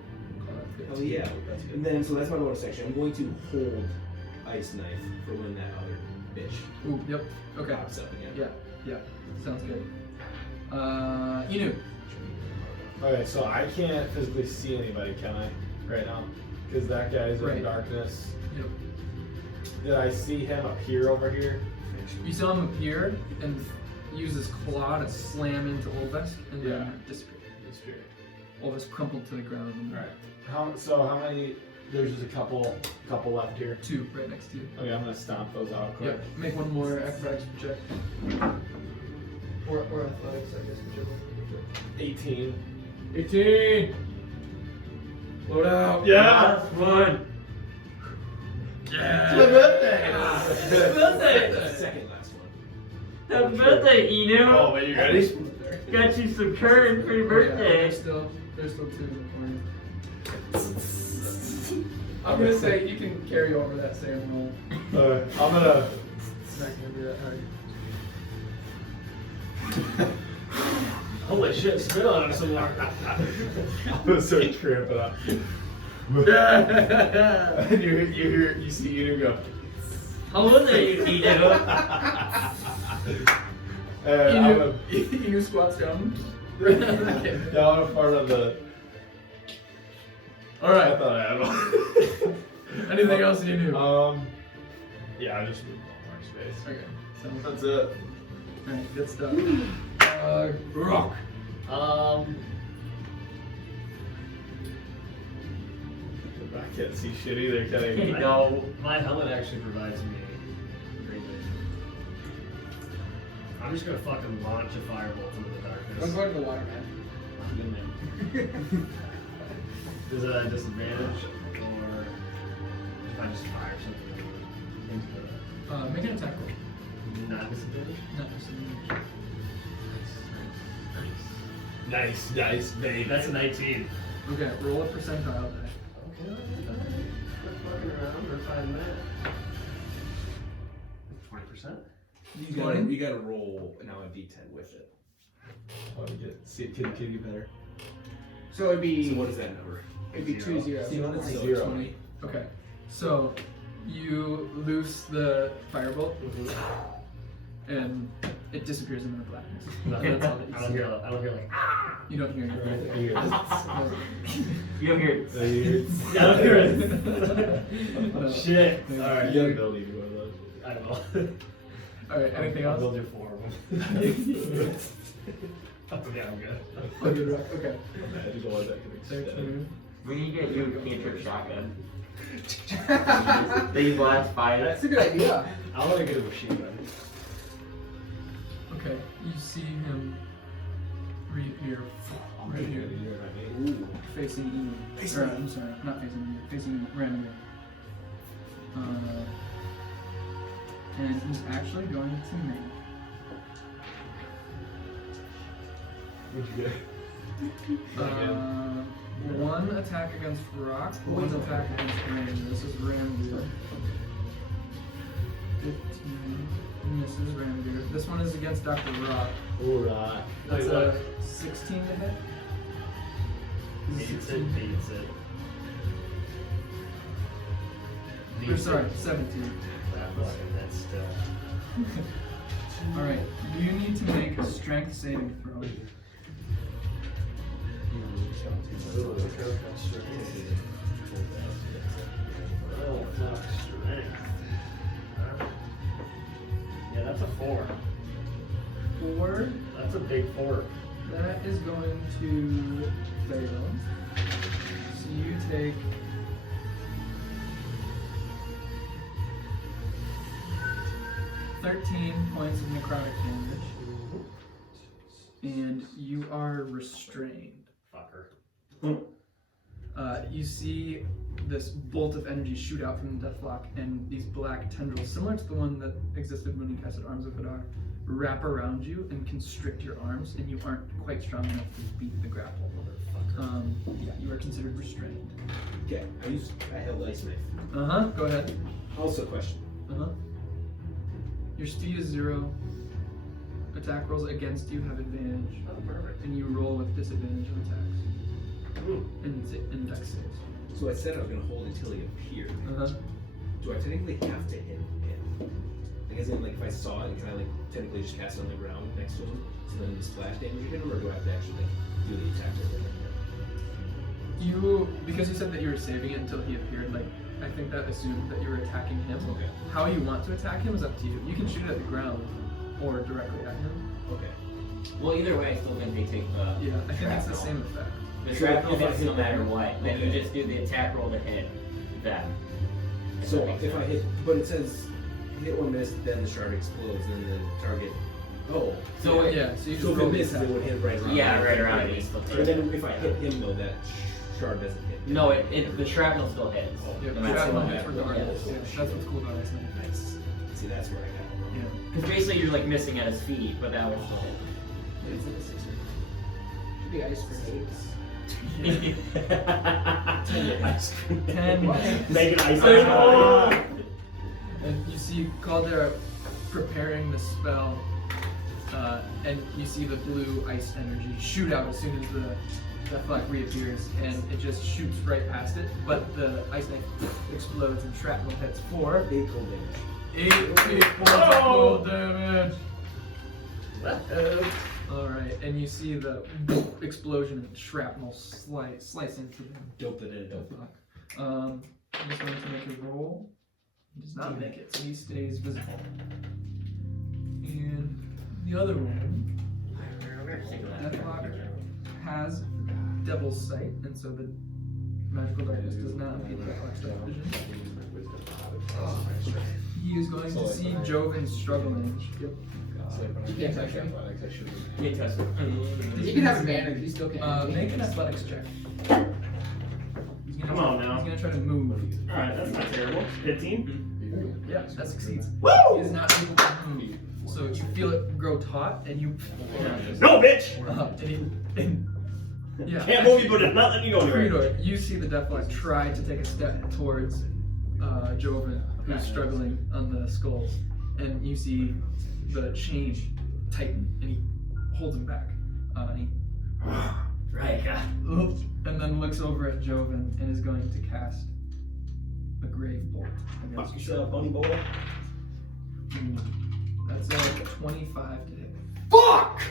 Hell yeah. And then, so that's my bonus section. I'm going to hold Ice Knife for when that other bitch Ooh, yep. Okay. pops up again. Yeah. Sounds good. Inu. Okay, so I can't physically see anybody, can I? Right now? Because that guy's Right. in darkness. Yep. Did I see him appear over here? You saw him appear and use his claw to slam into Olvesk and then disappear. Olvesk crumpled to the ground. Alright. How many? There's just a couple left here. 2 right next to you. Okay, I'm gonna stomp those out quick. Yep. Make one more acrobatics check. Or athletics, I guess, whichever. 18. 18! Load out! Yeah! One! Yeah! My birthday! Happy birthday! Second last one. Happy birthday, Inu! Oh, wait, you ready? Got you some current for your birthday. There's still 2 in the corner. I'm gonna say you can carry over that same roll. Alright, I'm gonna. It's not gonna be that hard. Holy shit, spit on him some more. I'm gonna start cramping up. And you see Inu go. How old are you, Inu? You squats down. Down in front of the. I Alright. thought I had one. Anything else you do? Yeah, I just moved one more space. Okay. So That's it. alright, good stuff. Rock. I can't see shit either, can I? No. My helmet actually provides me great vision. I'm just gonna fucking launch a firebolt into the darkness. Don't go to the water, man. Is it a disadvantage, or if I just fire something into the Make an attack roll. not disadvantage? Not disadvantage. Nice, baby. That's a 19. Okay, roll a percentile die. Okay, quit fucking around or find that. 20%? You gotta roll now a d10 with it. Oh, you get see it can you better. So it'd be. So what is that number? It'd be 2 0. So 0. 20. Okay, so you loose the firebolt, and it disappears into the blackness. That's all that you I don't see. hear like. You don't hear anything. You You don't hear it. I don't hear it. No. Shit. Alright, you gotta build either one of those. I will. Alright, anything I'll else? build you 4 of them. Okay, I'm good. Oh, good rock. Okay. Imagine the one that can extend. 13. We need to get you a cantrip shotgun. They blast fire. That's a good idea. I wanna get a machine gun. Okay, you see him reappear right here, facing Ian. Or, I'm sorry, not facing Ian, facing Ramveer. And he's actually going to make. What'd you get? One attack against Rock, one attack against Ramveer. This is Ramveer. 15 misses Ramveer. This one is against Dr. Rock. Alright. That's a 16 to hit. Beats it. Or sorry, 17. That's still. Alright, you need to make a strength saving throw. Oh, fuck, strength. Yeah, that's a 4. 4, That's a big 4. that is going to fail. So you take 13 points of necrotic damage. And you are restrained. Fucker. You see this bolt of energy shoot out from the deathlock, and these black tendrils, similar to the one that existed when you casted Arms of Hadar, wrap around you and constrict your arms, and you aren't quite strong enough to beat the grapple. Yeah, you are considered restrained. Okay, I have light smith. Go ahead. Also, question. Your speed is 0. Attack rolls against you have advantage, Oh, perfect. and you roll with disadvantage on attacks. And dex saves. So I said I was gonna hold until he appeared. Do I technically have to hit him? Like, as in, like, if I saw it, can I, like, technically just cast it on the ground next to him, so then the splash damage hit him, or do I have to actually, like, do the attack with him? Because you said that you were saving it until he appeared, like, I think that assumed that you were attacking him. Okay. How you want to attack him is up to you. You can shoot at the ground or directly at him. Okay. Well, either way, I still think they take the Yeah, I think it's the shrapnel. same effect. The So shrapnel if I hits hit no matter them- what. Then you just do the attack roll to hit them. So if I hit, but it says hit or miss, then the shard explodes, and then the target. Oh. So it, Yeah, so you just So if roll it the misses, attack. it would hit right around. yeah, right around Okay. it. Still But takes it. then if I hit him though, that shard doesn't hit. No, the shrapnel still hits. Yeah, no matter shrapnel what. hits regardless. Yeah. Yeah, that's what's cool about Ice Knife. Nice. See, that's where I got it. Yeah. Because basically you're like missing at his feet, but that would still hit. Is it a 6? Should be ice grenades. Ice cream. 10. Make it ice Ah! And you see Caldera preparing the spell, and you see the blue ice energy shoot out as soon as the deathlock reappears, and it just shoots right past it. But the ice knife explodes and shrapnel hits for 8 cold damage. 8 points of cold damage. Alright, and you see the explosion and shrapnel slice into the Dope that it dope. deathlock. I'm just going to make a roll. He does not make it, so he stays visible. And the other one, Deathlock has Devil's Sight, and so the magical darkness does not impede Deathlock's dark vision. He is going to see Joven struggling. You can't touch him. You test it. You can have advantage, you still can't. Make an athletics check. He's gonna Come on now. He's gonna try to move. Alright, that's not terrible. 15? Yeah, that succeeds. Woo! He is not able to move. So you feel it grow taut, and you. No, bitch! Yeah. Can't move you, but it's not letting you go anywhere. Creedor, you see the Deathlock try to take a step towards Joven, who's struggling on the skulls, and you see the chain tighten, and he holds him back. Right, yeah. And then looks over at Joven and is going to cast a Grave Bolt against Fuck yourself, bunny boy. That's a 25 to hit. Fuck!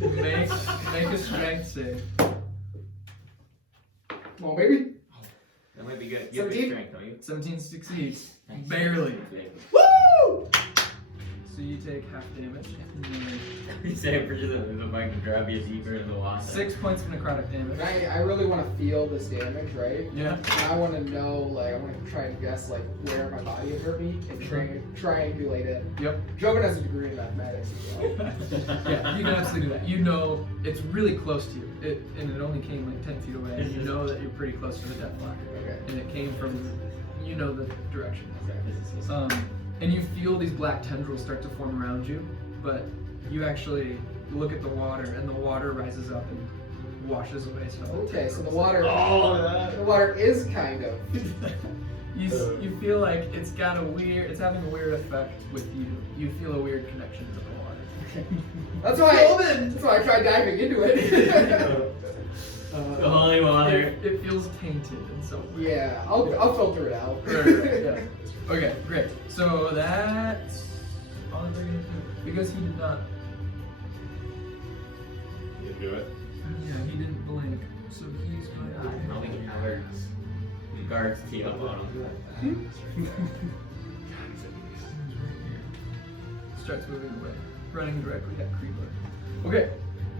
Make a strength save. Come on, baby. That might be good. You have big 17? strength, don't you? 17 succeeds. Nice. Barely. Woo! So you take half damage. And then You say for sure that if I can grab you deeper in the water. 6 points of necrotic damage. I really want to feel this damage, right? Yeah. And I want to know, like, I want to try and guess, like, where my body had hurt me and triangulate it. Yep. Joven has a degree in mathematics as well. Yeah, you can absolutely do that. You know it's really close to you. And it only came like 10 feet away. And you know that you're pretty close to the Deathlock. Okay. And it came from, you know the direction. Okay. And you feel these black tendrils start to form around you, but you actually look at the water, and the water rises up and washes away some of the Okay, so the tendrils. water, All of that. the water is kind of. You feel like it's having a weird effect with you. You feel a weird connection to the water. That's why I tried diving into it. The holy water. It feels tainted and so. Yeah, I'll filter it out. Right, yeah. Okay, great. So that's all they're gonna do because he did not. You do it. Yeah, he didn't blink, so he's going to. Now we can have our guards tee up on him. Starts moving away, running directly at Creedor. Okay,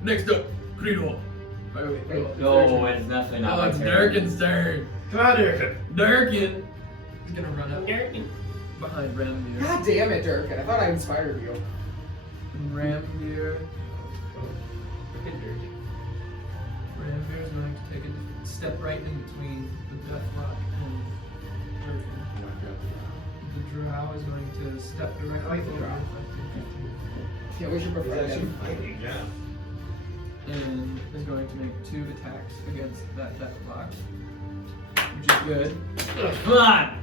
next up, Creedor. No, it's definitely not my it's turn. Durkin's turn. Come on, Durkin. Durkin is gonna run up Durkin. behind Ramveer. God damn it, Durkin! I thought I inspired you. And Ramveer is going to take a step right in between the Deathlock and Durkin. The Drow is going to step directly I like the over Drow. 15 feet. Yeah, we should befriend him. fighting, yeah. And is going to make 2 attacks against that Deathlock, which is good. Come on!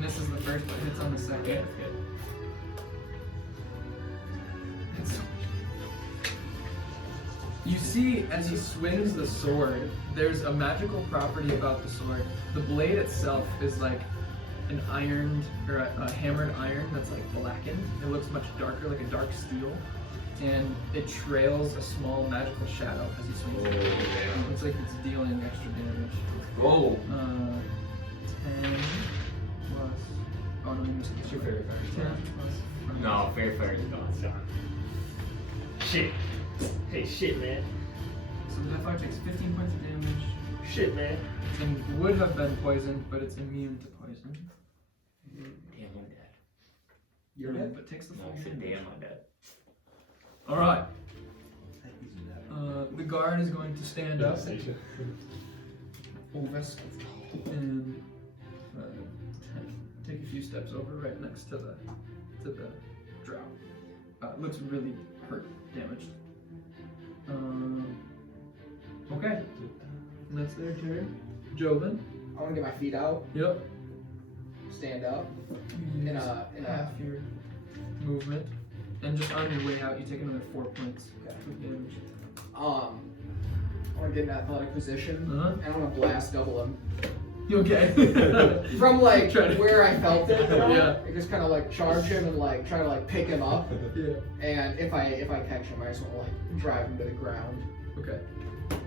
Misses the first, but hits on the second. Okay, that's good. You see, as he swings the sword, there's a magical property about the sword. The blade itself is like an ironed, or a hammered iron that's like blackened. It looks much darker, like a dark steel. And it trails a small magical shadow as he swings it. It looks like it's dealing extra damage. Whoa. 10 plus. Oh no, you missed it. Your fairy fire. 10 plus. No, Fairy Fire is gone. It's gone. Shit. Hey, shit, man. So the deathlock takes 15 points of damage. Shit, man. And would have been poisoned, but it's immune to poison. Damn, I'm dead. You're dead? But takes the No, full I said damage. damn, I'm dead. Alright. The guard is going to stand up and take a few steps over right next to the drow. Looks really hurt, damaged. Okay. And that's their turn. Joven. I want to get my feet out, Yep. stand up. You In use a- half your movement. And just on your way out, you take another 4 points Okay. of damage. I want to get in an athletic position, Uh-huh. and I want to blast double him. You okay? From like Try to- where I felt it, you know? Yeah. I just kind of like charge him and like try to like pick him up. Yeah. And if I catch him, I just want to like drive him to the ground. Okay.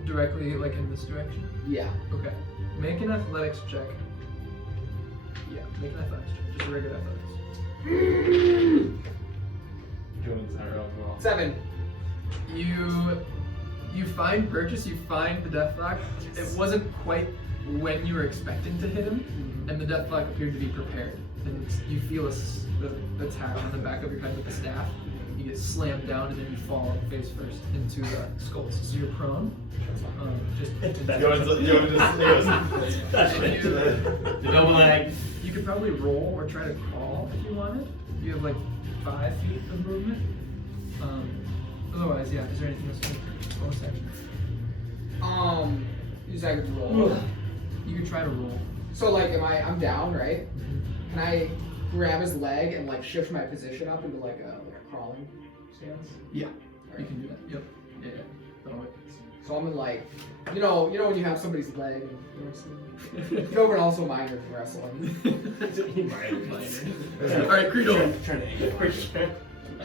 Directly, like in this direction? Yeah. Okay. Make an athletics check. Yeah, make an athletics check. Just a regular athletics. Jones higher up as well. 7. You find purchase, you find the deathlock. It wasn't quite when you were expecting to hit him, and the deathlock appeared to be prepared. And you feel the tap on the back of your head with the staff. You get slammed down, and then you fall face first into the skulls. So you're prone. Just The double leg. You could probably roll or try to crawl if you wanted. You have like 5 feet of movement. Otherwise, yeah. Is there anything else you can bonus action? Use I could roll. You could try to roll. So like, I'm down, right? Can I grab his leg and like shift my position up into like a crawling stance? Yeah, Alright. you can do that. Yep. Yeah. That'll work. So I'm in like, you know when you have somebody's leg and wrestling. Joven also minor in wrestling. All right, Credo. Trying to ankle lock.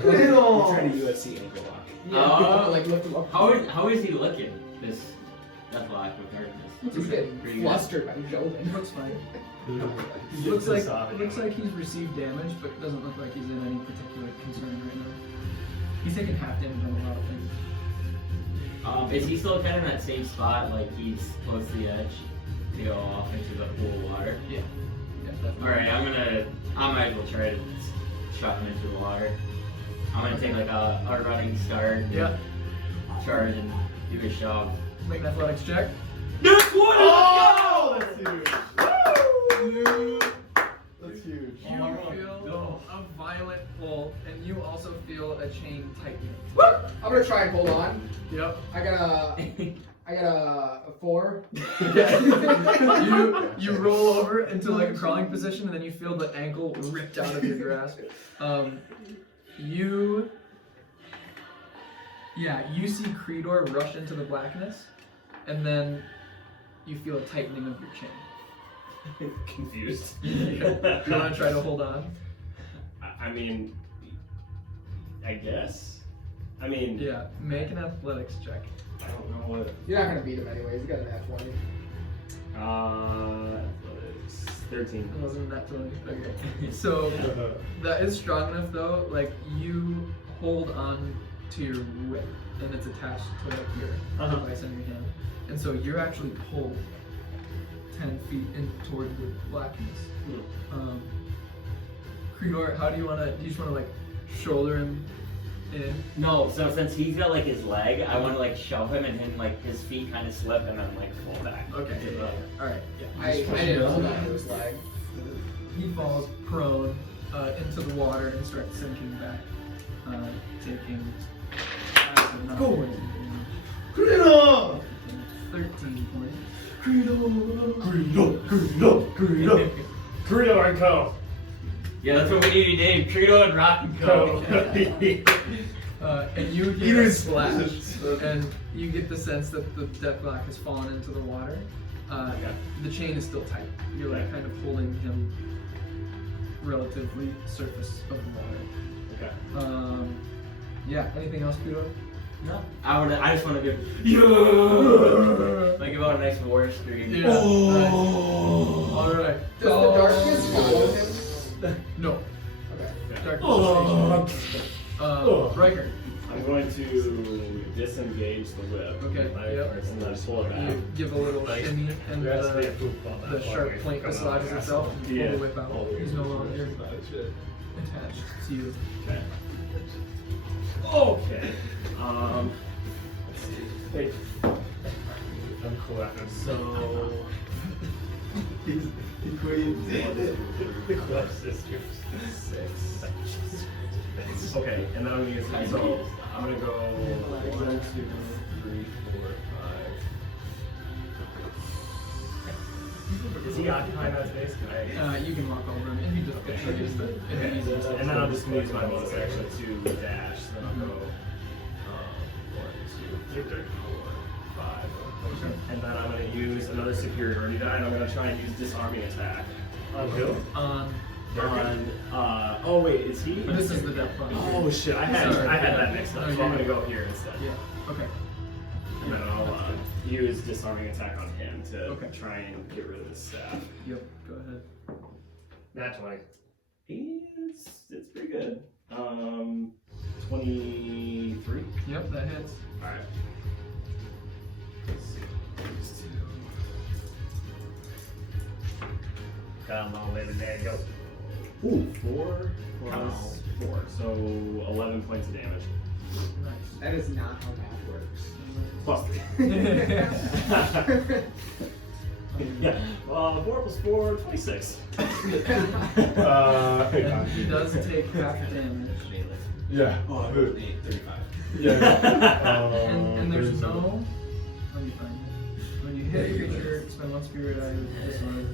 Credo! Trying to UFC ankle lock. Yeah, like lift him up. How is he looking? This deathlock with hardness. He's getting Pretty good. flustered by Joven. Looks fine. Looks like he's received damage, but doesn't look like he's in any particular concern right now. He's taking half damage on a lot of things. Is he still kind of in that same spot, like he's close to the edge to go off into the pool of water? Yeah. Yeah, definitely. Alright, I might as well try to shove him into the water. I'm gonna take like a running start, Yeah. charge and do a shove. Make an athletics check. Oh, that's huge. Woo! That's huge. You feel a violent pull, and you also feel a chain tightening. I'm gonna try and hold on. Yep. I got a 4. You roll over into like a crawling position, and then you feel the ankle ripped out of your grasp. You see Creedor rush into the blackness, and then you feel a tightening of your chain. Confused. You want to try to hold on? I mean, I guess. I mean, Yeah. Make an athletics check. I don't know what. You're not gonna beat him anyways. You got an at 20. Athletics 13. It wasn't that 20. Okay. So that is strong enough though. Like you hold on to your whip, and it's attached to like your device in your hand, and so you're actually pulled 10 feet in toward the blackness. Creedor, how do you want to? Do you just want to like shoulder him in? No, so since he's got like his leg, I want to like shove him and then like his feet kind of slip and then like fall back. Okay. All right. Yeah. I didn't hold on to his leg. He falls prone into the water and starts sinking back, taking Go. 13 points. Credo and Co. Yeah, that's what we need to name Credo and Rock and Co. And you hear a splash, and you get the sense that the deathlock has fallen into the water. The chain is still tight. You're like kind of holding him relatively surface of the water. Okay. Yeah. Anything else, Kudo? No. I just want to give. Yeah! Like give out a nice war scream. Yeah. Oh. All right. Does the darkness follow him? No. Okay. Darkness. Riker. I'm going to disengage the whip. Okay, yep. And then pull it You out. give a little shimmy, and the sharp point dislodges itself, and you pull the whip out. He's no longer attached to you. Okay. Okay. Let's see. Wait. I'm cool after. So. The Club Sisters. 6. Okay, and then I'm gonna use. So I'm gonna go 1, 2, 3, 4, 5. Is he occupying that space? Can I? You can walk over him, and you just get triggered, but it'd be easy. And then I'll just use my bonus action to dash. Then I'll go 1, 2, 3, 4, 5. Okay. And then I'm going to use another superiority die, and I'm going to try and use disarming attack. On who? Oh wait, is he? But this is the deathlock. Oh shit, I had Sorry, that mixed up. No, So I'm you're going to go here instead. Yeah. Okay. And then I'll use disarming attack on him to Okay. try and get rid of his staff. Yep. Go ahead. Nat 20. It's pretty good. 23. Yep, that hits. All right. These two. Come on, baby, there you go. Ooh, 4 plus 4, so 11 points of damage. Nice. That is not how math works. Plus 3. Yeah. 4 plus 4, 26. And he does take half damage. Yeah. Oh, 35. Yeah. And there's no. Let me find it. When you hit a creature, spend 1 spirit die with this one.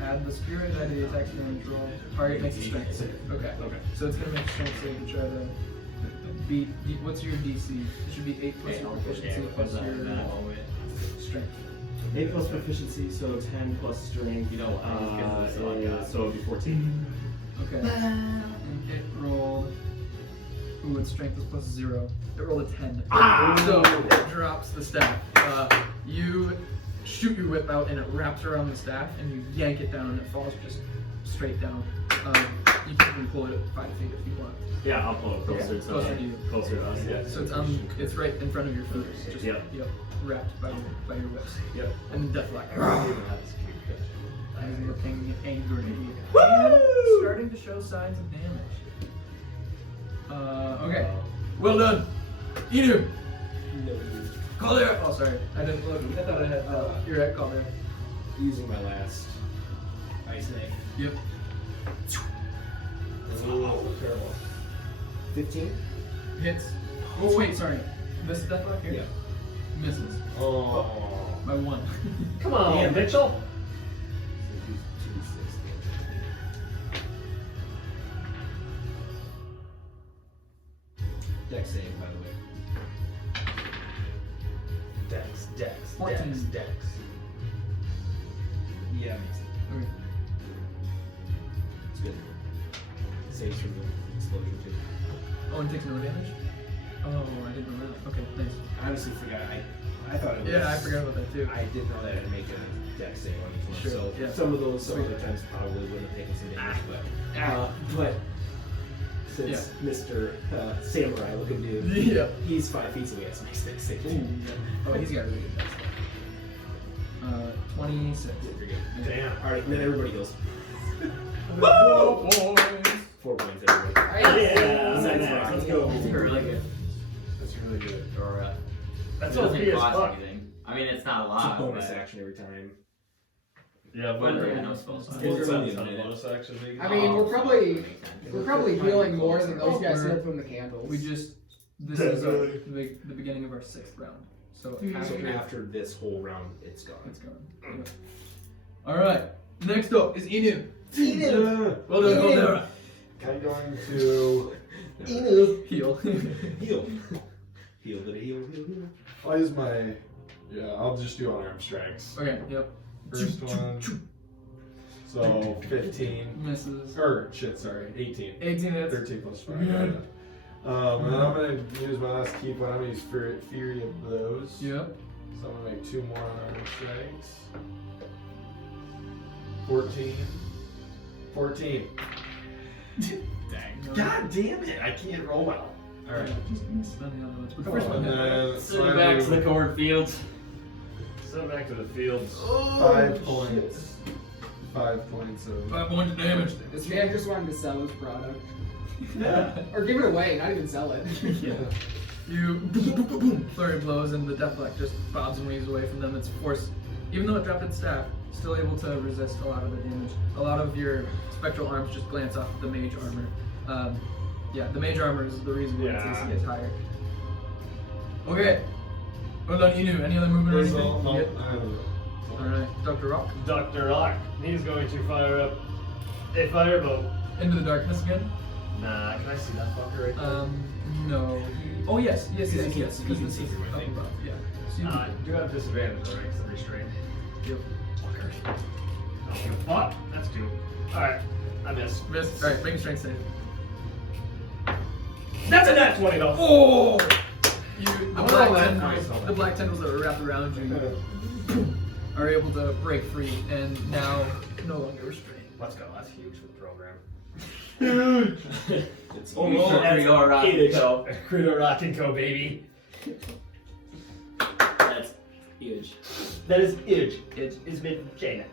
Add the spirit die to the attack's damage roll. Target makes a strength save. Okay. Okay. So it's gonna make a strength save to try to beat. What's your DC? It should be 8 plus your proficiency plus your strength. 8 plus proficiency, so 10 plus strength. So it'd be 14. Okay. And it rolled. Ooh, its strength was plus 0. It rolled a 10. So it drops the staff. You shoot your whip out and it wraps around the staff, and you yank it down and it falls just straight down. You can pull it 5 feet if you want. Yeah, I'll pull it closer to Closer to you. Closer to us. Yeah. So it's right in front of your feet. Just Yep. wrapped by your whips. Yep. And deathlock. I'm looking angry. And starting to show signs of damage. Okay. Well done. Inu! Call there! Oh, sorry. I didn't look. I thought I had. You're at call there. Using my last ice knife. Yep. Oh, terrible. 15? Hits. Oh, wait, sorry. This deathlock here? Yeah. Misses. Oh. By 1. Come on, Mitchell. Dex save, by the way. Dex. 14. Dex. Yeah, makes it. Okay. It's good. Saves from the explosion too. Oh, and takes no damage? Oh, I didn't know that. Okay, nice. I honestly forgot. I thought it was. Yeah, I forgot about that too. I didn't know that I'd make a dex save on each one. Sure, So yeah. some of those, some other times probably wouldn't have taken some damage, but since Mr. Samurai looking dude, Yeah. he's 5 feet, so he has to make dex save Ooh, too. yeah. Oh, he's got really good dice. 26. Pretty good. Damn. Alright, and then everybody goes. Whoa, boys! 4 points, everybody. Yeah. Nice. Let's go. It's really good. That's really good. Or, That's it OP doesn't as cost fuck. anything. I mean, it's not a It's a lot. bonus but- action every time. Yeah, But but yeah, no spell slot. Well, it's only It's a not a minute. bonus action, maybe? I mean, we're probably healing more than those guys We're- did from the candles. We just. This is the beginning of our 6th round. So So after after this whole round, it's gone. it's gone. Yep. Alright, next up is Inu. Inu! Well done, Caldera. I'm going to Inu. Heal. Heal. Heal, but heal. I'll use my. Yeah, I'll just do unarmed strikes. Okay, yep. First one. So 15. Misses. Or shit, sorry, 18. 18 hits. 13 plus 5. Yeah. And then I'm gonna use my last key point. I'm gonna use Fury of Blows. Yep. So I'm gonna make 2 more unarmed strikes. 14. 14. Dang. God damn it! I can't roll well. Alright, just missed on the other ones. But the first one And hit. then Send it back to the cornfields. So back to the fields. 5 points. 5 points of 5 points of damage. This man just wanted to sell his product. yeah. Or give it away, not even sell it. Yeah. You boom, boom, boom, boom, boom, flurry blows, and the deathlock just bobs and weaves away from them. It's forced, even though it dropped its staff, still able to resist a lot of the damage. A lot of your spectral arms just glance off the mage armor. Yeah, the mage armor is the reason why its AC is higher. Okay. Well done, Inu. Any other movement or anything? No, Yep. I don't know. Alright, Dr. Rock. Dr. Rock, he's going to fire up a firebolt. Into the darkness again? Nah, can I see that fucker right there? No. Oh, yes. Because You this can is see through, I up think. above. Yeah. So you I do have disadvantage though, right? Because I'm restrained. Yep. Fuckers. I don't give a fuck. That's 2. Alright, I miss. Miss. Alright, make a strength save. That's a nat 20 though. Oh! The I'm black, gonna let tendrils, myself. the black tendrils that are wrapped around you are able to break free and now no longer restrained. Let's go. That's huge for the program. Huge! It's Oh, huge. no, That's Credo Rock and huge. Co. Credo Rock and Co, baby. That's huge. That is huge. It's made from China.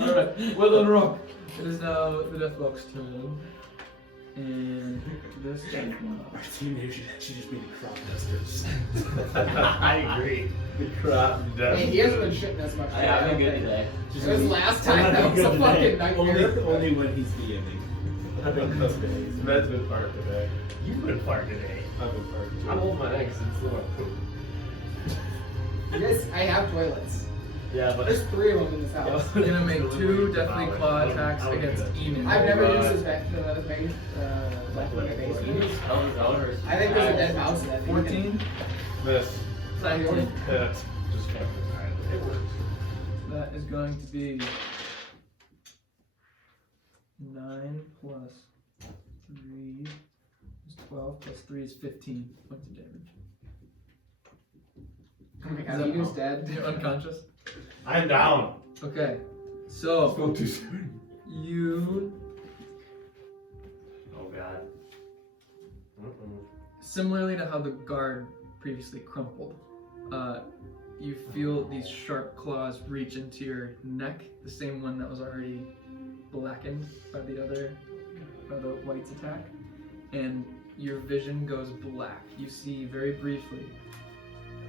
Alright, well done, Rock. It is now the Deathlock's turn. And this one. Our team here should just be the crop dusters. I agree. The crop Hey, he hasn't been shitting as much. I've been good today. This last time, that was a fucking nightmare. Only when he's DMing. I've been cooking. Med's been farting today. You've been farting today. I've been farting too. I'm holding my legs and it's a little poop. Yes, I have toilets. Yeah, but There's 3 of them in this house. We're gonna make 2 Deathly Claw attacks against Enid. I've never used this back to the thing. I think there's a dead mouse in that thing. 14. Miss. 19. Hit. Just kept it tired. It worked. That is going to be 9 plus 3 is 12 plus 3 is 15 points of damage. Oh my Is god, that Enu's all? dead. You're unconscious? I'm down. Okay, so Spoke too soon. you, oh god. similarly to how the guard previously crumpled, you feel these sharp claws reach into your neck, the same one that was already blackened by the wights attack, and your vision goes black. You see very briefly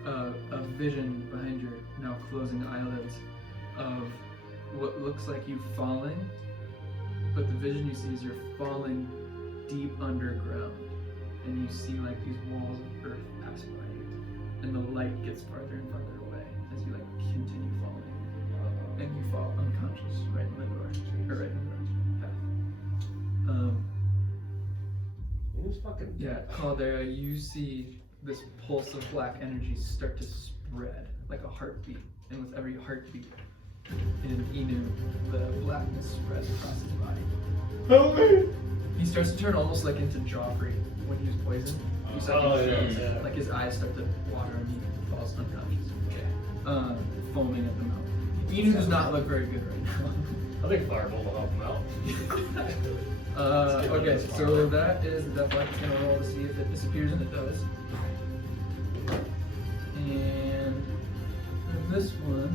a vision behind your now closing eyelids of what looks like you falling, but the vision you see is you're falling deep underground, and you see like these walls of earth pass by you, and the light gets farther and farther away as you like continue falling, and you fall unconscious right in the door, or right in the path. Who's fucking Yeah, Caldera, you see this pulse of black energy start to spread like a heartbeat, and with every heartbeat in Inu, the blackness spreads across his body. Help me! He starts to turn almost like into Joffrey when he was poisoned. You saw like his eyes start to water and he falls unconscious. Foaming at the mouth. Inu does not look very good right now. I think Firebolt will help him out. Okay, so that is the Deathlock. It's gonna roll to see if it disappears, and it does. And for this one,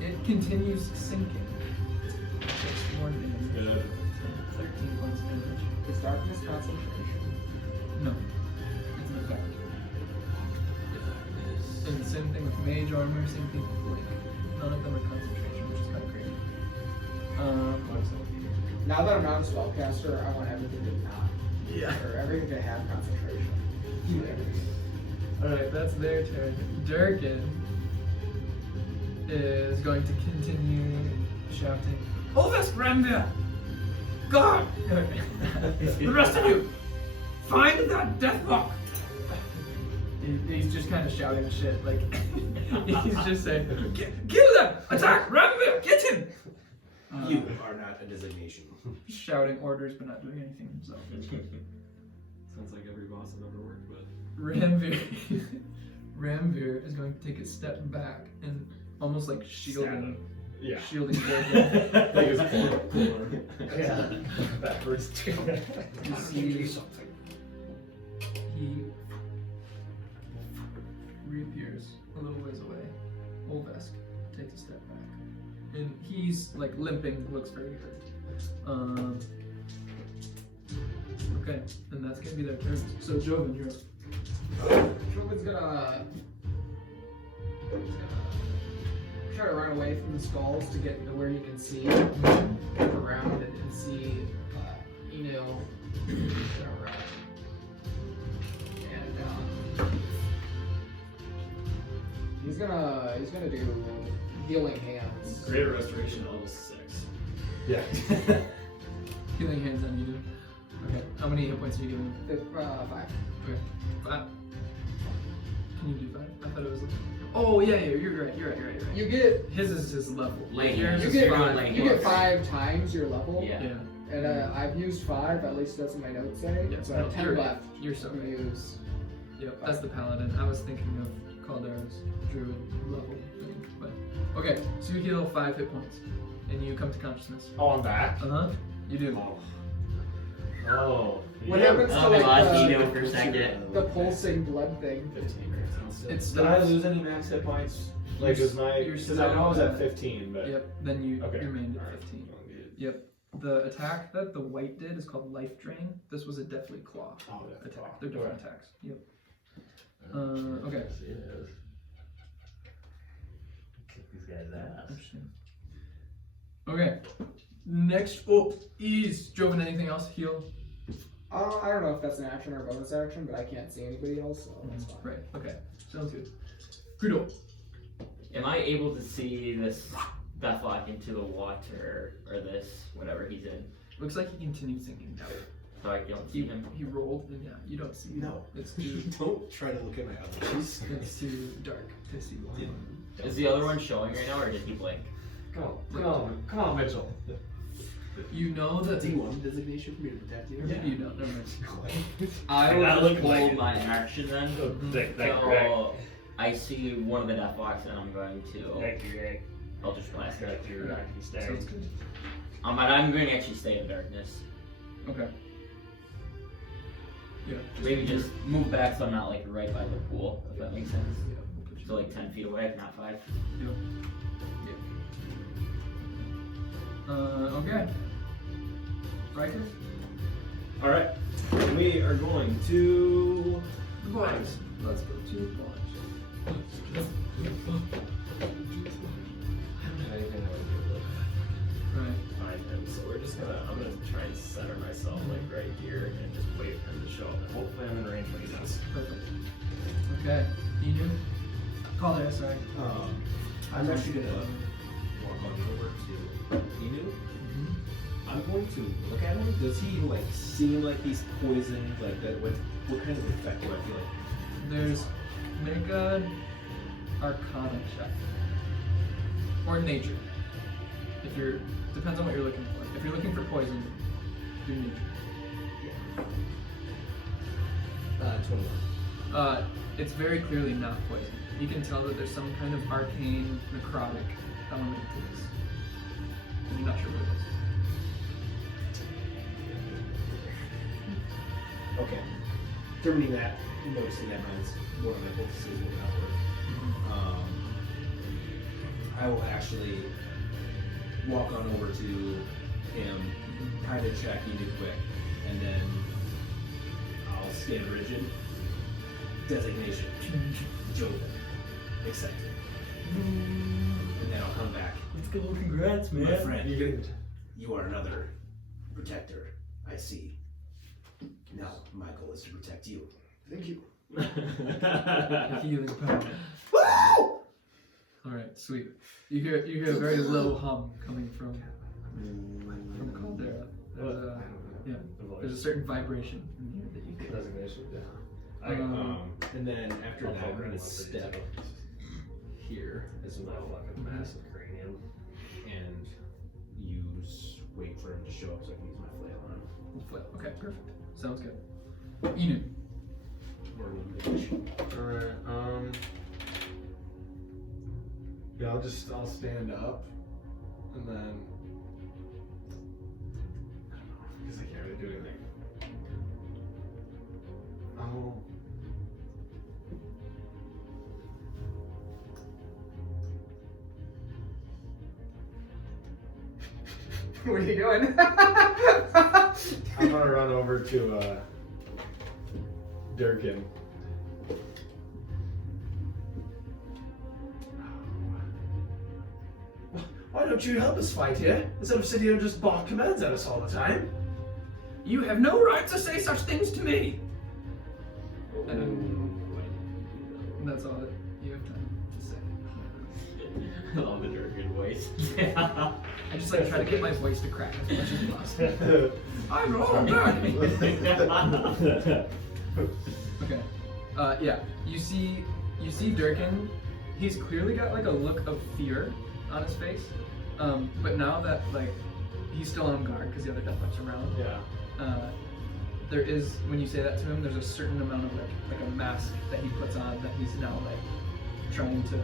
it continues sinking. Takes more damage. Good. 13 points of damage. Is darkness concentration? No, it's an effect. And the same thing with mage armor, same thing with blink. None of them are concentration, which is kind of crazy. Now that I'm not a spellcaster, I want everything to not. Or everything to have concentration. Alright, that's their turn. Durkin is going to continue shouting, Ovest Ramveer! God! The rest of you! Find that deathlock! He's just kind of shouting shit, like, he's just saying, kill them! Attack Ramveer! Get him! You are not a designation. shouting orders but not doing anything himself. Sounds like every boss I've ever worked with. Ramveer is going to take a step back and almost like shielding Yeah. shielding Durkin. Like his puller. Yeah. Backwards. You see he reappears a little ways away. Olvesk takes a step back. And he's like limping, looks very hurt. Okay, and that's gonna be their turn. So Joven, you're up. Joven's gonna try to run away from the skulls to get to where you can see, look around and see Eno. Gonna run. And he's gonna do healing hands. Greater Restoration level 6. Yeah. Healing hands on you. Okay, how many hit points are you giving? 5. Okay, 5. Can you do 5? I thought it was. Oh yeah, you're right. You get His is his level. Lane Yours hands. is you get 5. you get 5 times your level. Yeah. Yeah. And I've used 5. At least that's what my notes say. Yeah, So I have no, 10 you're right. left. You're so to right. use. Yep, that's the paladin. I was thinking of Caldera's druid level thing, but okay. So you heal 5 hit points, and you come to consciousness. Oh, I'm back. You do. Oh. What yeah. happens to Oh, like lost the, Eno for a second. the pulsing blood thing? 15 minutes. It's Did I lose any max hit points? Like, was my. You're Because I know I was still at at- 15, but. Yep. Then you Okay. remained at Alright. 15. Yep. The attack that the white did is called Life Drain. This was a Deathly Claw Oh, that's attack. They're different Okay. attacks. Yep. Okay. Kick these guys' ass. Interesting. Okay. Next up is Joven. Anything else? Heal. I don't know if that's an action or a bonus action, but I can't see anybody else, so that's fine. Right. Okay. Sounds good. Kudo. Am I able to see this deathlock into the water or this whatever he's in? Looks like he continues sinking down. So I don't see him. He rolled, and yeah, you don't see him. No. It's too. Don't try to look at my other eyes. It's too dark to see. Is the other one showing right now, or did he blink? Come on, Mitchell. You know that. Do you want a designation for me to protect you? Or maybe you don't. Never mind. I That will just looked like hold it. my action then. Thank you, So I see one of the deathlocks, and I'm going to. Thank you, Greg. I'll just blast it. Got your Sounds stag. good. And I'm going to actually stay in darkness. Okay. Yeah. Maybe just move back so I'm not like right by the pool, if that makes sense. Yeah, we'll put you So like 10 feet away, not 5. Okay. Riker? Alright. We are going to. The boys. Let's go to the boys. Right. Find him. So I'm gonna try and center myself like right here and just wait for him to show up. And hopefully I'm in range when he does. Perfect. Okay. Enu? Call there, sorry. I'm actually gonna walk on over to Enu. I'm going to look at him. Does he like seem like he's poisoned? Like that? What kind of effect do I feel like? There's make an Arcana check. Or nature. If you're depends on what you're looking for. If you're looking for poison, do nature. 21. It's very clearly not poison. You can tell that there's some kind of arcane necrotic element to this. And you're not sure what it is. Okay. Determining that, noticing that mine's one of my focuses will not work. I will actually walk on over to him, kind of check Enu quick, and then I'll stand rigid. Designation. Joven. Accepted. And then I'll come back. Let's go, congrats, My friend, you are another protector, I see. Now, my goal is to protect you. Thank you. Healing power. Alright, sweet. You hear a very low hum coming from Caldera. There's a certain vibration in here that you hear. Designation. And then after that, I'm going to step here as Isn't that well. fucking massive cranium? And you for him to show up so I can use my flail on him. Flail. Okay, perfect. Sounds good. Inu. Or engage. Alright, yeah, I'll stand up and then I don't know, because I can't really do anything. Oh. What are you doing? I'm gonna run over to Durkin. Why don't you help us fight here, instead of sitting here and just bark commands at us all the time? You have no right to say such things to me! And that's all that you have time to say. All the Durkin voice. I just like try to get my voice to crack as much as possible. I'm Lord Durkin! Okay. Yeah. You see Durkin. He's clearly got like a look of fear on his face. But now that like he's still on guard because the other deathlock's around. Yeah. There is, when you say that to him, there's a certain amount of like a mask that he puts on that he's now like trying to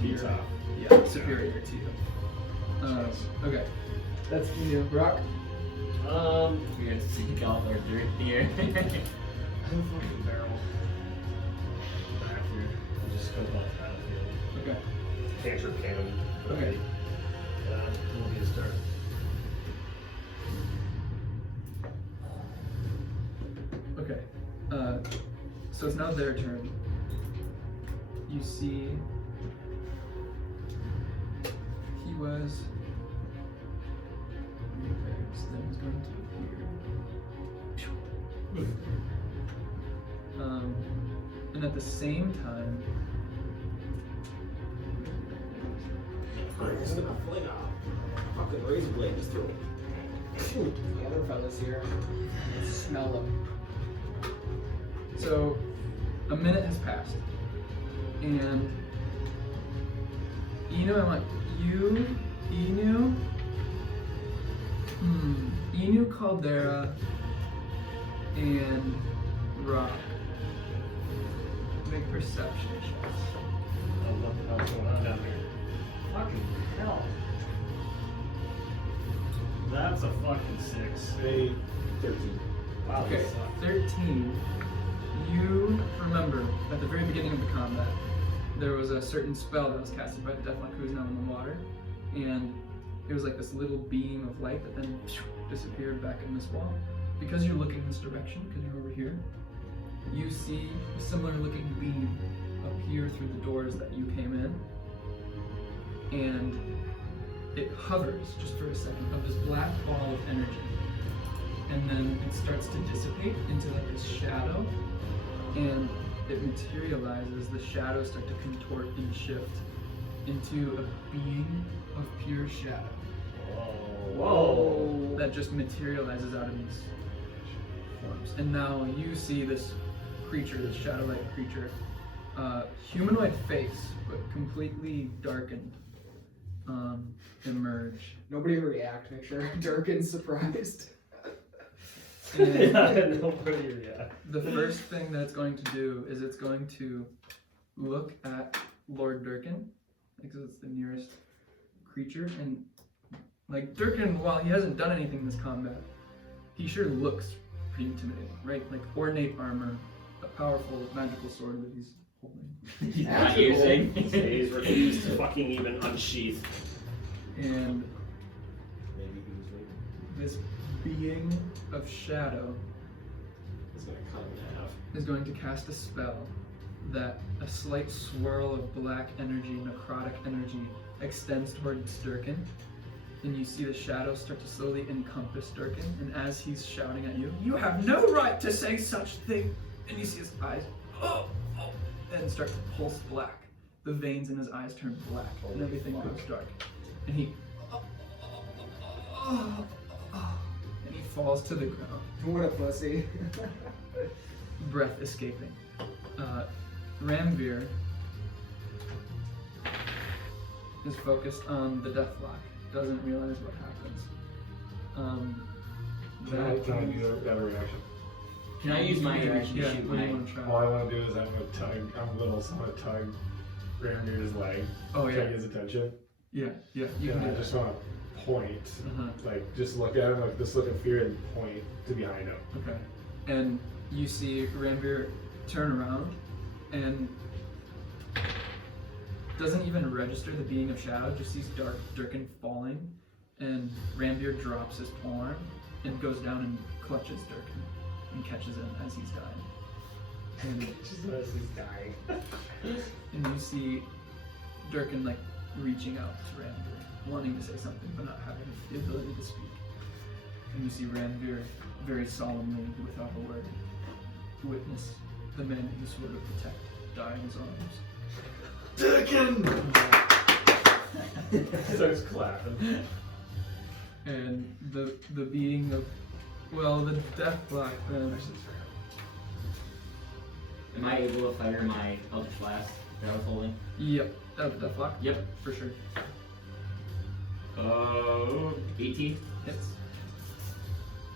Keeps off. Yeah, superior to you. Okay. That's you, Brock. We gotta seek out our dirt here. Fucking barrel. Back here. I'll just scope out the battlefield. Okay. Cantrip cannon. Okay. Will be a start. Okay. So it's now their turn. You see, he was. That was going to appear. And at the same time, I'm just gonna fling a fucking razor blade just through him. The other fella's here. Smell them. so a minute has passed, and Inu, I want you, Inu, Caldera, and Rock. Make perception checks. Oh, what the hell's going on down there? Fucking hell. That's a fucking 6. 8, 13. Wow, Okay, this sucks. 13. You remember at the very beginning of the combat, there was a certain spell that was casted by the deathlock who is now in the water, and it was like this little beam of light that then disappeared back in this wall. Because you're looking this direction, because you're over here, you see a similar looking beam appear through the doors that you came in, and it hovers just for a second of this black ball of energy, and then it starts to dissipate into like this shadow, and it materializes. The shadows start to contort and shift into a being of pure shadow Whoa. that just materializes out of these forms. And now you see this creature, this shadow-like creature, humanoid face, but completely darkened, emerge. Nobody react. Make sure Durkin's surprised. And Yeah, nobody react. the first thing that it's going to do is it's going to look at Lord Durkin, because it's the nearest creature, and like Durkin, while he hasn't done anything in this combat, he sure looks pretty intimidating, right? Like ornate armor, a powerful magical sword that he's holding, Not using. He's refused to fucking even unsheath. and Maybe he was waiting. this being of shadow It's gonna cut him in half. is going to cast a spell that a slight swirl of black energy, necrotic energy, extends towards Durkin. And you see the shadows start to slowly encompass Durkin. And as he's shouting at you, "You have no right to say such thing!" And you see his eyes, and start to pulse black. The veins in his eyes turn black, and everything goes dark. And he, and he falls to the ground, What a pussy. breath escaping. Ramveer is focused on the deathlock, doesn't realize what happens. Can I do that reaction? Can I use my reaction to Yeah, shoot what do you my... want to try? All I want to do is I'm little, so I'm going to tug Ramveer's leg. Oh, yeah. To get his attention. Yeah, you And can I do just that. want to point, Uh-huh. like, just look at him, like, this look of fear and point to behind him. Okay. And you see Ramveer turn around and doesn't even register the being of shadow, just sees Durkin falling, and Ramveer drops his forearm and goes down and clutches Durkin and catches him as he's dying. And, Just as he's dying. and you see Durkin like reaching out to Ramveer, wanting to say something but not having the ability to speak. And you see Ramveer very solemnly, without a word, witness the man he swore to protect die in his arms. Durkin! Starts clapping. And the being of, well, the deathlock then. Am I able to fire my Eldritch Blast that I was holding? Yep, deathlock. Yep. For sure. 18. Hits.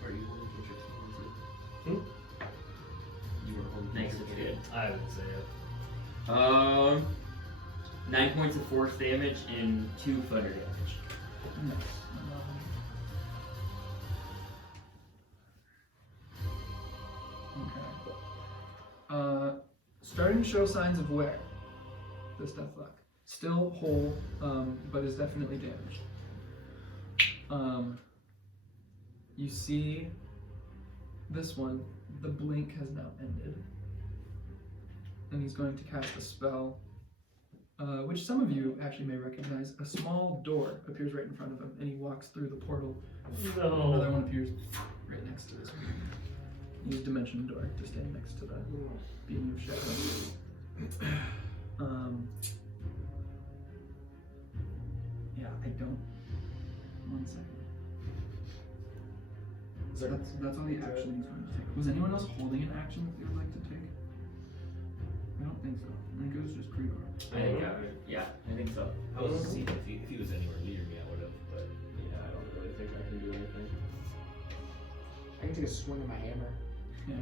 Are you holding your team? You were holding Nice, your that's team? good. I didn't say it. 9 points of force damage and 2 thunder damage. Nice. Okay. Starting to show signs of wear. This deathlock. Still whole, but is definitely damaged. You see this one, the blink has now ended. And he's going to cast a spell, which some of you actually may recognize. A small door appears right in front of him, and he walks through the portal. Another one appears right next to this one. Use dimension door to stand next to the being of shadow. Yeah, I don't. 1 second. So that's all the action he's going to take. Was anyone else holding an action that they would like to take? I don't think so. I think it was just Creedor. I think so. I was seeing if he was anywhere near me, I would have, but Yeah, I don't really think I can do anything. I can take a swing of my hammer. Yeah.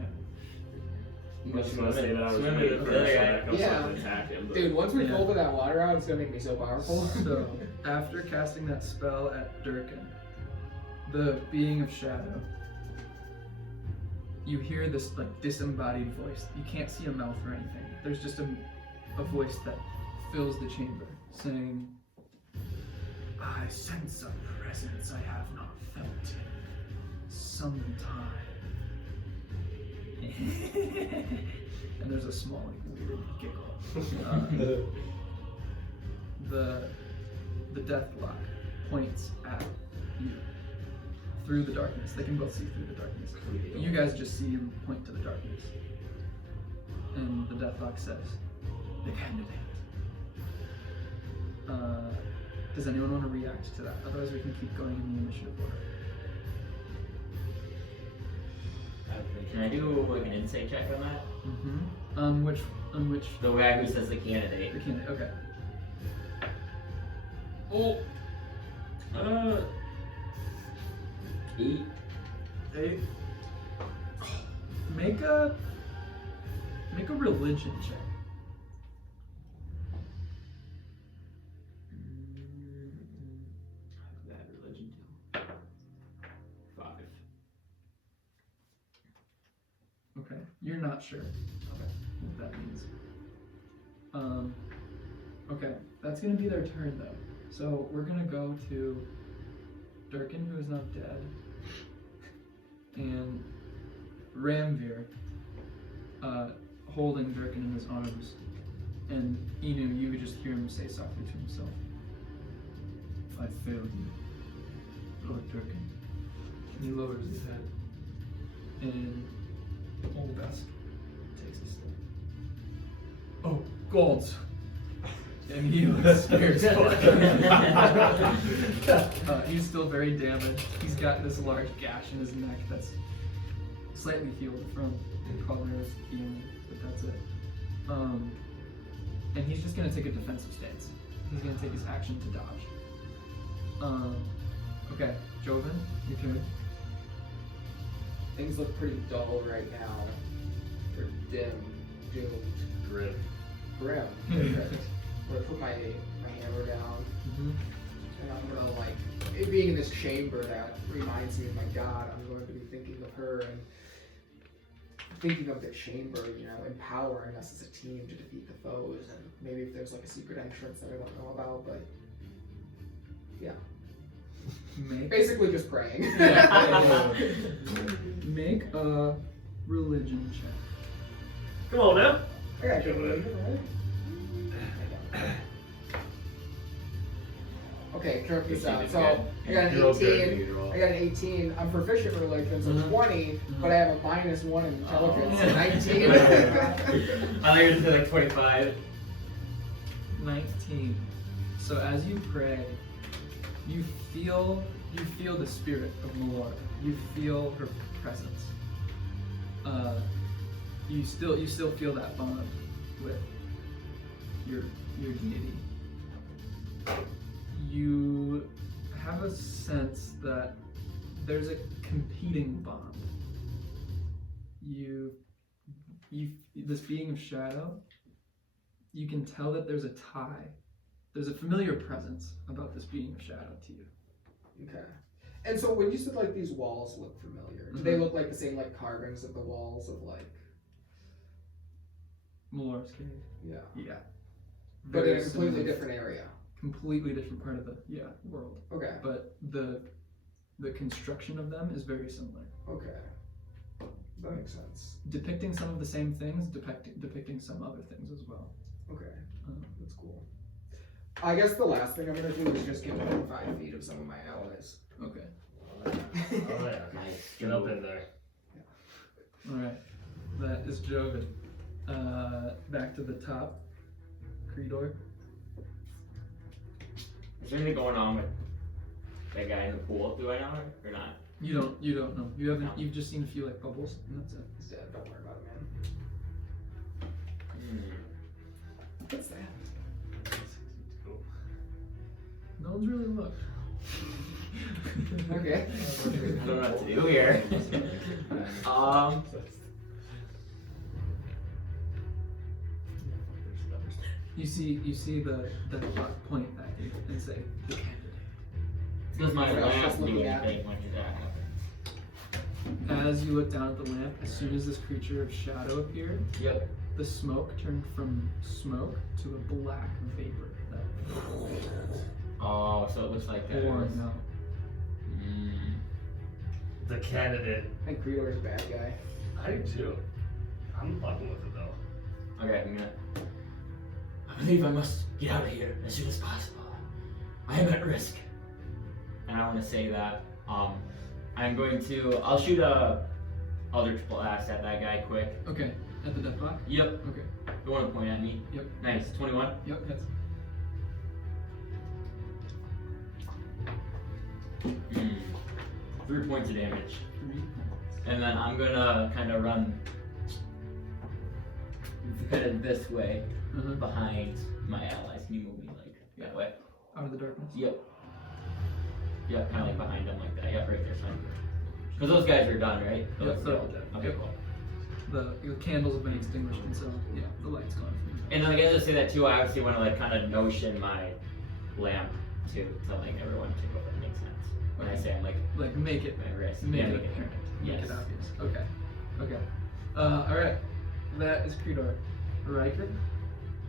I was gonna say that I was Swim gonna it, do the the first other one guy. that comes Yeah. up and attack him. But Dude, once we Yeah. pull that water out, it's gonna make me so powerful. So, after casting that spell at Durkin, the being of shadow, you hear this like disembodied voice. You can't see a mouth or anything. There's just a voice that fills the chamber saying, I sense a presence I have not felt in some time. And there's a small like weird giggle. The deathlock points at you through the darkness. They can both see through the darkness. You guys just see him point to the darkness. And the deathlock says, the candidate. Does anyone want to react to that? Otherwise we can keep going in the initiative order. Can I do like an insight check on that? Mm-hmm. On which The guy who says the candidate. the candidate, okay. Oh. 8. 8. Make a religion check. That religion too. 5. Okay. You're not sure what that means. Okay. That's gonna be their turn though. So we're gonna go to Durkin, who is now dead, and Ramveer, holding Durkin in his arms, and Inu, you could just hear him say softly to himself, I failed you, Lord Durkin. And he lowers his head, and Old Best takes a step. Oh, gods! And he looks scared as fuck. He's still very damaged. He's got this large gash in his neck that's slightly healed from Color's healing, but that's it. And he's just gonna take a defensive stance. He's gonna take his action to dodge. Okay, Joven, your turn. Things look pretty dull right now. They're dim, doomed, Grim. grim. I'm gonna put my hammer down, Mm-hmm. and I'm gonna like it being in this chamber that reminds me of my god. I'm going to be thinking of her and thinking of the chamber, you know, empowering us as a team to defeat the foes, and maybe if there's like a secret entrance that I don't know about, but yeah, Make basically just praying. make a religion check. Come on now. I got good religion, right? Okay, check this out. So I got an 18. I got an 18. I'm proficient in religion, so 20, but I have a -1 in intelligence, so 19. I thought you were gonna say like 25. 19. So as you pray, you feel the spirit of Melora. You feel her presence. You still feel that bond with your deity. You have a sense that there's a competing bond. This being of shadow, you can tell that there's a tie. There's a familiar presence about this being of shadow to you. Okay. And so when you said like these walls look familiar, do they look like the same like carvings of the walls of like Melora's cave. yeah. Yeah. But in Very a completely similar. different area. Completely different part of the world. Okay. But the construction of them is very similar. Okay. That makes sense. Depicting some of the same things, depicting some other things as well. Okay. That's cool. I guess the last thing I'm gonna do is just get within 5 feet of some of my allies. Okay. Oh yeah. Nice. Get up in there. Alright. That is Joven. Back to the top. Creedor. Is there anything going on with that guy in the pool? Do I know or not? You don't know. You haven't No. you've just seen a few like bubbles and that's it. He's dead. Don't worry about it, man. Hmm. What's that? No one's really looked. Okay. I don't know what to do here. You see the clock point at you and say, the candidate. Does my I was lamp just do looking at anything when that happens? As you look down at the lamp, as soon as this creature of shadow appeared, Yep. the smoke turned from smoke to a black vapor that Oh, so it looks like that. poured out. The candidate. I think Creedor's a bad guy. I do too. I'm fucking with it though. Okay, I believe I must get out of here as soon as possible. I am at risk. And I want to say that I'll shoot a Eldritch Blast at that guy quick. Okay, at the deathlock? Yep. Okay. The one to point at me. Yep. Nice. 21. Yep, that's 3 points of damage. 3 points. And then I'm gonna kind of run this way behind my allies. Can you move me like that way? Out of the darkness? Yep. Yep, kind of like behind them like that. Yep, right there, fine. Because those guys are done, right? Yep, Those they're are all dead. Okay, Yep. cool. The candles have been extinguished, and so yeah, the light's gone. And then I guess I say that too. I obviously want to like kind of notion my lamp to like everyone to go. That makes sense. When I say I'm like make it my wrist. make Yeah, it make it apparent. Make Yes. it obvious. Okay. Alright. That is Creedor. Riker,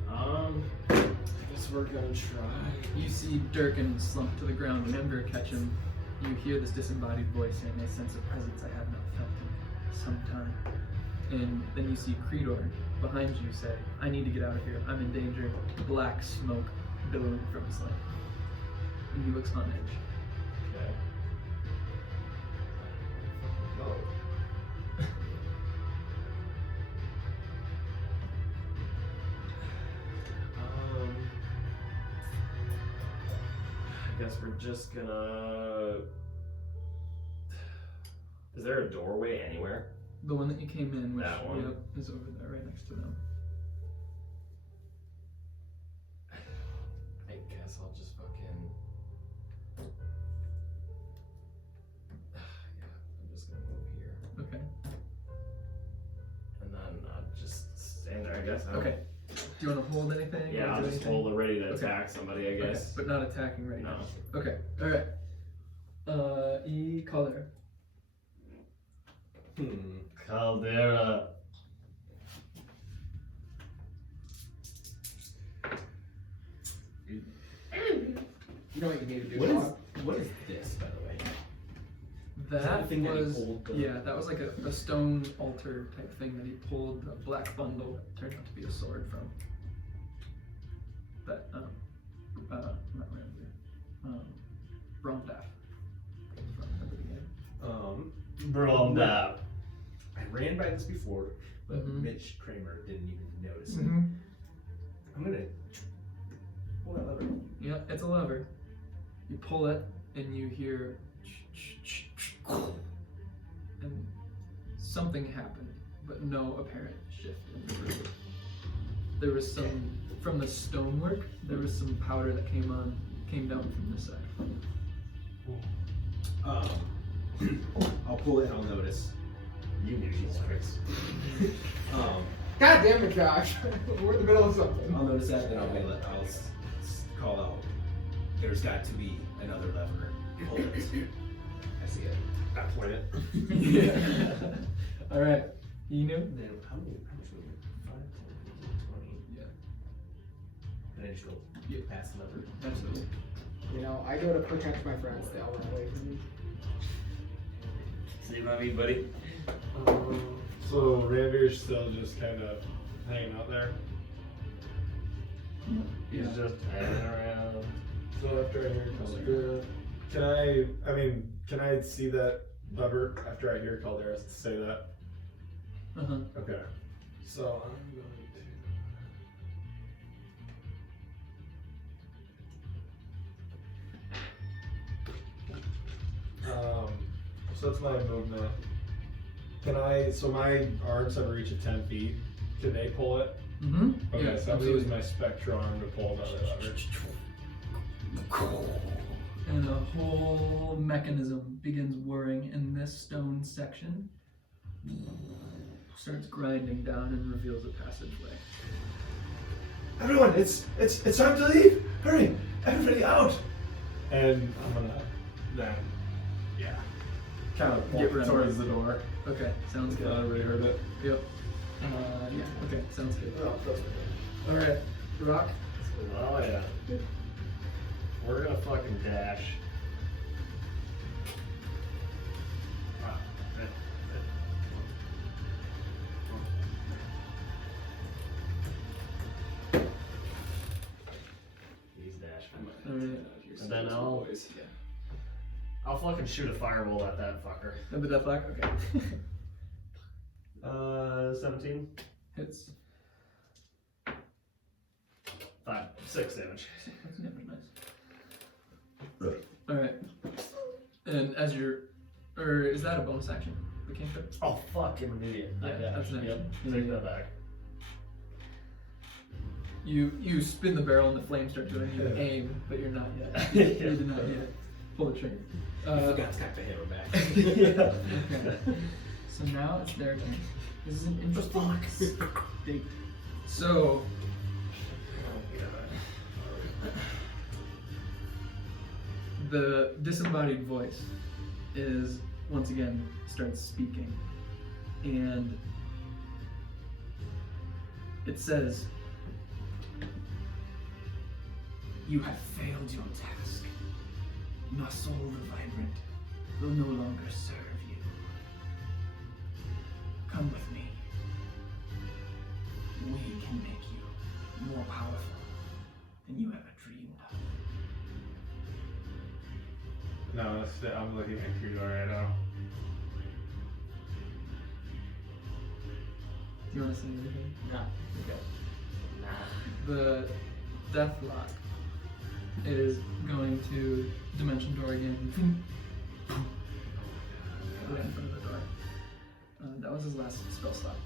I guess we're gonna try. you see Durkin slump to the ground. Ramveer catch him. You hear this disembodied voice saying, "A sense of presence I have not felt in some time." And then you see Creedor behind you say, "I need to get out of here. I'm in danger." Black smoke billowing from his lamp. And he looks on edge. Okay. Oh. I guess we're just gonna. Is there a doorway anywhere? The one that you came in, which That one? yep, is over there, right next to them. I guess I'll just fucking. guess. Okay. Do you want to hold anything? Yeah, or I'll do just anything? hold ready to Okay. attack somebody, I Okay, guess. but not attacking right No. now. Okay. All right. Color. Caldera. You know what you need to do, What is dog? what is this, by the way? That the thing that he was pulled the- yeah. That was like a stone altar type thing that he pulled a black bundle that turned out to be a sword from. That not Ramveer. Brondaf. From at the beginning. Brondaf. I ran by this before, but Mhm. Mitch Kramer didn't even notice it. Mm-hmm. I'm gonna pull that lever. Yeah, it's a lever. You pull it, and you hear, and something happened, but no apparent shift in the room. There was some from the stonework. There was some powder that came down from this side. I'll pull it and I'll notice. You knew Jesus Christ. God damn it, Josh. We're in the middle of something. I'll notice that, then I'll call out. There's got to be another lever. Pull it. I see it. I point it. Yeah. All right. You knew? Then how much was it? 5, 10, 15, 20. Yeah. Can I just go Yeah. past the lever? Absolutely. You know, I go to protect my friends. They all run away from me. See what I mean, buddy? So Ramveer's still just kind of hanging out there. He's Yeah. just hanging around. So after I hear Caldera, can I see that lever after I hear Caldera say that? Uh-huh. Okay. So I'm going to. So that's my movement. So my arms have a reach of 10 feet. Can they pull it? Mm-hmm. Okay, Yeah, so I'm gonna use my spectral arm to pull another lever. And a whole mechanism begins whirring in this stone section. Starts grinding down and reveals a passageway. Everyone, it's time to leave. Hurry, everybody out. And I'm gonna then, kind of Get point ready. towards the door. Okay, sounds good. Everybody heard it. Yep. Yeah, okay, sounds good. Alright, Rock. Oh yeah. We're gonna fucking dash. He's dashing. Alright. And then I'll fucking shoot a firebolt at that fucker. And the deathlock? Okay. 17. Hits. 6 damage. That's nice. Alright. And as you're. Or is that a bonus action? The cantrip? Oh fuck, I'm an idiot. I Yeah, dashed. that's an Yep, action. take that back. You spin the barrel and the flames start doing. You aim, but you're not yet. Yeah. You did not yet pull the trigger. I forgot to cock the hammer back. Okay. So now it's their turn. This is an interesting state. So. The disembodied voice is once again starts speaking, and it says, "You have failed your task. My soul, the vibrant, will no longer serve you. Come with me. We can make you more powerful than you ever dreamed of." No, I'm looking at Kudor right now. Do you want to say anything? No. Okay. Nah. The deathlock is going to dimension door again. Right in front of the door. That was his last spell slot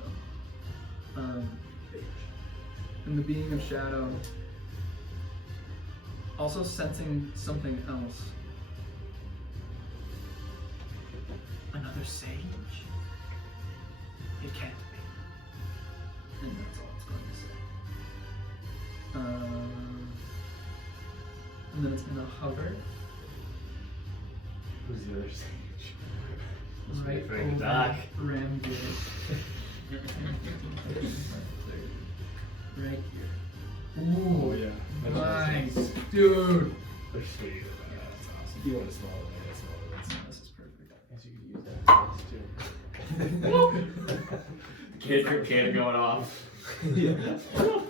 though. And the being of shadow, also sensing something else. Another sage? It can't be. And that's all it's going to say. And then it's gonna hover Who's the other stage? right Frank over Doc. Ramveer. Right here. Oh yeah. Nice, dude. They're sweet. That's awesome. You want a small one? That's small one. This is perfect. Guess you could use that too. Kid from Canada going off.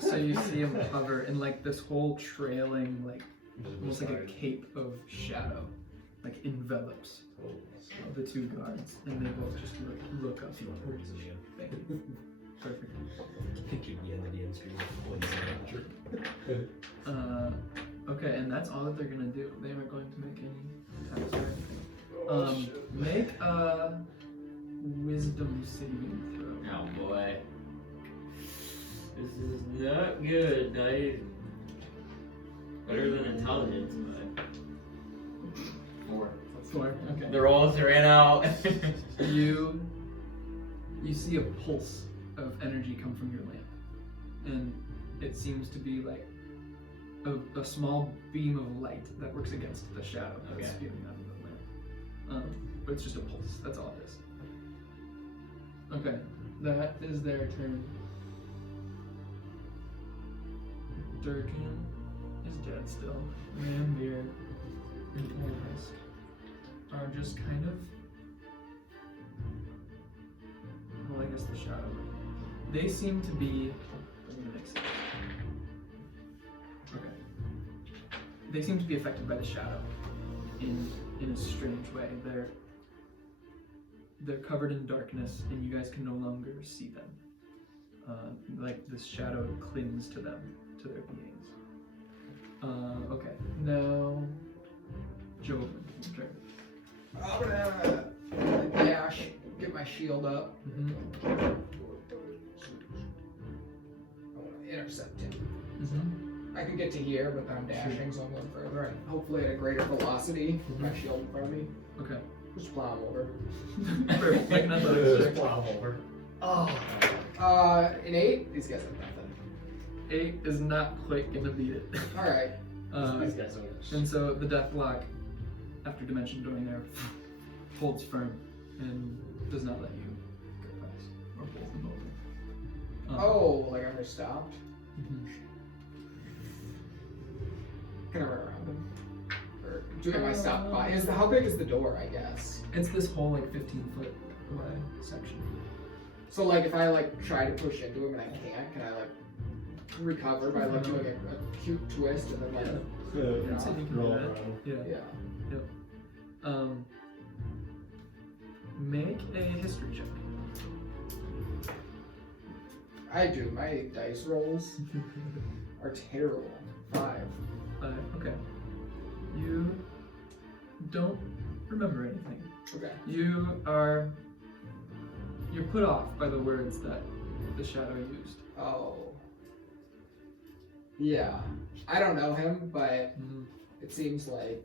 So you see him hover in like this whole trailing, like almost like a cape of shadow, like envelops the two guards, and they both just look up towards you. Thank you. Perfect. Pictured me in the DM screen with Okay, and that's all that they're gonna do. They aren't going to make any attacks or anything. Make a wisdom saving throw. Oh boy. This is not good. Better than intelligence, but 4. 4. Okay. The rolls ran out. You see a pulse of energy come from your lamp, and it seems to be like a small beam of light that works against the shadow that's Okay. spewing out of the lamp. But it's just a pulse. That's all it is. Okay, that is their turn. Durkin is dead still. Ramveer and Orvis are just kind of. Well, I guess the shadow. They seem to be. Let me mix it. Okay. They seem to be affected by the shadow in a strange way. They're covered in darkness, and you guys can no longer see them. Like this shadow clings to them, to their beings. Okay. Now, Joven, your turn. I'm gonna dash, get my shield up. Mm-hmm. I want to intercept him. Mm-hmm. I can get to here, but then I'm dashing, so I'm going further, and hopefully at a greater velocity with my shield in front of me. Okay. Just plow him over. Perfect. Make an athletics check. Plow over. Oh. An 8? These guys have nothing. 8 is not quite gonna beat it. Alright. These guys are And so the deathlock, after dimension doing there, holds firm and does not let you go past or pull them over. Oh, like I'm just stopped. Mhm. Can I run around him? Or am I stopped by? How big is the door, I guess? It's this whole like 15-foot wide section. So like if I like try to push into him and I can't, can I like recover by like doing a cute twist and then like Yeah, so you can do roll that. around. yeah. Make a history check. I do. My dice rolls are terrible. 5. 5. Okay. You don't remember anything. Okay. You're put off by the words that the shadow used. Oh. Yeah. I don't know him, but it seems like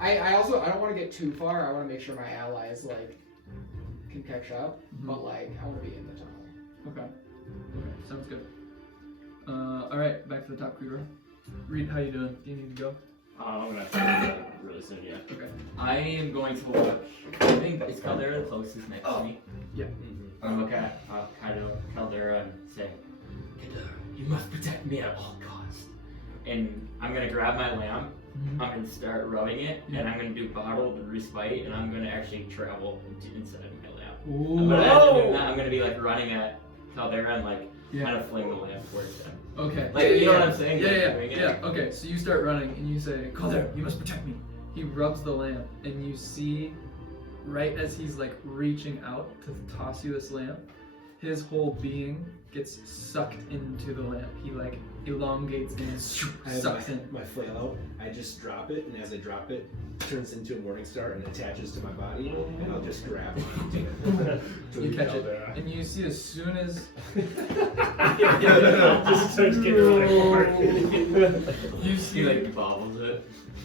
I don't want to get too far. I want to make sure my allies like can catch up, but like I want to be in the tunnel. Okay. Sounds good. All right, back to the top creeper. Reed, how you doing? Do you need to go? I'm gonna have to do that really soon, yeah. Okay. I am going to watch. I think is Caldera the closest next to me. Yeah. Okay. I'll kind of Caldera and say, Caldera, you must protect me at all costs. And I'm gonna grab my lamp. I'm gonna start rubbing it, and I'm gonna do bottled respite, and I'm gonna actually travel inside of my lamp. Ooh. But as I'm doing that, I'm gonna be like running at Caldera and like kind of fling the lamp towards them. Okay. Like, you know what I'm saying? Yeah. Like, Okay, so you start running and you say, Calder, you must protect me. He rubs the lamp and you see, right as he's like reaching out to toss you this lamp, his whole being gets sucked into the lamp. He like elongates and sucks in. my flail out. I just drop it, and as I drop it, it turns into a morning star and attaches to my body, and I'll just grab onto it. You catch it, and you see as soon as Just starts getting really hard. you He see like bobbles it.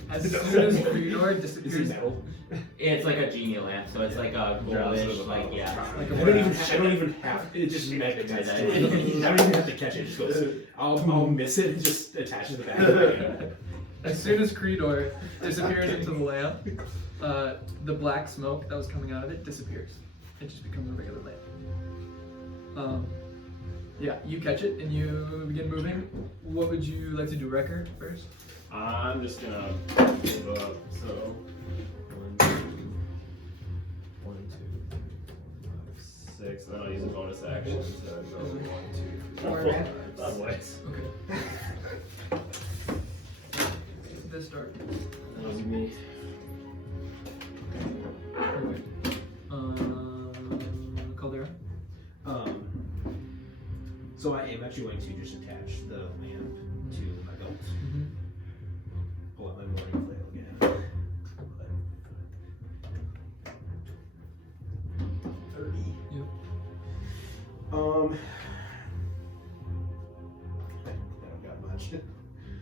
As soon as Creedor Is it disappears, metal? It's like a genie lamp, so it's like a goldish, like yeah. like I a don't even have. It just magnetizes. I don't even have to catch it. It just goes. I'll miss it. It just attaches the back of my hand. as soon as Creedor disappears into the lamp, the black smoke that was coming out of it disappears. It just becomes a regular lamp. Yeah, you catch it and you begin moving. What would you like to do, Wrecker, first? I'm just gonna move up. So 1, 2, 6, and then I'll use a bonus action to go 1, 2, 3, 4, 5 wights. Okay. This start. That was me. Perfect. Caldera. So I am actually going to just attach the lamp to my belt. Mm-hmm. Pull out my morning flail again. 30. Yep. I don't got much.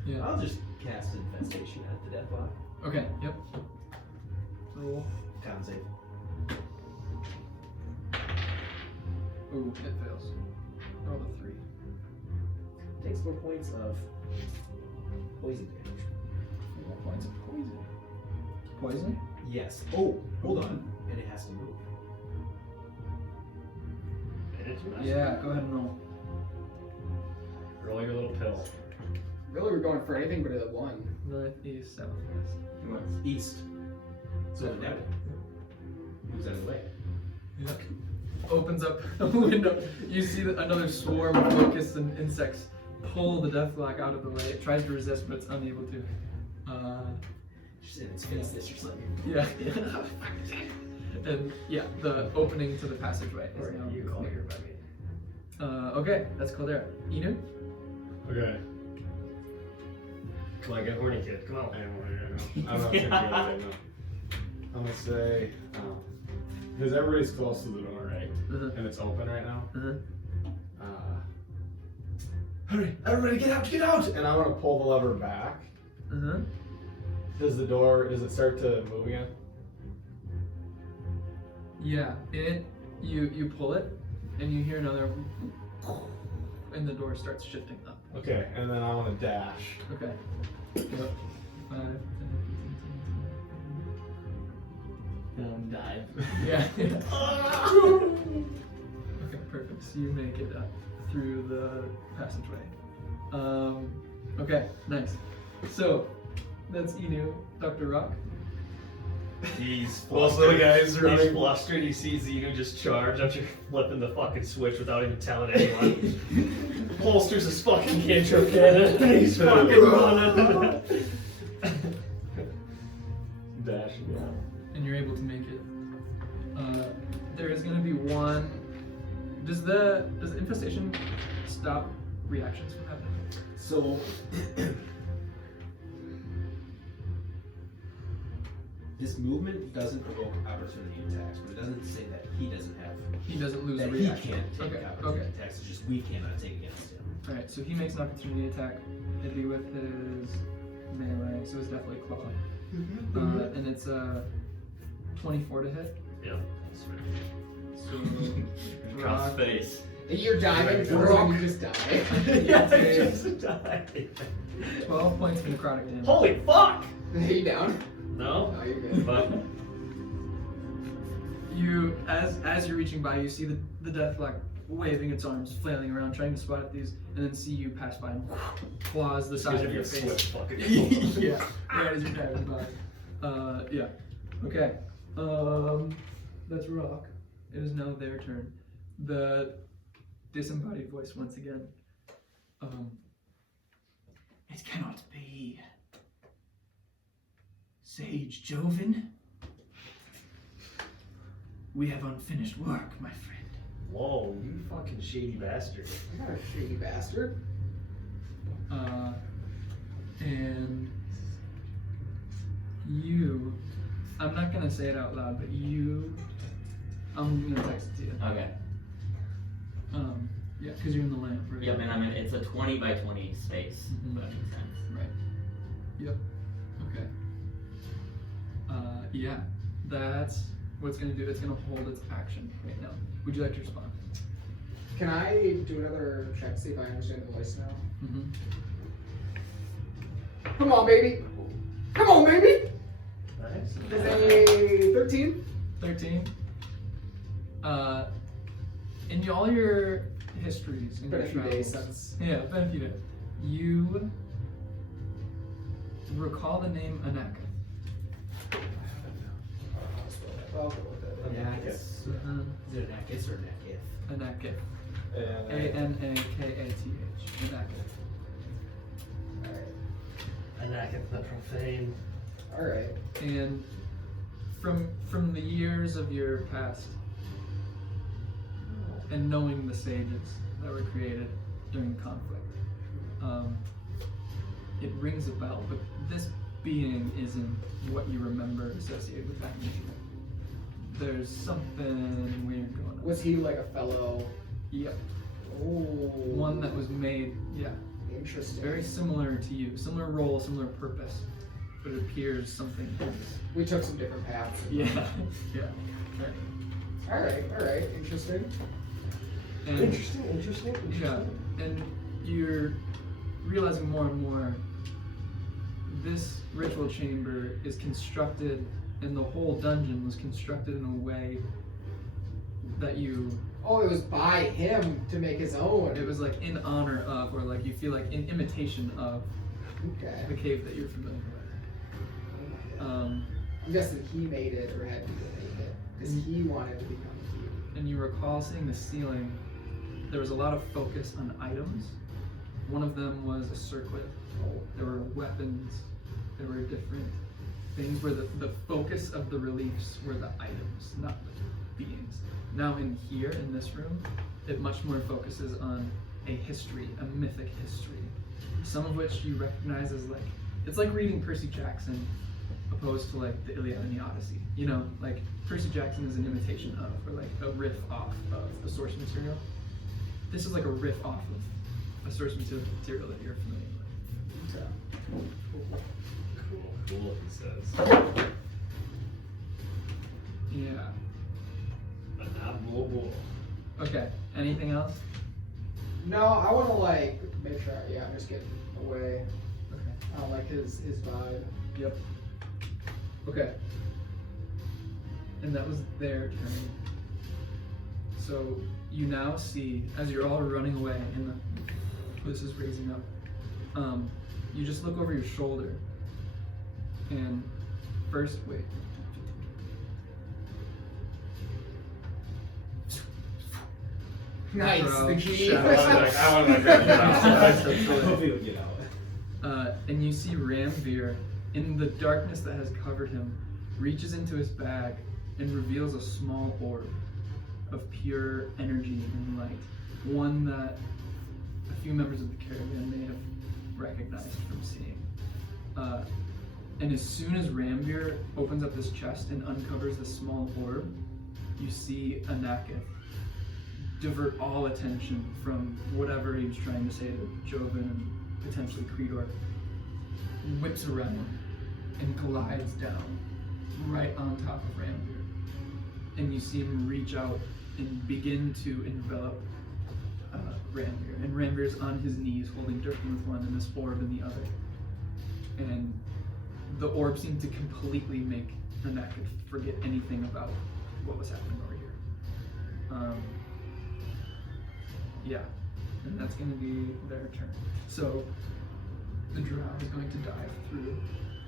Yeah. I'll just cast infestation at the deathlock. Okay. Yep. Roll. Con save. Ooh, it fails. Roll a 3. Takes 4 points of poison damage. 4 points of poison. Poison? Yes. Oh, hold on. And it has to move. Yeah. Go ahead and roll. Roll your little pill. Really, we're going for anything but a 1. North, east, south, west. East. So that moves out of the way. Yeah. Opens up a window. You see another swarm of locusts and insects pull the deathlock out of the way. It tries to resist, but it's unable to. Just in its face, this just like. Yeah. And yeah, the opening to the passageway is now You call clear. your buddy. Okay, that's Caldera. Inu? Okay. Come on, get horny, kid. Come on. I'm not thinking about it, no. I'm gonna say, because everybody's close to the door, right? Uh-huh. And it's open right now. Uh-huh. Hurry, everybody get out! And I want to pull the lever back. Uh-huh. Does it start to move again? Yeah, you pull it, and you hear another, and the door starts shifting up. Okay, and then I want to dash. Okay. Yep. 5, 10, 15, Dive. yeah. Okay, perfect. So you make it up through the passageway. Okay, nice. So that's Inu, Dr. Rock. He's Most of the guys He's running. flustered. He sees Zeno just charge after flipping the fucking switch without even telling anyone. Holsters his fucking cantrip cannon and he's fucking running. Dashing down. And you're able to make it. There is going to be one. Does infestation stop reactions from happening? So. This movement doesn't provoke opportunity attacks, but it doesn't say that he doesn't have. He doesn't lose that a he reaction. can't take Okay, opportunity okay. attacks. It's just we cannot take against him. All right, so he makes an opportunity attack. It'd be with his melee, so it's definitely claw. And it's 24 to hit. Yep. So Cross face. You're diving for it, you just die. Yeah, I take just died. 12 points of necrotic damage. Holy fuck! Are you down? No? Oh, you're good. But You, as you're reaching by, you see the deathlock waving its arms, flailing around, trying to swat at these, and then see you pass by and claws the side of your face. swift fucking Yeah, right as you're driving by. Yeah. Okay. That's Rock. It is now their turn. The disembodied voice once again. It cannot be. Sage Joven? We have unfinished work, my friend. Whoa, you fucking shady bastard. You're not a shady bastard. And you, I'm not gonna say it out loud, but I'm gonna text it to you. Okay. Yeah, because you're in the lamp, right? Yep, and it's a 20 by 20 space. Mhm. If that makes sense. Right. Yep. Yeah, that's what it's gonna do. It's gonna hold its action right now. Would you like to respond? Can I do another check to see if I understand the voice now? Mm-hmm. Come on, baby. Come on, baby. Nice. Is a 13? 13. In all your histories, in Been your a few days travels, since. yeah, been a few days. You recall the name Anakath. I'll go with it. Anakath. Mhm. Is it Anakath or Anakath? Anakath. Anakath. Anakath. Alright. Anakath the Profane. Alright. And from the years of your past, and knowing the sages that were created during conflict, it rings a bell. But this being isn't what you remember associated with that mission. There's something weird going on. Was he like a fellow? Yep. Oh. One that was made, yeah, Interesting. very similar to you. Similar role, similar purpose. But it appears something else. We took some different paths. Yeah. Yeah. Right. Alright. Interesting. And Interesting. yeah, and you're realizing more and more this ritual chamber is constructed, and the whole dungeon was constructed in a way that you, Oh, it was by him to make his own. it was like in honor of, or like you feel like in imitation of Okay. the cave that you're familiar with. I'm guessing he made it or had people make it because he wanted to become a king. And you recall seeing the ceiling, there was a lot of focus on items. One of them was a circlet. There were weapons. There were different things where the focus of the reliefs were the items, not the beings. Now in here, in this room, it much more focuses on a history, a mythic history. Some of which you recognize as like, it's like reading Percy Jackson opposed to like the Iliad and the Odyssey. You know, like Percy Jackson is an imitation of, or like a riff off of the source material. This is like a riff off of a source material that you're familiar with. Cool, he says. Yeah. But not bull. Okay. Anything else? No, I want to like make sure. Yeah, I'm just getting away. Okay. I don't like his vibe. Yep. Okay. And that was their turn. So you now see, as you're all running away and this is raising up, you just look over your shoulder and first, wait. Nice, Bro, the key. shut I wanted to grab Hope he would get out. And you see Ramveer, in the darkness that has covered him, reaches into his bag and reveals a small orb of pure energy and light. One that a few members of the caravan may have recognized from seeing. And as soon as Ramveer opens up this chest and uncovers this small orb, you see Anakath divert all attention from whatever he was trying to say to Joven and potentially Creedor, whips around and glides down right on top of Ramveer. And you see him reach out and begin to envelop Ramveer. And Ramveer's on his knees holding Durkin with one and this orb in the other. And the orb seemed to completely make Anakath forget anything about what was happening over here. Yeah, and that's going to be their turn. So the drow is going to dive through,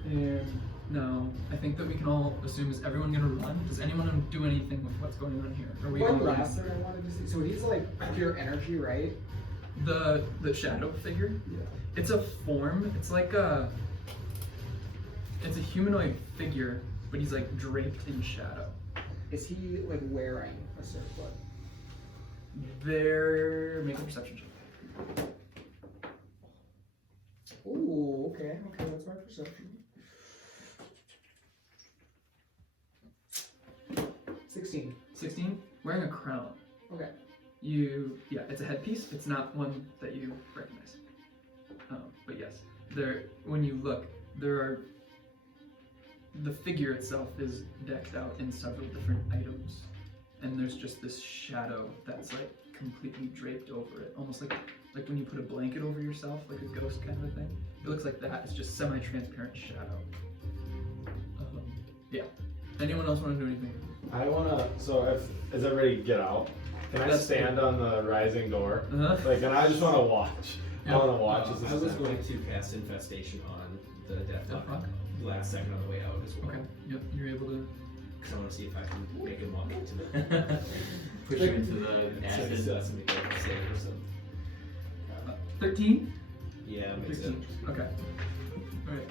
and now I think that we can all assume, is everyone going to run? Does anyone do anything with what's going on here? Are we all One running? last thing I wanted to see. So he's like pure energy, right? The shadow figure? Yeah. It's a form. It's like it's a humanoid figure, but he's like draped in shadow. Is he like wearing a circlet? Make a perception check. Ooh, okay, that's my perception. 16. 16. Wearing a crown. Okay. It's a headpiece. It's not one that you recognize. But yes, when you look, there are the figure itself is decked out in several different items, and there's just this shadow that's like completely draped over it, almost like when you put a blanket over yourself, like a ghost kind of a thing. It looks like that. It's just semi-transparent shadow. Yeah. Anyone else want to do anything? I wanna. So as everybody get out, can I stand on the rising door? Like, and I just wanna watch. I wanna watch. As this I was is going to cast infestation on the deathlock last second on the way out as well. Okay. Yep. You're able to. Because I want to see if I can make him walk into the Push you into the ashes. That's make a save or something. 13? Yeah, makes 13. sense. Okay. Alright.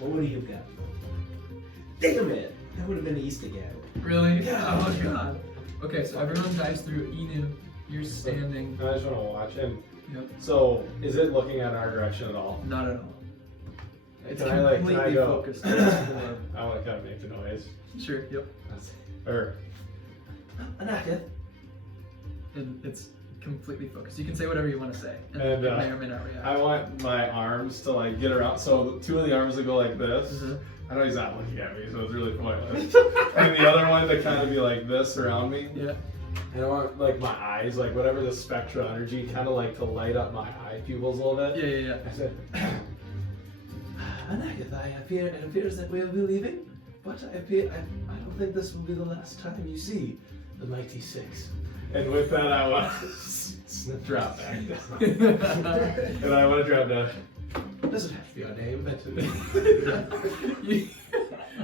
What do you got? Damn it! That would have been East again. Really? Yeah. Oh god. Okay, so everyone dives through. Inu, you're standing. I just wanna watch him. Yep. So is it looking at our direction at all? Not at all. It's Can I completely go? focused on this orb. I want to kind of make the noise. Sure, yep. Or Anakath. And it's completely focused. You can say whatever you want to say, and And, it may or may not react. I want my arms to like get around. So two of the arms to go like this. Mhm. I know he's not looking at me, so it's really pointless. And the other one to kind of be like this around me. Yeah. And I want like my eyes, like whatever the spectral energy, kind of like to light up my eye pupils a little bit. Yeah, yeah, yeah. I said, Anakath, it appears that we'll be leaving, but I don't think this will be the last time you see the Mighty Six. And with that, I want to drop back down. And I want to drop down. Doesn't have to be our name, but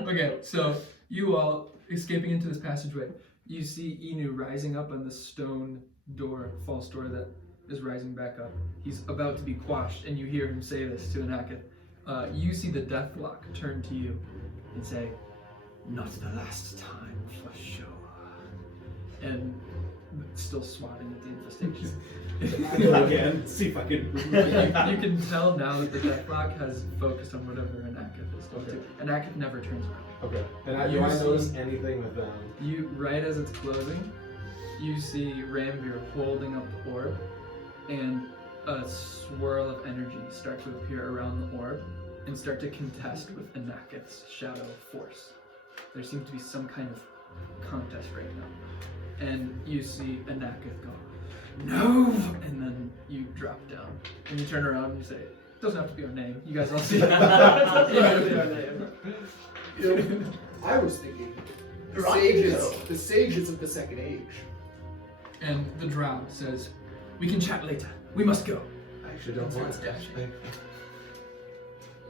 Okay, so you all escaping into this passageway, you see Inu rising up on the stone door, false door that is rising back up. He's about to be quashed, and you hear him say this to Anakath. You see the deathlock turn to you and say, "Not the last time, for sure." And still swatting at the infestation. Again, see if I can. You can tell now that the deathlock has focused on whatever Anakath is doing too. Anakath never turns around. Okay. And You do I see- notice anything with them? You, right as it's closing, you see Ramveer holding up the orb, and a swirl of energy start to appear around the orb and start to contest with Anakath's shadow force. There seems to be some kind of contest right now. And you see Anakath go, "No!" And then you drop down. And you turn around and you say, "It doesn't have to be our name. You guys all see it." I was thinking the sages of the second age. And the drow says, "We can chat later. We must go." I actually don't want to.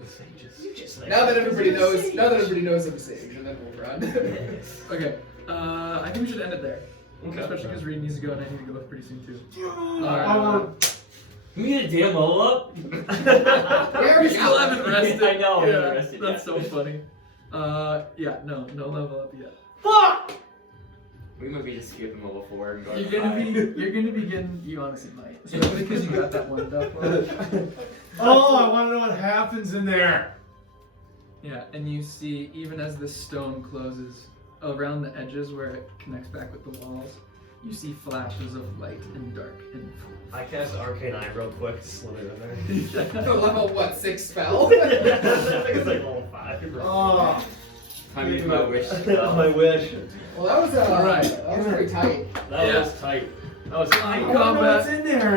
The sages. Now that everybody knows I'm a sage, and then we'll run. Okay, I think we should end it there. Okay. Especially because Reed needs to go and I need to go pretty soon too. You need a damn level up? We already still haven't rested. I know, we Yeah, haven't rested that's yet. so funny. Yeah, no level up yet. Fuck! We might be just skipping level 4 and going You're gonna be getting, you honestly might. Especially because you got that one duck. Oh, I want to know what happens in there. Yeah, and you see, even as this stone closes, around the edges where it connects back with the walls, you see flashes of light and dark and I cast Arcane Eye real quick to slither in there. The level 6 spell? I think it's like level 5. Oh, Time to use my wish. My wish. Well, that was Alright. that was pretty tight. That Yeah. was tight. That was I tight. want to know what's in there.